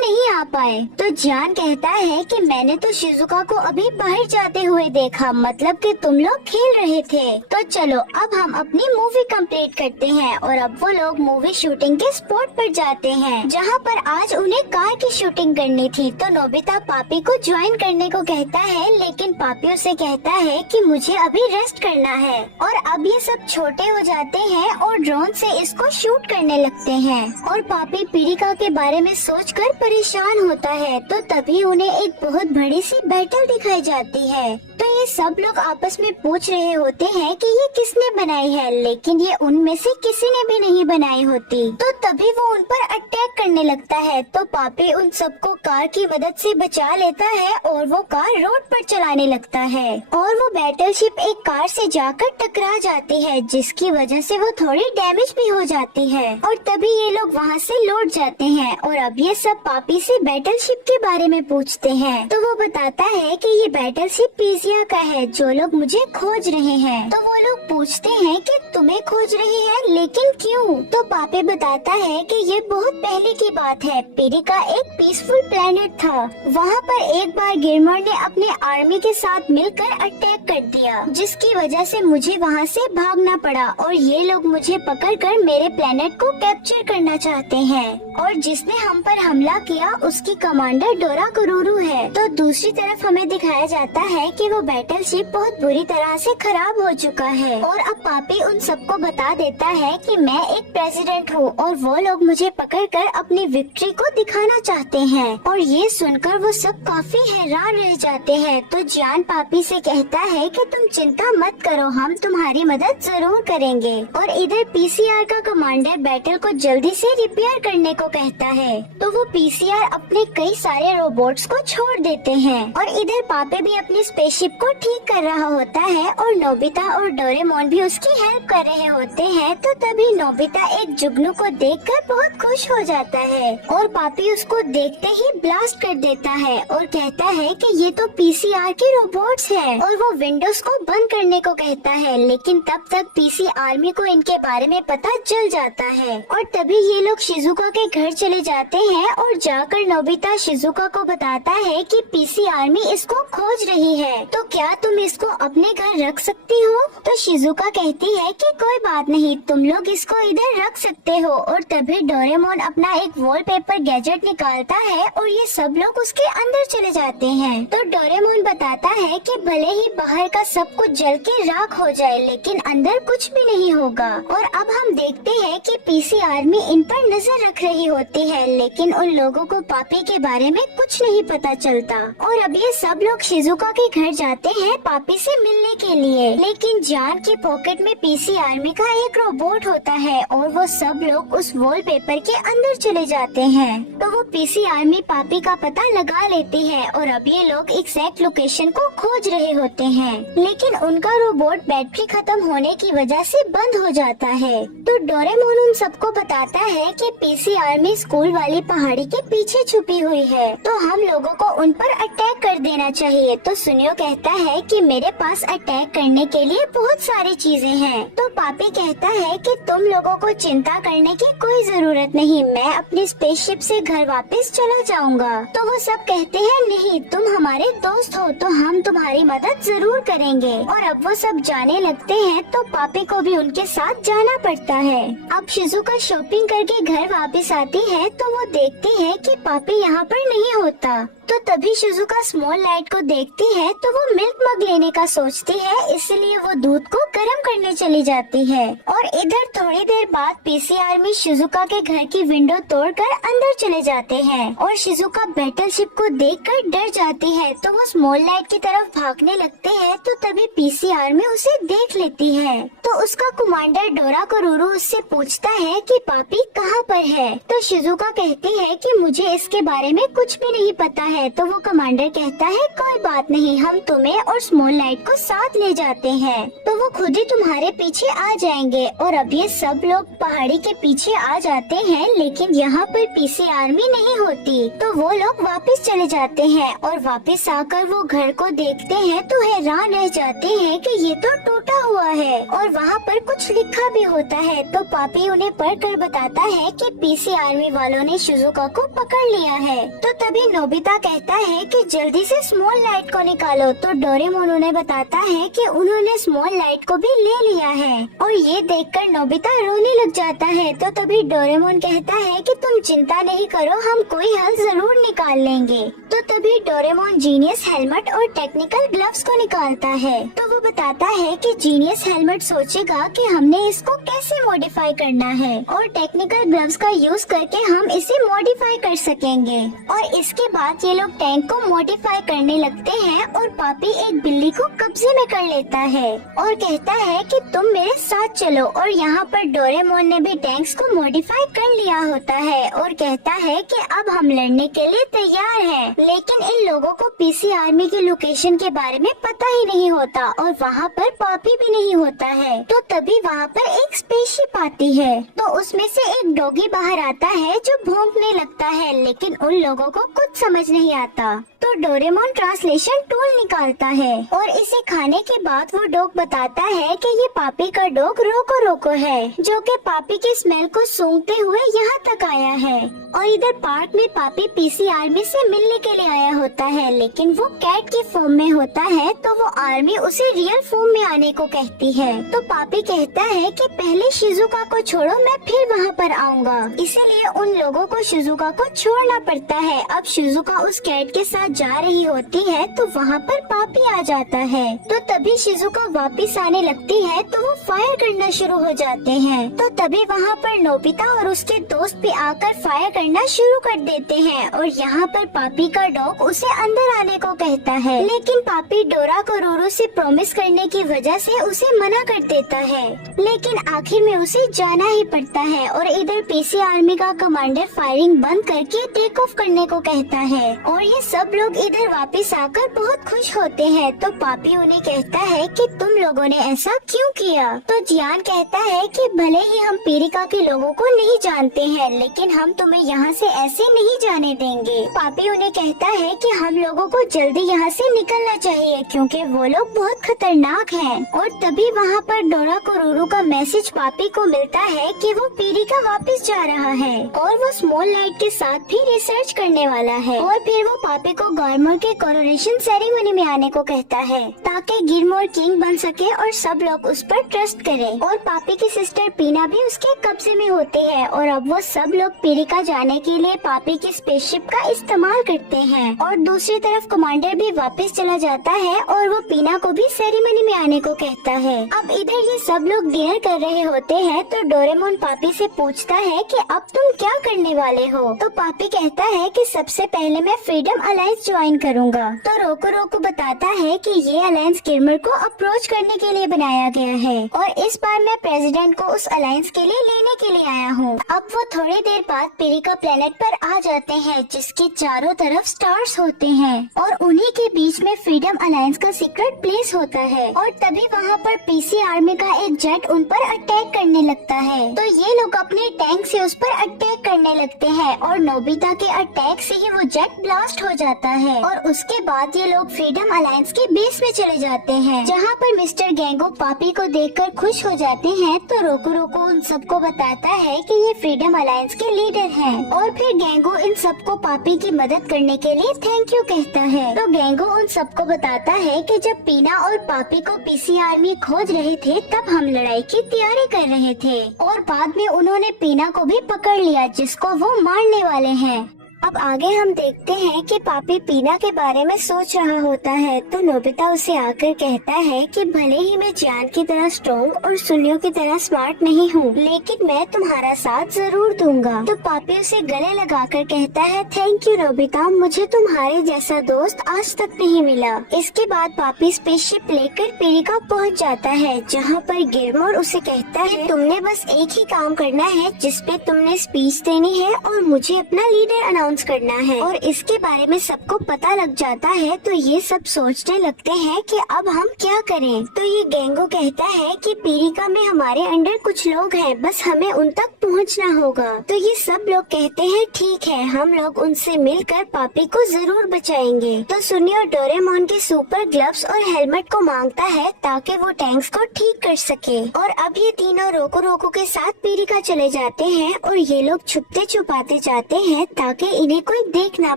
नहीं आ पाए। तो जान कहता है कि मैंने तो शिजुका को अभी बाहर जाते हुए देखा, मतलब कि तुम लोग खेल रहे थे। तो चलो अब हम अपनी मूवी कंप्लीट करते हैं। और अब वो लोग मूवी शूटिंग के स्पॉट पर जाते हैं जहाँ पर आज उन्हें कार की शूटिंग करनी थी। तो नोबिता पापी को ज्वाइन करने को कहता है लेकिन पापी उसे कहता है कि मुझे अभी रेस्ट करना है। और अब ये सब छोटे हो जाते हैं और ड्रोन से इसको शूट करने लगते हैं। और पापी पीड़िका के बारे में सोचकर परेशान होता है। तो तभी उन्हें एक बहुत बड़ी सी बैटल दिखाई जाती है। तो ये सब लोग आपस में पूछ रहे होते हैं कि ये किसने बनाई है, लेकिन ये उनमें से किसी ने भी नहीं बनाई होती। तो तभी वो उन पर अटैक करने लगता है। तो पापी उन सबको कार की मदद से बचा लेता है और वो कार रोड पर चलाने लगता है। और वो बैटलशिप एक कार से जाकर टकरा जाती है जिसकी वजह से वो थोड़ी डैमेज भी हो जाती है। और तभी ये लोग वहाँ से लौट जाते हैं। और अब ये सब पापी से बैटलशिप के बारे में पूछते हैं। तो वो बताता है कि ये बैटलशिप पीजिया का है जो लोग मुझे खोज रहे हैं। तो वो लोग पूछते हैं कि तुम्हें खोज रही है लेकिन क्यों। तो पापी बताता है कि ये बहुत पहले की बात है। पीरिका एक पीसफुल प्लेनेट था। वहाँ पर एक बार गिरमर ने अपने आर्मी के साथ मिलकर अटैक कर दिया जिसकी वजह से मुझे वहाँ से भागना पड़ा और ये लोग मुझे पकड़कर मेरे प्लेनेट को कैप्चर करना चाहते हैं। और जिसने हम पर हमला किया उसकी कमांडर डोरा कुरुरु है। तो दूसरी तरफ हमें दिखाया जाता है कि वो बैटलशिप बहुत बुरी तरह से खराब हो चुका है। और अब पापी उन सबको बता देता है कि मैं एक प्रेसिडेंट हूँ और वो लोग मुझे पकड़कर अपनी विक्ट्री को दिखाना चाहते हैं। और ये सुनकर वो सब काफी हैरान रह जाते हैं। तो जान पापी से कहता है कि तुम चिंता मत करो, हम तुम्हारी मदद जरूर करेंगे। और इधर पीसीआर का कमांडर बैटल को जल्दी से रिपेयर करने को कहता है। तो वो पीसीआर अपने कई सारे रोबोट्स को छोड़ देते हैं। और इधर पापे भी अपनी स्पेसशिप को ठीक कर रहा होता है और नोबिता और डोरेमोन भी उसकी हेल्प कर रहे होते हैं। तो तभी नोबिता एक जुगनू को देखकर बहुत खुश हो जाता है और पापी उसको देखते ही ब्लास्ट कर देता है और कहता है कि ये तो पीसीआर के रोबोट्स हैं। और वो विंडोज को बंद करने को कहता है लेकिन तब तक पीसी आर्मी को इनके बारे में पता चल जाता है। और तभी ये लोग शिजुका के घर चले जाते हैं और जाकर नोबिता शिजुका को बताता है कि पीसी आर्मी इसको खोज रही है, तो क्या तुम इसको अपने घर रख सकती हो? तो शिजुका कहती है कि कोई बात नहीं, तुम लोग इसको इधर रख सकते हो। और तभी डोरेमोन अपना एक वॉलपेपर गैजेट निकालता है और ये सब लोग उसके अंदर चले जाते हैं। तो डोरेमोन बताता है कि भले ही बाहर का सब कुछ जल के राख हो जाए, लेकिन अंदर कुछ भी नहीं होगा। और अब हम देखते हैं कि पीसी आर्मी इन पर नजर रख रही होती है, लेकिन उन लोगों को पापी के बारे में कुछ नहीं पता चलता। और अब ये सब लोग शिजुका के घर जाते हैं पापी से मिलने के लिए, लेकिन जान की पॉकेट में पीसी आर्मी का एक रोबोट होता है और वो सब लोग उस वॉलपेपर के अंदर चले जाते हैं। तो वो पीसी आर्मी पापी का पता लगा लेती है और अब ये लोग एग्जैक्ट लोकेशन को खोज रहे होते हैं, लेकिन उनका रोबोट बैटरी खत्म होने की वजह से बंद हो जाता है। तो डोरेमोन उन सबको बताता है कि पीसी आर्मी स्कूल वाली पहाड़ी के पीछे छुपी हुई है, तो हम लोगों को उन पर अटैक कर देना चाहिए। तो सुनियो कहता है कि मेरे पास अटैक करने के लिए बहुत सारी चीजें हैं। तो पापी कहता है कि तुम लोगों को चिंता करने की कोई जरूरत नहीं, मैं अपनी स्पेसशिप से घर वापस चला जाऊंगा। तो वो सब कहते हैं नहीं, तुम हमारे दोस्त हो तो हम तुम्हारी मदद जरूर करेंगे। और अब वो सब जाने लगते हैं तो पापी को भी उनके साथ जाना पड़ता है। अब शिजुका शॉपिंग करके घर वापस आती है तो वो देखती है कि पापी यहाँ पर नहीं होता। तो तभी शिजुका स्मॉल लाइट को देखती है तो वो मिल्क मग लेने का सोचती है, इसलिए वो दूध को गर्म करने चली जाती है। और इधर थोड़ी देर बाद पीसी आर्मी शिजुका के घर की विंडो तोड़कर अंदर चले जाते हैं और शिजुका बैटलशिप को देखकर डर जाती है, तो वो स्मॉल लाइट की तरफ भागने लगते हैं। तो तभी पीसी आर्मी उसे देख लेती है। तो उसका कमांडर डोरा कोरूरू उससे पूछता है कि पापी कहाँ पर है। तो शिजुका कहती है कि मुझे इसके बारे में कुछ भी नहीं पता है। तो वो कमांडर कहता है कोई बात नहीं, हम तुम्हें और स्मॉल लाइट को साथ ले जाते हैं, तो वो खुद ही तुम्हारे पीछे आ जाएंगे। और अब ये सब लोग पहाड़ी के पीछे आ जाते हैं, लेकिन यहाँ पर पीसी आर्मी नहीं होती। तो वो लोग वापस चले जाते हैं और वापस आकर वो घर को देखते हैं तो हैरान रह जाते हैं कि ये तो टूटा हुआ है और वहाँ पर कुछ लिखा भी होता है। तो पापी उन्हें पढ़कर बताता है कि पीसी आर्मी वालों ने शिजुका को पकड़ लिया है। तो तभी नोबिता कहता है कि जल्दी से स्मॉल लाइट को निकालो। तो डोरेमोन उन्हें बताता है कि उन्होंने स्मॉल लाइट को भी ले लिया है और ये देखकर नोबिता रोने लग जाता है। तो तभी डोरेमोन कहता है कि तुम चिंता नहीं करो, हम कोई हल जरूर निकाल लेंगे। तो तभी डोरेमोन जीनियस हेलमेट और टेक्निकल ग्लव्स को निकालता है। तो वो बताता है कि जीनियस हेलमेट सोचेगा कि हमने इसको कैसे मॉडिफाई करना है और टेक्निकल ग्लव्स का यूज करके हम इसे मॉडिफाई कर सकेंगे। और इसके बाद ये लोग टैंक को मॉडिफाई करने लगते हैं और पापी एक बिल्ली को कब्जे में कर लेता है और कहता है कि तुम मेरे साथ चलो। और यहाँ पर डोरेमोन ने भी टैंक्स को मॉडिफाई कर लिया होता है और कहता है कि अब हम लड़ने के लिए तैयार हैं। लेकिन इन लोगों को पीसी आर्मी की लोकेशन के बारे में पता ही नहीं होता और वहाँ पर पापी भी नहीं होता है। तो तभी वहाँ पर एक स्पेसशिप आती है, तो उसमें से एक डॉगी बाहर आता है जो भौंकने लगता है, लेकिन उन लोगों को कुछ समझ नहीं आता। तो डोरेमोन ट्रांसलेशन टूल निकालता है और इसे खाने के बाद वो डॉग बताता है कि ये पापी का डॉग रोको रोको है, जो कि पापी की स्मेल को सूंघते हुए यहाँ तक आया है। और इधर पार्क में पापी पीसी आर्मी से मिलने के लिए आया होता है, लेकिन वो कैट की फॉर्म में होता है, तो वो आर्मी उसे रियल फॉर्म में आने को कहती है। तो पापी कहता है कि पहले शिजुका को छोड़ो, मैं फिर वहाँ पर आऊँगा। इसीलिए उन लोगों को शिजुका को छोड़ना पड़ता है। अब शिजुका उस कैट के साथ जा रही होती है तो वहाँ पर पापी आ जाता है। तो तभी शिजुका वापस आने लगती है तो वो फायर करना शुरू हो जाते हैं। तो तभी वहाँ पर नोबिता और उसके दोस्त भी आकर फायर करना शुरू कर देते हैं और यहाँ पर पापी का डॉग उसे अंदर आने को कहता है, लेकिन पापी डोरा कोरूरू से प्रॉमिस करने की वजह से उसे मना कर देता है, लेकिन आखिर में उसे जाना ही पड़ता है। और इधर पीसी आर्मी का कमांडर फायरिंग बंद करके टेक ऑफ करने को कहता है और ये सब लोग इधर वापस आकर बहुत खुश होते हैं। तो पापी उन्हें कहता है कि तुम लोगों लोगों ने ऐसा क्यों किया? तो जियान कहता है कि भले ही हम पीरिका के लोगों को नहीं जानते हैं, लेकिन हम तुम्हें यहाँ से ऐसे नहीं जाने देंगे। पापी उन्हें कहता है कि हम लोगों को जल्दी यहाँ से निकलना चाहिए क्योंकि वो लोग बहुत खतरनाक हैं। और तभी वहाँ पर डोरा कुरुरू का मैसेज पापी को मिलता है कि वो पीरिका वापस जा रहा है और वो स्मॉल लाइट के साथ भी रिसर्च करने वाला है। और फिर वो पापी को गिलमोर के कोरोनेशन सेरेमनी में आने को कहता है ताकि गिलमोर किंग बन सके और सब लोग उस पर ट्रस्ट करें। और पापी की सिस्टर पीना भी उसके कब्जे में होती है और अब वो सब लोग पीरिका जाने के लिए पापी की स्पेसशिप का इस्तेमाल करते हैं। और दूसरी तरफ कमांडर भी वापस चला जाता है और वो पीना को भी सेरेमनी में आने को कहता है। अब इधर ये सब लोग डिनर कर रहे होते हैं तो डोरेमोन पापी से पूछता है कि अब तुम क्या करने वाले हो? तो पापी कहता है कि सबसे पहले मैं फ्रीडम अलायंस ज्वाइन करूँगा। तो रोको रोको बताता है कि ये अलायंस गिलमोर को अप्रोच करने के लिए बनाया गया है और इस बार मैं प्रेसिडेंट को उस अलायंस के लिए लेने के लिए आया हूँ। अब वो थोड़ी देर बाद पीरिका प्लेनेट पर आ जाते हैं जिसके चारों तरफ स्टार्स होते हैं और उन्हीं के बीच में फ्रीडम अलायंस का सीक्रेट प्लेस होता है। और तभी वहाँ पर पीसी आर्मी का एक जेट उन पर अटैक करने लगता है। तो ये लोग अपने टैंक से उस पर अटैक करने लगते हैं और नोबिता के अटैक से ही वो जेट ब्लास्ट हो जाता है। और उसके बाद ये लोग फ्रीडम अलायंस के बेस में चले जाते हैं जहाँ पर मिस्टर गेंगो पापी को देखकर खुश हो जाते हैं। तो रोको रोको उन सबको बताता है कि ये फ्रीडम अलायंस के लीडर हैं। और फिर गेंगो इन सबको पापी की मदद करने के लिए थैंक यू कहता है। तो गेंगो उन सबको बताता है कि जब पीना और पापी को पीसी आर्मी खोज रहे थे तब हम लड़ाई की तैयारी कर रहे थे और बाद में उन्होंने पीना को भी पकड़ लिया जिसको वो मारने वाले हैं। अब आगे हम देखते हैं कि पापी पीना के बारे में सोच रहा होता है तो नोबिता उसे आकर कहता है कि भले ही मैं जियान की तरह स्ट्रॉन्ग और सुनियो की तरह स्मार्ट नहीं हूँ, लेकिन मैं तुम्हारा साथ जरूर दूंगा। तो पापी उसे गले लगाकर कहता है थैंक यू नोबिता, मुझे तुम्हारे जैसा दोस्त आज तक नहीं मिला। इसके बाद पापी स्पेसशिप लेकर पीरिका पहुँच जाता है जहाँ पर गिलमोर उसे कहता है तुमने बस एक ही काम करना है जिसपे तुमने स्पीच देनी है और मुझे अपना लीडर अनाउंस करना है। और इसके बारे में सबको पता लग जाता है तो ये सब सोचने लगते हैं कि अब हम क्या करें। तो ये गेंगो कहता है कि पीरिका में हमारे अंडर कुछ लोग हैं, बस हमें उन तक पहुंचना होगा। तो ये सब लोग कहते हैं ठीक है, हम लोग उनसे मिलकर पापी को जरूर बचाएंगे। तो सुनियो डोरेमोन के सुपर ग्लव्स और हेलमेट को मांगता है ताकि वो टैंक्स को ठीक कर सके। और अब ये तीनों रोको रोको के साथ पीरिका चले जाते हैं और ये लोग छुपते छुपाते जाते हैं ताकि इन्हें कोई देख ना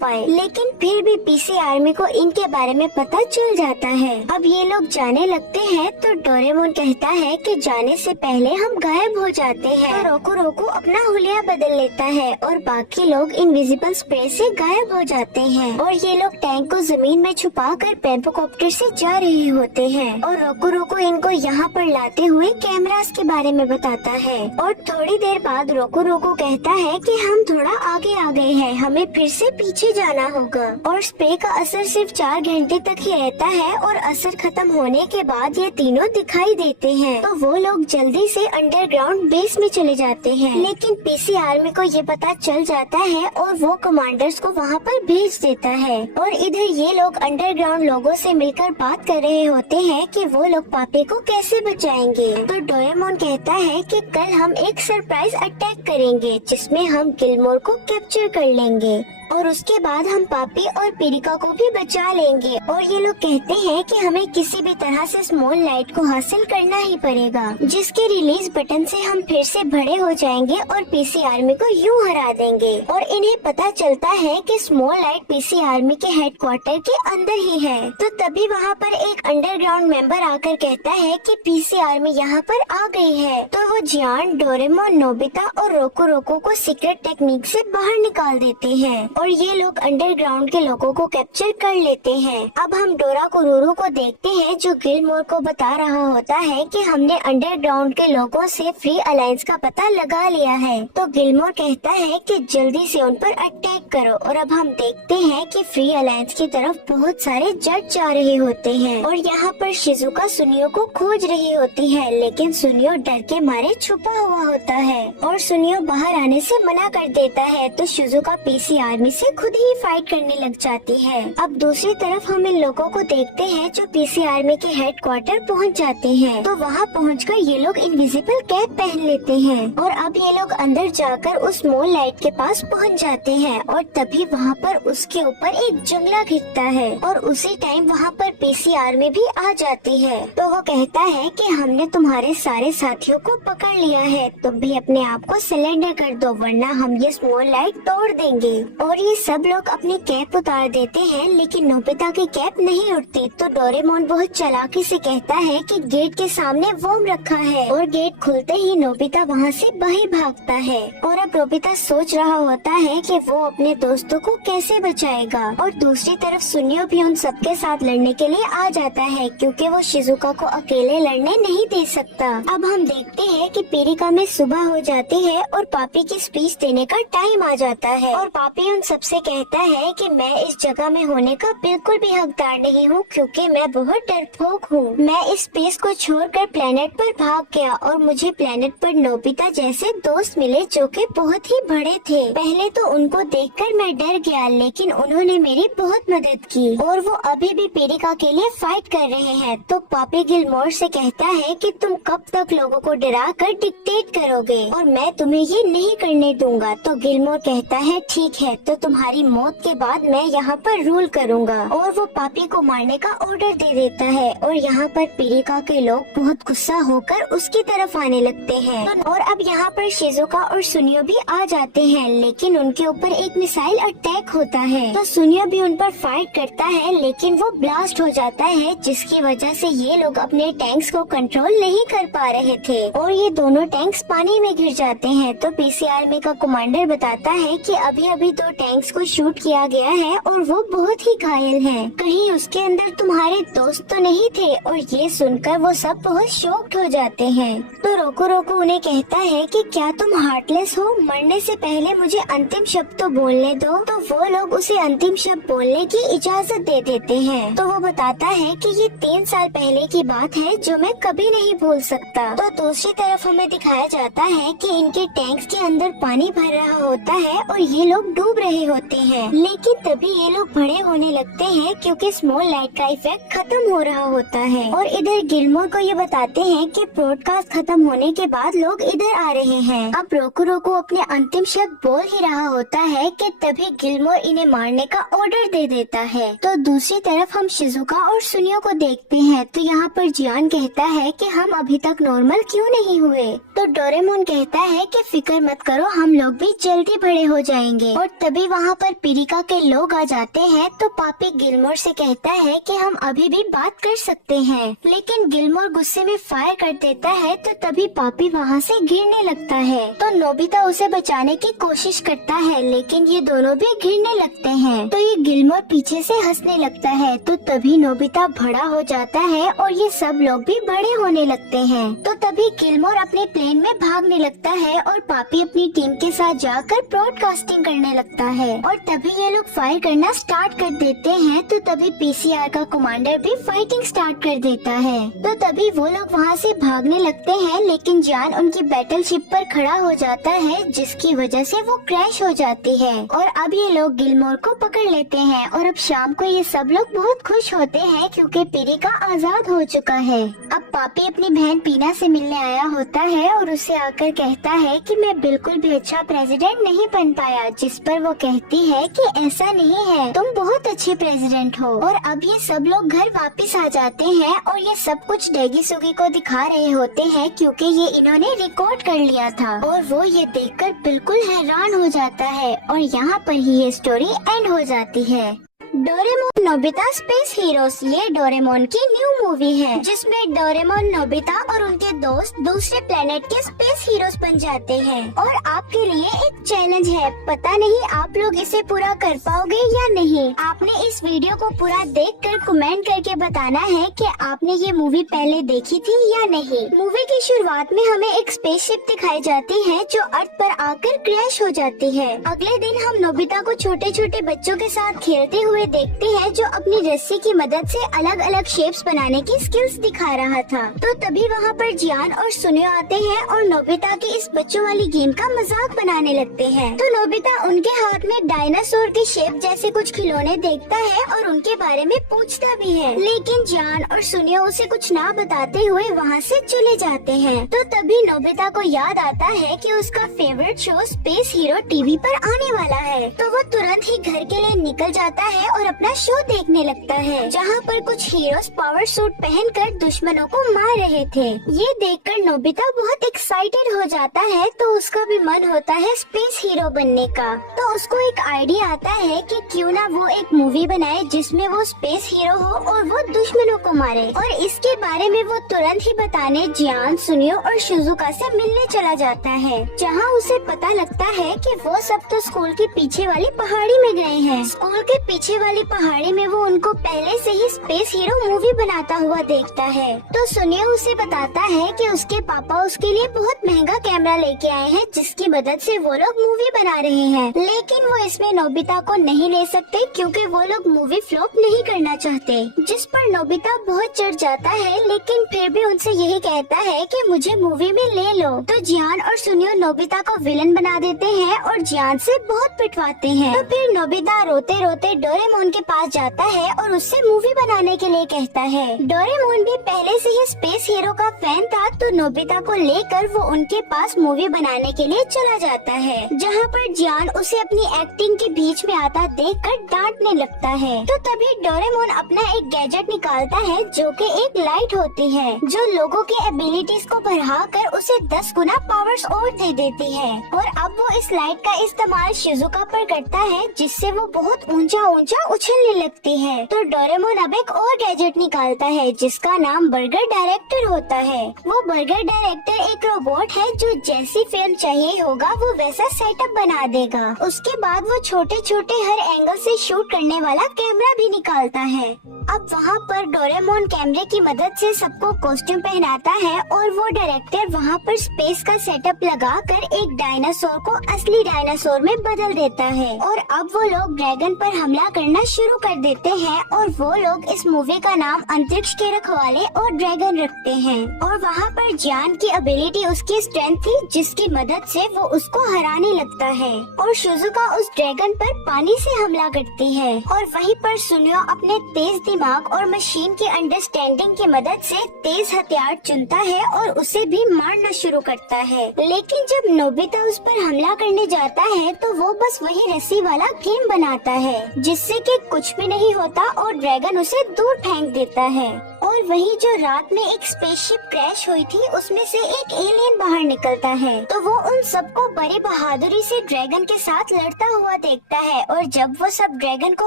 पाए। लेकिन फिर भी पीसी आर्मी को इनके बारे में पता चल जाता है। अब ये लोग जाने लगते हैं तो डोरेमोन कहता है कि जाने से पहले हम गायब हो जाते हैं। तो रोको रोको अपना हुलिया बदल लेता है और बाकी लोग इनविजिबल स्प्रे से गायब हो जाते हैं। और ये लोग टैंक को जमीन में छुपा कर पेम्पोकॉप्टर से जा रहे होते हैं। और रोको रोको इनको यहाँ पर लाते हुए कैमरास के बारे में बताता है। और थोड़ी देर बाद रोको रोको कहता है कि हम थोड़ा आगे आ गए हैं, हमें फिर से पीछे जाना होगा। और स्प्रे का असर सिर्फ 4 घंटे तक ही रहता है और असर खत्म होने के बाद ये तीनों दिखाई देते हैं। तो वो लोग जल्दी से अंडरग्राउंड बेस में चले जाते हैं। लेकिन पीसी आर्मी को ये पता चल जाता है और वो कमांडर्स को वहाँ पर भेज देता है। और इधर ये लोग अंडरग्राउंड लोगों से मिलकर बात कर रहे होते हैं कि वो लोग पापी को कैसे बचाएंगे। तो डोरेमोन कहता है कि कल हम एक सरप्राइज अटैक करेंगे जिसमें हम गिलमोर को कैप्चर कर लेंगे और उसके बाद हम पापी और पीरिका को भी बचा लेंगे। और ये लोग कहते हैं कि हमें किसी भी तरह से स्मॉल लाइट को हासिल करना ही पड़ेगा, जिसके रिलीज बटन से हम फिर से बड़े हो जाएंगे और पीसी आर्मी को यूं हरा देंगे। और इन्हें पता चलता है कि स्मॉल लाइट पीसी आर्मी के हेडक्वार्टर के अंदर ही है। तो तभी वहाँ पर एक अंडरग्राउंड मेंबर आकर कहता है कि पीसी आर्मी यहाँ पर आ गई है। तो वो जियान, डोरेमोन, नोबिता और रोको रोको को सीक्रेट टेक्निक से बाहर निकाल देते हैं और ये लोग अंडरग्राउंड के लोगों को कैप्चर कर लेते हैं। अब हम डोरा कुरुरू को देखते हैं जो गिलमोर को बता रहा होता है कि हमने अंडरग्राउंड के लोगों से फ्री अलायंस का पता लगा लिया है। तो गिलमोर कहता है कि जल्दी से उन पर अटैक करो। और अब हम देखते हैं कि फ्री अलायंस की तरफ बहुत सारे जज जा रहे होते हैं और यहाँ पर शिजुका सुनियो को खोज रही होती है, लेकिन सुनियो डर के मारे छुपा हुआ होता है और सुनियो बाहर आने से मना कर देता है। तो शिजुका पीसी आर्मी से खुद ही फाइट करने लग जाती है। अब दूसरी तरफ हम इन लोगों को देखते हैं जो पीसी आर्मी के हेडक्वार्टर पहुंच जाते हैं। तो वहां पहुंचकर ये लोग इनविजिबल कैप पहन लेते हैं और अब ये लोग अंदर जाकर उस मॉल लाइट के पास पहुंच जाते हैं और तभी वहां पर उसके ऊपर एक जंगला गिरता है और उसी टाइम वहां पर पीसी आर्मी भी आ जाती है। तो वो कहता है कि हमने तुम्हारे सारे साथियों को पकड़ लिया है, तुम भी अपने आप को सिलेंडर कर दो वरना हम ये स्मॉल लाइट तोड़ देंगे। और ये सब लोग अपनी कैप उतार देते हैं, लेकिन नोबिता की कैप नहीं उठती। तो डोरेमोन बहुत चालाकी से कहता है कि गेट के सामने वॉर्म रखा है और गेट खुलते ही नोबिता वहाँ से बाहर भागता है। और अब नोबिता सोच रहा होता है कि वो अपने दोस्तों को कैसे बचाएगा। और दूसरी तरफ सुनियो भी उन सबके साथ लड़ने के लिए आ जाता है, क्योंकि वो शिजुका को अकेले लड़ने नहीं दे सकता। अब हम देखते हैं कि पीरिका में सुबह हो जाती है और पापी की स्पीच देने का टाइम आ जाता है और पापी उन सबसे कहता है कि मैं इस जगह में होने का बिल्कुल भी हकदार नहीं हूँ, क्योंकि मैं बहुत डरपोक हूँ। मैं इस स्पेस को छोड़कर प्लेनेट पर भाग गया और मुझे प्लेनेट पर नोबिता जैसे दोस्त मिले जो कि बहुत ही बड़े थे। पहले तो उनको देखकर मैं डर गया, लेकिन उन्होंने मेरी बहुत मदद की और वो अभी भी पीरिका के लिए फाइट कर रहे हैं। तो पापी गिलमोर से कहता है कि तुम कब तक लोगों को डरा कर डिक्टेट करोगे और मैं तुम्हें ये नहीं करने दूंगा। तो गिलमोर कहता है ठीक है, तो तुम्हारी मौत के बाद मैं यहाँ पर रूल करूँगा। और वो पापी को मारने का ऑर्डर दे देता है और यहाँ पर पीरिका के लोग बहुत गुस्सा होकर उसकी तरफ आने लगते हैं। और अब यहाँ पर शिजुका और सुनियो भी आ जाते हैं, लेकिन उनके ऊपर एक मिसाइल अटैक होता है। तो सुनियो भी उन पर फाइट करता है, लेकिन वो ब्लास्ट हो जाता है, जिसकी वजह से ये लोग अपने टैंक्स को कंट्रोल नहीं कर पा रहे थे और ये दोनों टैंक्स पानी में गिर जाते हैं। तो पीसी आर्मी का कमांडर बताता है कि अभी अभी 2 टैंक्स को शूट किया गया है और वो बहुत ही घायल हैं। कहीं उसके अंदर तुम्हारे दोस्त तो नहीं थे। और ये सुनकर वो सब बहुत शॉक्ड हो जाते हैं। तो रोको रोको उन्हें कहता है कि क्या तुम हार्टलेस हो, मरने से पहले मुझे अंतिम शब्द तो बोलने दो। तो वो लोग उसे अंतिम शब्द बोलने की इजाजत दे देते हैं। तो वो बताता है कि ये 3 साल पहले की बात है जो मैं कभी नहीं भूल सकता। तो दूसरी तरफ हमें दिखाया जाता है कि इनके टैंक्स के अंदर पानी भर रहा होता है और ये लोग डूब रहे होते हैं, लेकिन तभी ये लोग बड़े होने लगते हैं क्योंकि स्मॉल लाइट का इफेक्ट खत्म हो रहा होता है। और इधर गिलमोर को ये बताते हैं कि ब्रॉडकास्ट खत्म होने के बाद लोग इधर आ रहे हैं। अब रोको रोको अपने अंतिम शब्द बोल ही रहा होता है कि तभी गिलमोर इन्हें मारने का ऑर्डर दे देता है। तो दूसरी तरफ हम शिजुका और सुनियो को देखते हैं। तो यहाँ पर जियान कहता है कि हम अभी तक नॉर्मल क्यों नहीं हुए। तो डोरेमोन कहता है कि फिक्र मत करो, हम लोग भी जल्दी बड़े हो जाएंगे। और तभी वहाँ पर पीरिका के लोग आ जाते हैं। तो पापी गिलमोर से कहता है कि हम अभी भी बात कर सकते हैं, लेकिन गिलमोर गुस्से में फायर कर देता है। तो तभी पापी वहाँ से गिरने लगता है। तो नोबिता उसे बचाने की कोशिश करता है, लेकिन ये दोनों भी गिरने लगते हैं। तो ये गिलमोर पीछे से हंसने लगता है। तो तभी नोबिता बड़ा हो जाता है और ये सब लोग भी बड़े होने लगते हैं। तो तभी गिलमोर अपने प्लेन में भागने लगता है और पापी अपनी टीम के साथ जाकर ब्रॉडकास्टिंग करने लगता है। और तभी ये लोग फायर करना स्टार्ट कर देते हैं। तो तभी पीसीआर का कमांडर भी फाइटिंग स्टार्ट कर देता है। तो तभी वो लोग वहाँ से भागने लगते हैं, लेकिन जान उनकी बैटलशिप पर खड़ा हो जाता है, जिसकी वजह से वो क्रैश हो जाती है। और अब ये लोग गिलमोर को पकड़ लेते हैं और अब शाम को ये सब लोग बहुत खुश होते हैं क्योंकि पीरिका आजाद हो चुका है। अब पापी अपनी बहन पीना से मिलने आया होता है और उसे आकर कहता है कि मैं बिल्कुल भी अच्छा प्रेसिडेंट नहीं बन पाया, जिस पर वो कहती है कि ऐसा नहीं है, तुम बहुत अच्छे प्रेसिडेंट हो। और अब ये सब लोग घर वापस आ जाते हैं और ये सब कुछ डेगिसुगी को दिखा रहे होते हैं क्योंकि ये इन्होंने रिकॉर्ड कर लिया था। और वो ये देखकर बिल्कुल हैरान हो जाता है और यहाँ पर ही ये स्टोरी एंड हो जाती है। डोरेमोन नोबिता स्पेस हीरोज, ये डोरेमोन की न्यू मूवी है जिसमें डोरेमोन नोबिता और उनके दोस्त दूसरे प्लेनेट के स्पेस हीरोज बन जाते हैं। और आपके लिए एक चैलेंज है, पता नहीं आप लोग इसे पूरा कर पाओगे या नहीं। आपने इस वीडियो को पूरा देखकर कमेंट करके बताना है कि आपने ये मूवी पहले देखी थी या नहीं। मूवी की शुरुआत में हमें एक स्पेसशिप दिखाई जाती है जो अर्थ पर आकर क्रैश हो जाती है। अगले दिन हम नोबिता को छोटे छोटे बच्चों के साथ खेलते हुए देखते हैं जो अपनी रस्सी की मदद से अलग अलग शेप्स बनाने की स्किल्स दिखा रहा था। तो तभी वहाँ पर जियान और सुनियो आते हैं और नोबिता की इस बच्चों वाली गेम का मजाक बनाने लगते हैं। तो नोबिता उनके हाथ में डायनासोर की शेप जैसे कुछ खिलौने देखता है और उनके बारे में पूछता भी है, लेकिन जियान और सुनियो उसे कुछ ना बताते हुए वहाँ से चले जाते हैं। तो तभी नोबिता को याद आता है कि उसका favourite show space hero TV पर आने वाला है। तो वो तुरंत ही घर के लिए निकल जाता है और अपना शो देखने लगता है जहाँ पर कुछ हीरोज पावर सूट पहनकर दुश्मनों को मार रहे थे। ये देखकर नोबिता बहुत एक्साइटेड हो जाता है, तो उसका भी मन होता है स्पेस हीरो बनने का। तो उसको एक आइडिया आता है कि क्यों ना वो एक मूवी बनाए जिसमें वो स्पेस हीरो हो और वो दुश्मनों को मारे। और इसके बारे में वो तुरंत ही बताने जियान, सुनियो और शिजुका से मिलने चला जाता है, जहाँ उसे पता लगता है कि वो सब तो स्कूल के पीछे वाली पहाड़ी में गए हैं। स्कूल के पीछे वाली पहाड़ी में वो उनको पहले से ही स्पेस हीरो मूवी बनाता हुआ देखता है। तो सुनियो उसे बताता है कि उसके पापा उसके लिए बहुत महंगा कैमरा लेके आए हैं जिसकी मदद से वो लोग मूवी बना रहे हैं, लेकिन वो इसमें नोबिता को नहीं ले सकते क्योंकि वो लोग मूवी फ्लॉप नहीं करना चाहते। जिस पर नोबिता बहुत चिढ़ जाता है, लेकिन फिर भी उनसे यही कहता है कि मुझे मूवी में ले लो। तो जियान और सुनियो नोबिता को विलन बना देते हैं और जियान से बहुत पिटवाते हैं। तो फिर नोबिता रोते रोते डोरेमोन के पास जाता है और उससे मूवी बनाने के लिए कहता है। डोरेमोन भी पहले से ही स्पेस हीरो का फैन था, तो नोबिता को लेकर वो उनके पास मूवी बनाने के लिए चला जाता है, जहाँ पर जियान उसे अपनी एक्टिंग के बीच में आता देखकर डांटने लगता है। तो तभी डोरेमोन अपना एक गैजेट निकालता है जो कि एक लाइट होती है जो लोगों की एबिलिटीज को बढ़ाकर उसे 10 गुना पावर्स और दे देती है। और अब वो इस लाइट का इस्तेमाल शिजुका पर करता है जिससे वो बहुत ऊंचा ऊंचा उछलने लगती है। तो डोरेमोन अब एक और गैजेट निकालता है जिसका नाम बर्गर डायरेक्टर होता है। वो बर्गर डायरेक्टर एक रोबोट है जो जैसी फिल्म चाहिए होगा वो वैसा सेटअप बना देगा। उसके बाद वो छोटे छोटे हर एंगल से शूट करने वाला कैमरा भी निकालता है। अब वहाँ पर डोरेमोन कैमरे की मदद से सबको कॉस्ट्यूम पहनाता है और वो डायरेक्टर वहाँ पर स्पेस का सेटअप लगाकर एक डायनासोर को असली डायनासोर में बदल देता है। और अब वो लोग ड्रैगन पर हमला करना शुरू कर देते हैं और वो लोग इस मूवी का नाम अंतरिक्ष के रखवाले और ड्रैगन रखते हैं। और वहाँ पर जियान की एबिलिटी उसकी स्ट्रेंथ थी जिसकी मदद से वो उसको हराने लगता है। और शिजुका उस ड्रैगन पर पानी से हमला करती है। और वहीं पर सुनियो अपने तेज दिमाग और मशीन की अंडरस्टैंडिंग की मदद से तेज हथियार चुनता है और उसे भी मारना शुरू करता है। लेकिन जब नोबिता उस पर हमला करने जाता है तो वो बस वही रस्सी वाला गेम बनाता है जिससे कि कुछ भी नहीं होता और ड्रैगन उसे दूर फेंक देता है। और वही जो रात में एक स्पेसशिप क्रैश हुई थी उसमें से एक एलियन बाहर निकलता है, तो वो उन सबको बड़ी बहादुरी से ड्रैगन के साथ लड़ता हुआ देखता है। और जब वो सब ड्रैगन को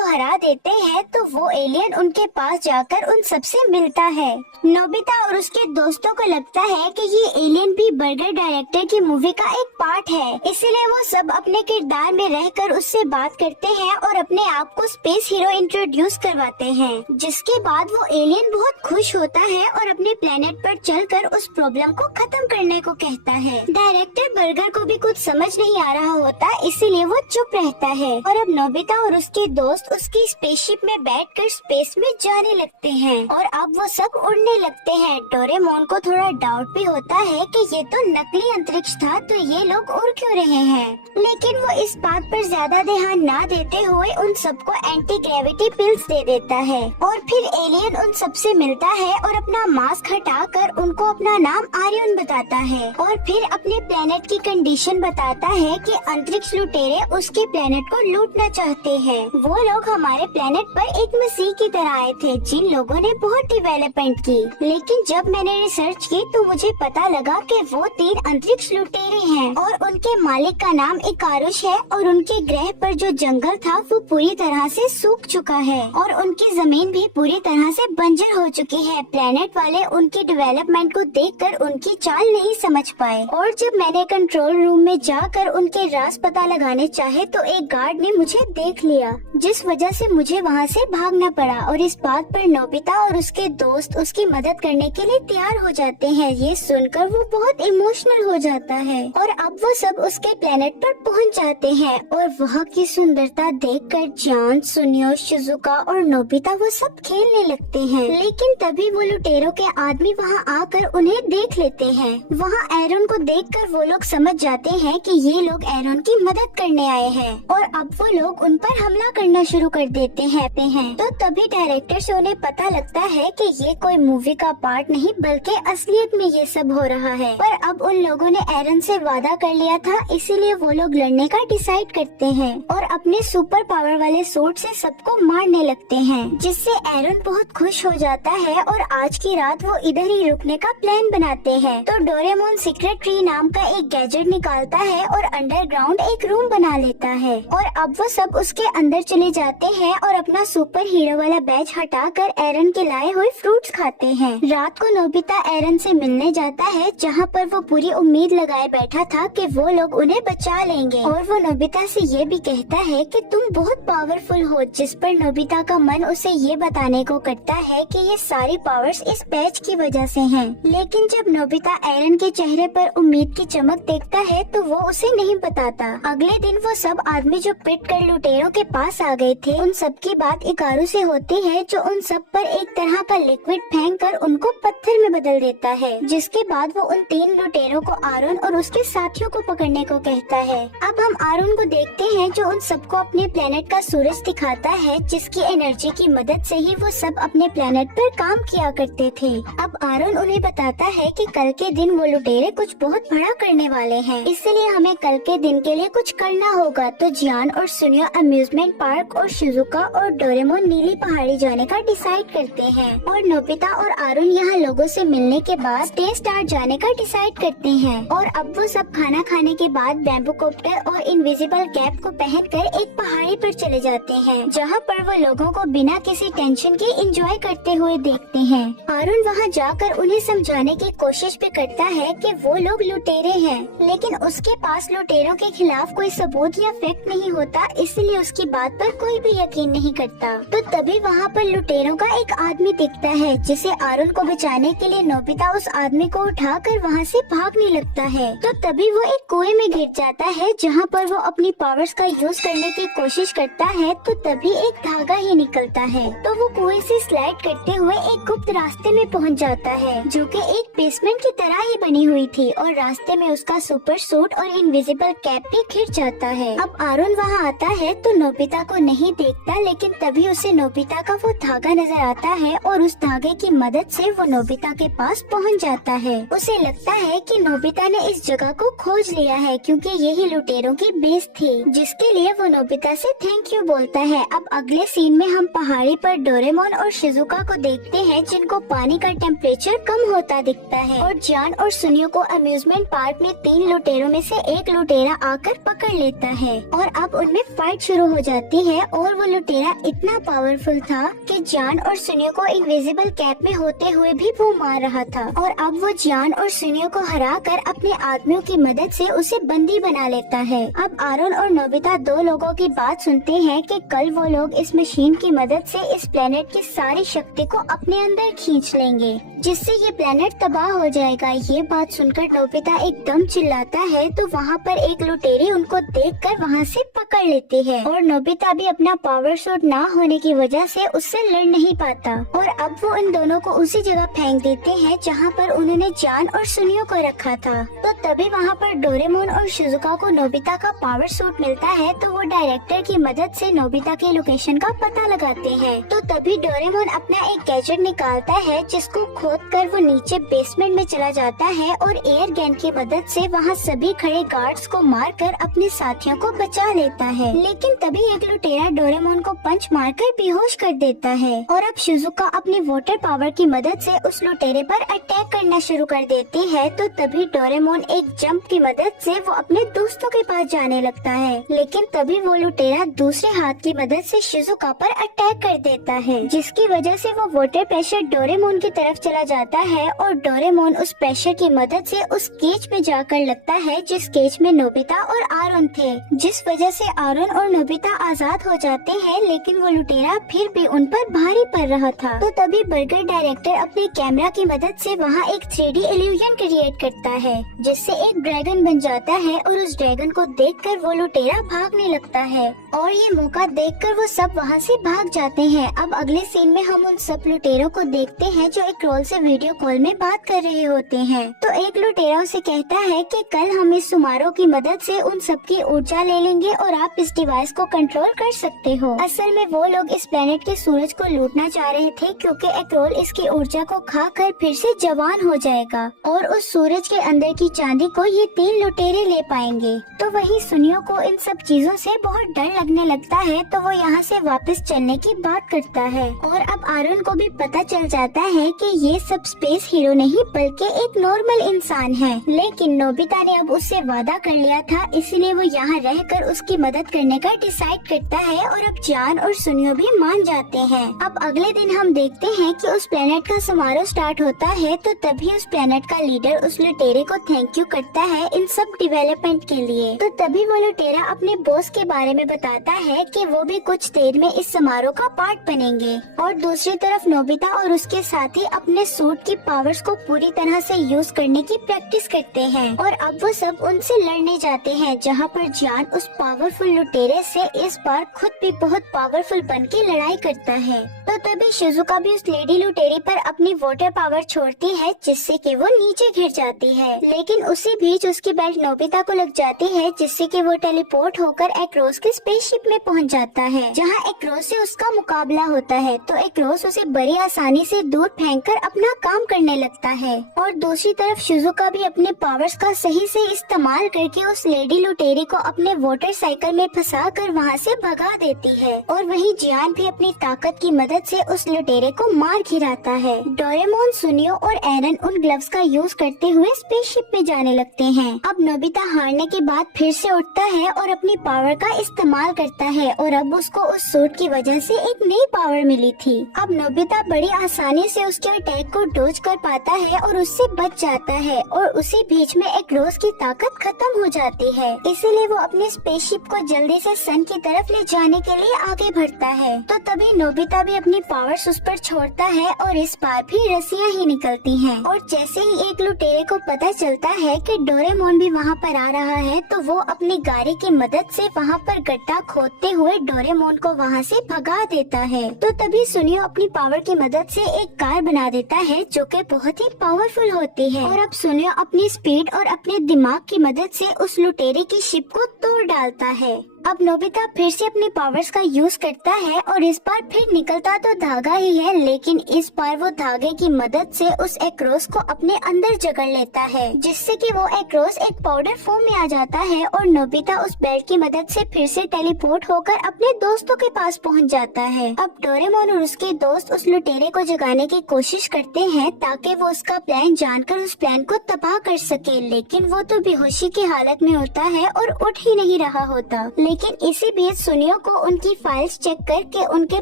हरा देते हैं तो वो एलियन उनके पास जाकर उन सबसे मिलता है। नोबिता और उसके दोस्तों को लगता है कि ये एलियन भी बर्गर डायरेक्टर की मूवी का एक पार्ट है, इसलिए वो सब अपने किरदार में रहकर उससे बात करते हैं और अपने आप को स्पेस हीरो इंट्रोड्यूस करवाते हैं। जिसके बाद वो एलियन बहुत खुश होता है और अपने प्लेनेट पर चलकर उस प्रॉब्लम को खत्म करने को कहता है। डायरेक्टर बर्गर को भी कुछ समझ नहीं आ रहा होता, इसीलिए वो चुप रहता है। और अब नोबिता और उसके दोस्त उसकी स्पेसशिप में बैठकर स्पेस में जाने लगते हैं और अब वो सब उड़ने लगते हैं। डोरेमोन को थोड़ा डाउट भी होता है कि ये तो नकली अंतरिक्ष था, तो ये लोग उड़ क्यों रहे हैं, लेकिन वो इस बात पर ज्यादा ध्यान ना देते हुए उन सबको एंटी ग्रेविटी पिल्स दे देता है। और फिर एलियन उन सबसे मिलता आता है और अपना मास्क हटाकर उनको अपना नाम आर्यन बताता है और फिर अपने प्लेनेट की कंडीशन बताता है कि अंतरिक्ष लुटेरे उसके प्लेनेट को लूटना चाहते हैं। वो लोग हमारे प्लेनेट पर एक मसीह की तरह आए थे जिन लोगों ने बहुत डेवलपमेंट की, लेकिन जब मैंने रिसर्च की तो मुझे पता लगा कि वो 3 अंतरिक्ष लुटेरे हैं और उनके मालिक का नाम इकारुस है और उनके ग्रह पर जो जंगल था वो पूरी तरह से सूख चुका है और उनकी जमीन भी पूरी तरह से बंजर हो चुकी है। प्लेनेट वाले उनकी डेवलपमेंट को देखकर उनकी चाल नहीं समझ पाए और जब मैंने कंट्रोल रूम में जाकर उनके राज पता लगाने चाहे तो एक गार्ड ने मुझे देख लिया, जिस वजह से मुझे वहाँ से भागना पड़ा और इस बात पर नोबिता और उसके दोस्त उसकी मदद करने के लिए तैयार हो जाते हैं। ये सुनकर वो बहुत इमोशनल हो जाता है और अब वो सब उसके प्लेनेट पर पहुंच जाते हैं और वहाँ की सुंदरता देखकर जान, सुनियो, शिजुका और नोबिता वो सब खेलने लगते हैं। लेकिन तभी वो लुटेरों के आदमी वहाँ आकर उन्हें देख लेते हैं। वहाँ एरन को देखकर वो लोग समझ जाते हैं कि ये लोग एरन की मदद करने आए हैं और अब वो लोग उन पर हमला करना शुरू कर देते हैं। तो तभी डायरेक्टर से उन्हें पता लगता है कि ये कोई मूवी का पार्ट नहीं बल्कि असलियत में ये सब हो रहा है। पर अब उन लोगों ने एरन से वादा कर लिया था, इसीलिए वो लोग लड़ने का डिसाइड करते हैं और अपने सुपर पावर वाले सूट से सबको मारने लगते हैं, जिससे एरन बहुत खुश हो जाता है और आज की रात वो इधर ही रुकने का प्लान बनाते हैं। तो डोरेमोन सीक्रेट ट्री नाम का एक गैजेट निकालता है और अंडरग्राउंड एक रूम बना लेता है और अब वो सब उसके अंदर चले जाते हैं और अपना सुपर हीरो वाला बैज हटाकर एरन के लाए हुए फ्रूट्स खाते हैं। रात को नोबिता एरन से मिलने जाता है, जहाँ पर वो पूरी उम्मीद लगाए बैठा था कि वो लोग उन्हें बचा लेंगे और वो नोबिता से ये भी कहता है कि तुम बहुत पावरफुल हो, जिस पर नोबिता का मन उसे ये बताने को करता है कि ये सारी पावर्स इस बैज की वजह से हैं। लेकिन जब नोबिता एरन के चेहरे पर उम्मीद की चमक देखता है तो वो उसे नहीं बताता। अगले दिन वो सब आदमी जो पिट कर लुटेरों के पास आ गए थे, उन सब की बात इकारू से होती है, जो उन सब पर एक तरह का लिक्विड फेंक कर उनको पत्थर में बदल देता है, जिसके बाद वो उन 3 लुटेरों को आरुन और उसके साथियों को पकड़ने को कहता है। अब हम आरुन को देखते हैं जो उन सबको अपने प्लेनेट का सूरज दिखाता है, जिसकी एनर्जी की मदद से ही वो सब अपने प्लेनेट पर काम किया करते थे। अब आरुन उन्हें बताता है कि कल के दिन वो लुटेरे कुछ बहुत बड़ा करने वाले हैं, इसलिए हमें कल के दिन के लिए कुछ करना होगा। तो जियान और सुनियो अम्यूजमेंट पार्क और शिजुका और डोरेमोन नीली पहाड़ी जाने का डिसाइड करते हैं और नोबिता और आरुन यहाँ लोगों से मिलने के बाद स्टे स्टार जाने का डिसाइड करते हैं और अब वो सब खाना खाने के बाद बैम्बू कॉप्टर और इनविजिबल कैप को पहनकर एक पहाड़ी पर चले जाते हैं, जहाँ पर वो लोगों को बिना किसी टेंशन के एंजॉय करते हुए देखते हैं। आरुन वहाँ जाकर उन्हें समझाने की कोशिश भी करता है कि वो लोग लुटेरे हैं, लेकिन उसके पास लुटेरों के खिलाफ कोई सबूत या फैक्ट नहीं होता, इसलिए उसकी बात पर कोई भी यकीन नहीं करता। तो तभी वहाँ पर लुटेरों का एक आदमी दिखता है, जिसे आरुन को बचाने के लिए नोबिता उस आदमी को उठाकर वहाँ से भागने लगता है। तो तभी वो एक कुएं में गिर जाता है, जहाँ पर वो अपनी पावर्स का यूज करने की कोशिश करता है। तो तभी एक धागा ही निकलता है, तो वो कुएं से स्लाइड करते हुए एक गुप्त रास्ते में पहुँच जाता है, जो कि एक बेसमेंट की तरह ही बनी हुई थी और रास्ते में उसका सुपर सूट और इनविजिबल कैप भी घिर जाता है। अब आरुन वहाँ आता है तो नोबिता को नहीं देखता, लेकिन तभी उसे नोबिता का वो धागा नजर आता है और उस धागे की मदद से वो नोबिता के पास पहुँच जाता है। उसे लगता है कि नोबिता ने इस जगह को खोज लिया है, क्योंकि यही लुटेरों की बेस थी, जिसके लिए वो नोबिता से थैंक यू बोलता है। अब अगले सीन में हम पहाड़ी पर डोरेमोन और शिजुका को देखते हैं, जिनको पानी का टेम्परेचर कम होता दिखता है और जान और सुनियो को अम्यूजमेंट पार्क में 3 लुटेरों में से एक लुटेरा आकर पकड़ लेता है और अब उनमें फाइट शुरू हो जाती है और वो लुटेरा इतना पावरफुल था कि जान और सुनियो को इनविजिबल कैप में होते हुए भी वो मार रहा था और अब वो जान और सुनियो को हराकर अपने आदमियों की मदद से उसे बंदी बना लेता है। अब आरुन और नोबिता 2 लोगों की बात सुनते हैं कि कल वो लोग इस मशीन की मदद से इस प्लेनेट की सारी शक्ति को अपने अंदर खींच लेंगे, जिससे ये प्लेनेट तबाह हो जाएगा। ये बात सुनकर नोबिता एकदम चिल्लाता है, तो वहाँ पर एक लुटेरी उनको देखकर वहाँ से पकड़ लेती है और नोबिता भी अपना पावर सूट ना होने की वजह से उससे लड़ नहीं पाता और अब वो उन दोनों को उसी जगह फेंक देते हैं जहाँ पर उन्होंने जान और सुनियो को रखा था। तो तभी वहाँ पर डोरेमोन और शिजुका को नोबिता का पावर सूट मिलता है, तो वो डायरेक्टर की मदद से नोबिता के लोकेशन का पता लगाते हैं। तो तभी डोरेमोन अपना एक गैजेट ट्रेजर निकालता है, जिसको खोदकर वो नीचे बेसमेंट में चला जाता है और एयर गन की मदद से वहाँ सभी खड़े गार्ड्स को मारकर अपने साथियों को बचा लेता है। लेकिन तभी एक लुटेरा डोरेमोन को पंच मारकर बेहोश कर देता है और अब शिजुका अपनी वाटर पावर की मदद से उस लुटेरे पर अटैक करना शुरू कर देती है। तो तभी डोरेमोन एक जंप की मदद से वो अपने दोस्तों के पास जाने लगता है, लेकिन तभी वो लुटेरा दूसरे हाथ की मदद से शिजुका पर अटैक कर देता है, जिसकी वजह से वो वाटर प्रेशर डोरेमोन की तरफ चला जाता है और डोरेमोन उस प्रेशर की मदद से उस केज में जाकर लगता है जिस केज में नोबिता और आरुन थे, जिस वजह से आरुन और नोबिता आजाद हो जाते हैं। लेकिन वो लुटेरा फिर भी उन पर भारी पड़ रहा था। तो तभी बर्गर डायरेक्टर अपने कैमरा की मदद से वहाँ एक 3D इल्यूजन क्रिएट करता है, जिससे एक ड्रैगन बन जाता है और उस ड्रैगन को देखकर वो लुटेरा भागने लगता है और ये मौका देखकर वो सब वहाँ से भाग जाते हैं। अब अगले सीन में हम उन सब लुटेरों को देखते हैं जो एक रोल से वीडियो कॉल में बात कर रहे होते हैं। तो एक लुटेरा उसे कहता है कि कल हम इस सुमारो की मदद से उन सब की ऊर्जा ले लेंगे और आप इस डिवाइस को कंट्रोल कर सकते हो। असल में वो लोग इस प्लेनेट के सूरज को लूटना चाह रहे थे, क्योंकि एक्रोल इसकी ऊर्जा को खाकर फिर से जवान हो जाएगा और उस सूरज के अंदर की चांदी को ये 3 लुटेरे ले पाएंगे। तो वही सुनियो को इन सब चीजों से बहुत डर लगने लगता है, तो वो यहाँ से वापस चलने की बात करता है। और अब आरुन को भी पता चल जाता है कि ये सब स्पेस हीरो नहीं बल्कि एक नॉर्मल इंसान है। लेकिन नोबिता ने अब उससे वादा कर लिया था, इसलिए वो यहाँ रहकर उसकी मदद करने का डिसाइड करता है और अब जान और सुनियो भी मान जाते हैं। अब अगले दिन हम देखते हैं कि उस प्लेनेट का समारोह स्टार्ट होता है। तो तभी उस प्लेनेट का लीडर उस लुटेरे को थैंक यू करता है इन सब डेवलपमेंट के लिए। तो तभी वो लुटेरा अपने बॉस के बारे में बताता है कि वो भी कुछ देर में इस समारोह का पार्ट बनेंगे। और दूसरी तरफ नोबिता और उसके साथी अपने सूट की पावर्स को पूरी तरह से यूज करने की प्रैक्टिस करते हैं और अब वो सब उनसे लड़ने जाते हैं, जहाँ पर जान उस पावरफुल लुटेरे से इस बार खुद भी बहुत पावरफुल बन के लड़ाई करता है। तो तभी शिजुका भी उस लेडी लुटेरी पर अपनी वाटर पावर छोड़ती है, जिससे कि वो नीचे गिर जाती है। लेकिन उसी बीच उसकी बेल्ट नोबिता को लग जाती है, जिससे कि वो टेलीपोर्ट होकर एक्रोस के स्पेसशिप में पहुंच जाता है, जहां एक्रोस से उसका मुकाबला होता है। तो एक्रोस उसे बड़ी आसानी से दूर फेंककर अपना काम करने लगता है और दूसरी तरफ शिजुका भी अपने पावर्स का सही से इस्तेमाल करके उस लेडी लुटेरी को अपने वाटर साइकिल में फंसा कर वहाँ से भगा देती है। और वहीं जियान भी अपनी ताकत की मदद से उस लुटेरे को मार गिराता है। डोरेमोन, सुनियो और एरन उन ग्लव्स का यूज करते हुए स्पेसशिप में जाने लगते हैं। अब नोबिता हारने के बाद फिर से उठता है और अपनी पावर का इस्तेमाल करता है और अब उसको उस सूट की वजह से एक नई पावर मिली थी। अब नोबिता बड़ी आसानी से उसके अटैक को डोज कर पाता है और उससे बच जाता है और उसी बीच में एक्रोस की ताकत खत्म हो जाती है, इसीलिए वो अपने स्पेसशिप को जल्दी से सन की तरफ ले जाने के लिए आगे बढ़ता है। तो तभी नोबिता भी अपनी पावर्स उस पर छोड़ता है और इस बार भी रस्सियाँ ही निकलती हैं। और जैसे ही एक लुटेरे को पता चलता है कि डोरेमोन भी वहाँ पर आ रहा है, तो वो अपनी गाड़ी की मदद से वहाँ पर गड्ढा खोदते हुए डोरेमोन को वहाँ से भगा देता है। तो तभी सुनियो अपनी पावर की मदद से एक कार बना देता है, जो कि बहुत ही पावरफुल होती है। और अब सुनियो अपनी स्पीड और अपने दिमाग की मदद से उस लुटेरे की शिप को तोड़ डालता है। अब नोबिता फिर से अपनी पावर्स का यूज करता है और इस बार फिर निकलता तो धागा ही है, लेकिन इस बार वो धागे की मदद से उस एक्रोस को अपने अंदर जकड़ लेता है, जिससे कि वो एक्रोस एक पाउडर फॉर्म में आ जाता है और नोबिता उस बेल्ट की मदद से फिर से टेलीपोर्ट होकर अपने दोस्तों के पास पहुंच जाता है। अब डोरेमोन और उसके दोस्त उस लुटेरे को जगाने की कोशिश करते हैं ताकि वो उसका प्लान जानकर उस प्लान को तबाह कर सके, लेकिन वो तो बेहोशी की हालत में होता है और उठ ही नहीं रहा होता। लेकिन इसी बीच सुनियो को उनकी फाइल्स चेक करके उनके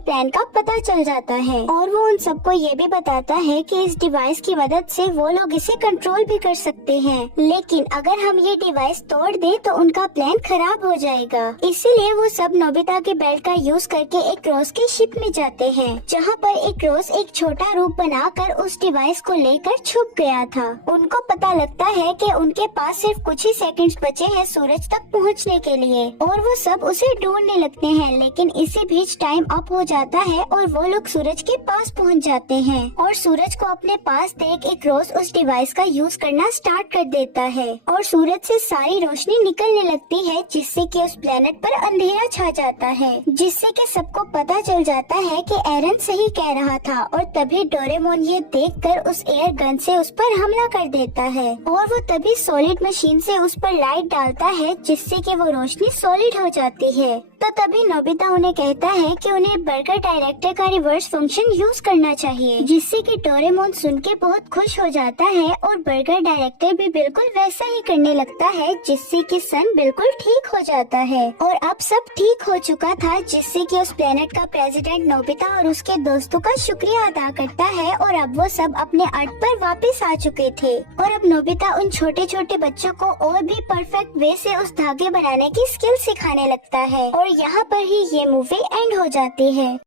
प्लान का पता चल जाता है और वो उन सबको ये भी बताता है कि इस डिवाइस की मदद से वो लोग इसे कंट्रोल भी कर सकते हैं, लेकिन अगर हम ये डिवाइस तोड़ दें तो उनका प्लान खराब हो जाएगा। इसीलिए वो सब नोबिता के बेल्ट का यूज करके एक्रोस की शिप में जाते हैं, जहाँ पर एक्रोस एक छोटा रूप बनाकर उस डिवाइस को लेकर छुप गया था। उनको पता लगता है कि उनके पास सिर्फ कुछ ही सेकंड्स बचे हैं सूरज तक पहुँचने के लिए और वो सब उसे ढूंढने लगते हैं, लेकिन इसी बीच टाइम अप हो जाता है और वो लोग सूरज के पास पहुंच जाते हैं और सूरज को अपने पास देख एक रोज उस डिवाइस का यूज करना स्टार्ट कर देता है और सूरज से सारी रोशनी निकलने लगती है, जिससे कि उस प्लेनेट पर अंधेरा छा जाता है, जिससे कि सबको पता चल जाता है कि एरन सही कह रहा था। और तभी डोरेमोन ये देखकर उस एयर गन से उस पर हमला कर देता है और वो तभी सॉलिड मशीन से उस पर लाइट डालता है, जिससे कि वो रोशनी सॉलिड हो जाती है। तो तभी नोबिता उन्हें कहता है कि उन्हें बर्गर डायरेक्टर का रिवर्स फंक्शन यूज करना चाहिए, जिससे कि डोरेमोन सुन के बहुत खुश हो जाता है और बर्गर डायरेक्टर भी बिल्कुल वैसा ही करने लगता है, जिससे कि सन बिल्कुल ठीक हो जाता है। और अब सब ठीक हो चुका था, जिससे कि उस प्लेनेट का प्रेसिडेंट नोबिता और उसके दोस्तों का शुक्रिया अदा करता है और अब वो सब अपने अर्थ पर वापस आ चुके थे। और अब नोबिता उन छोटे छोटे बच्चों को और भी परफेक्ट वे से उस धागे बनाने की स्किल सिखाने लगता है और यहाँ पर ही ये मूवी एंड हो जाती है।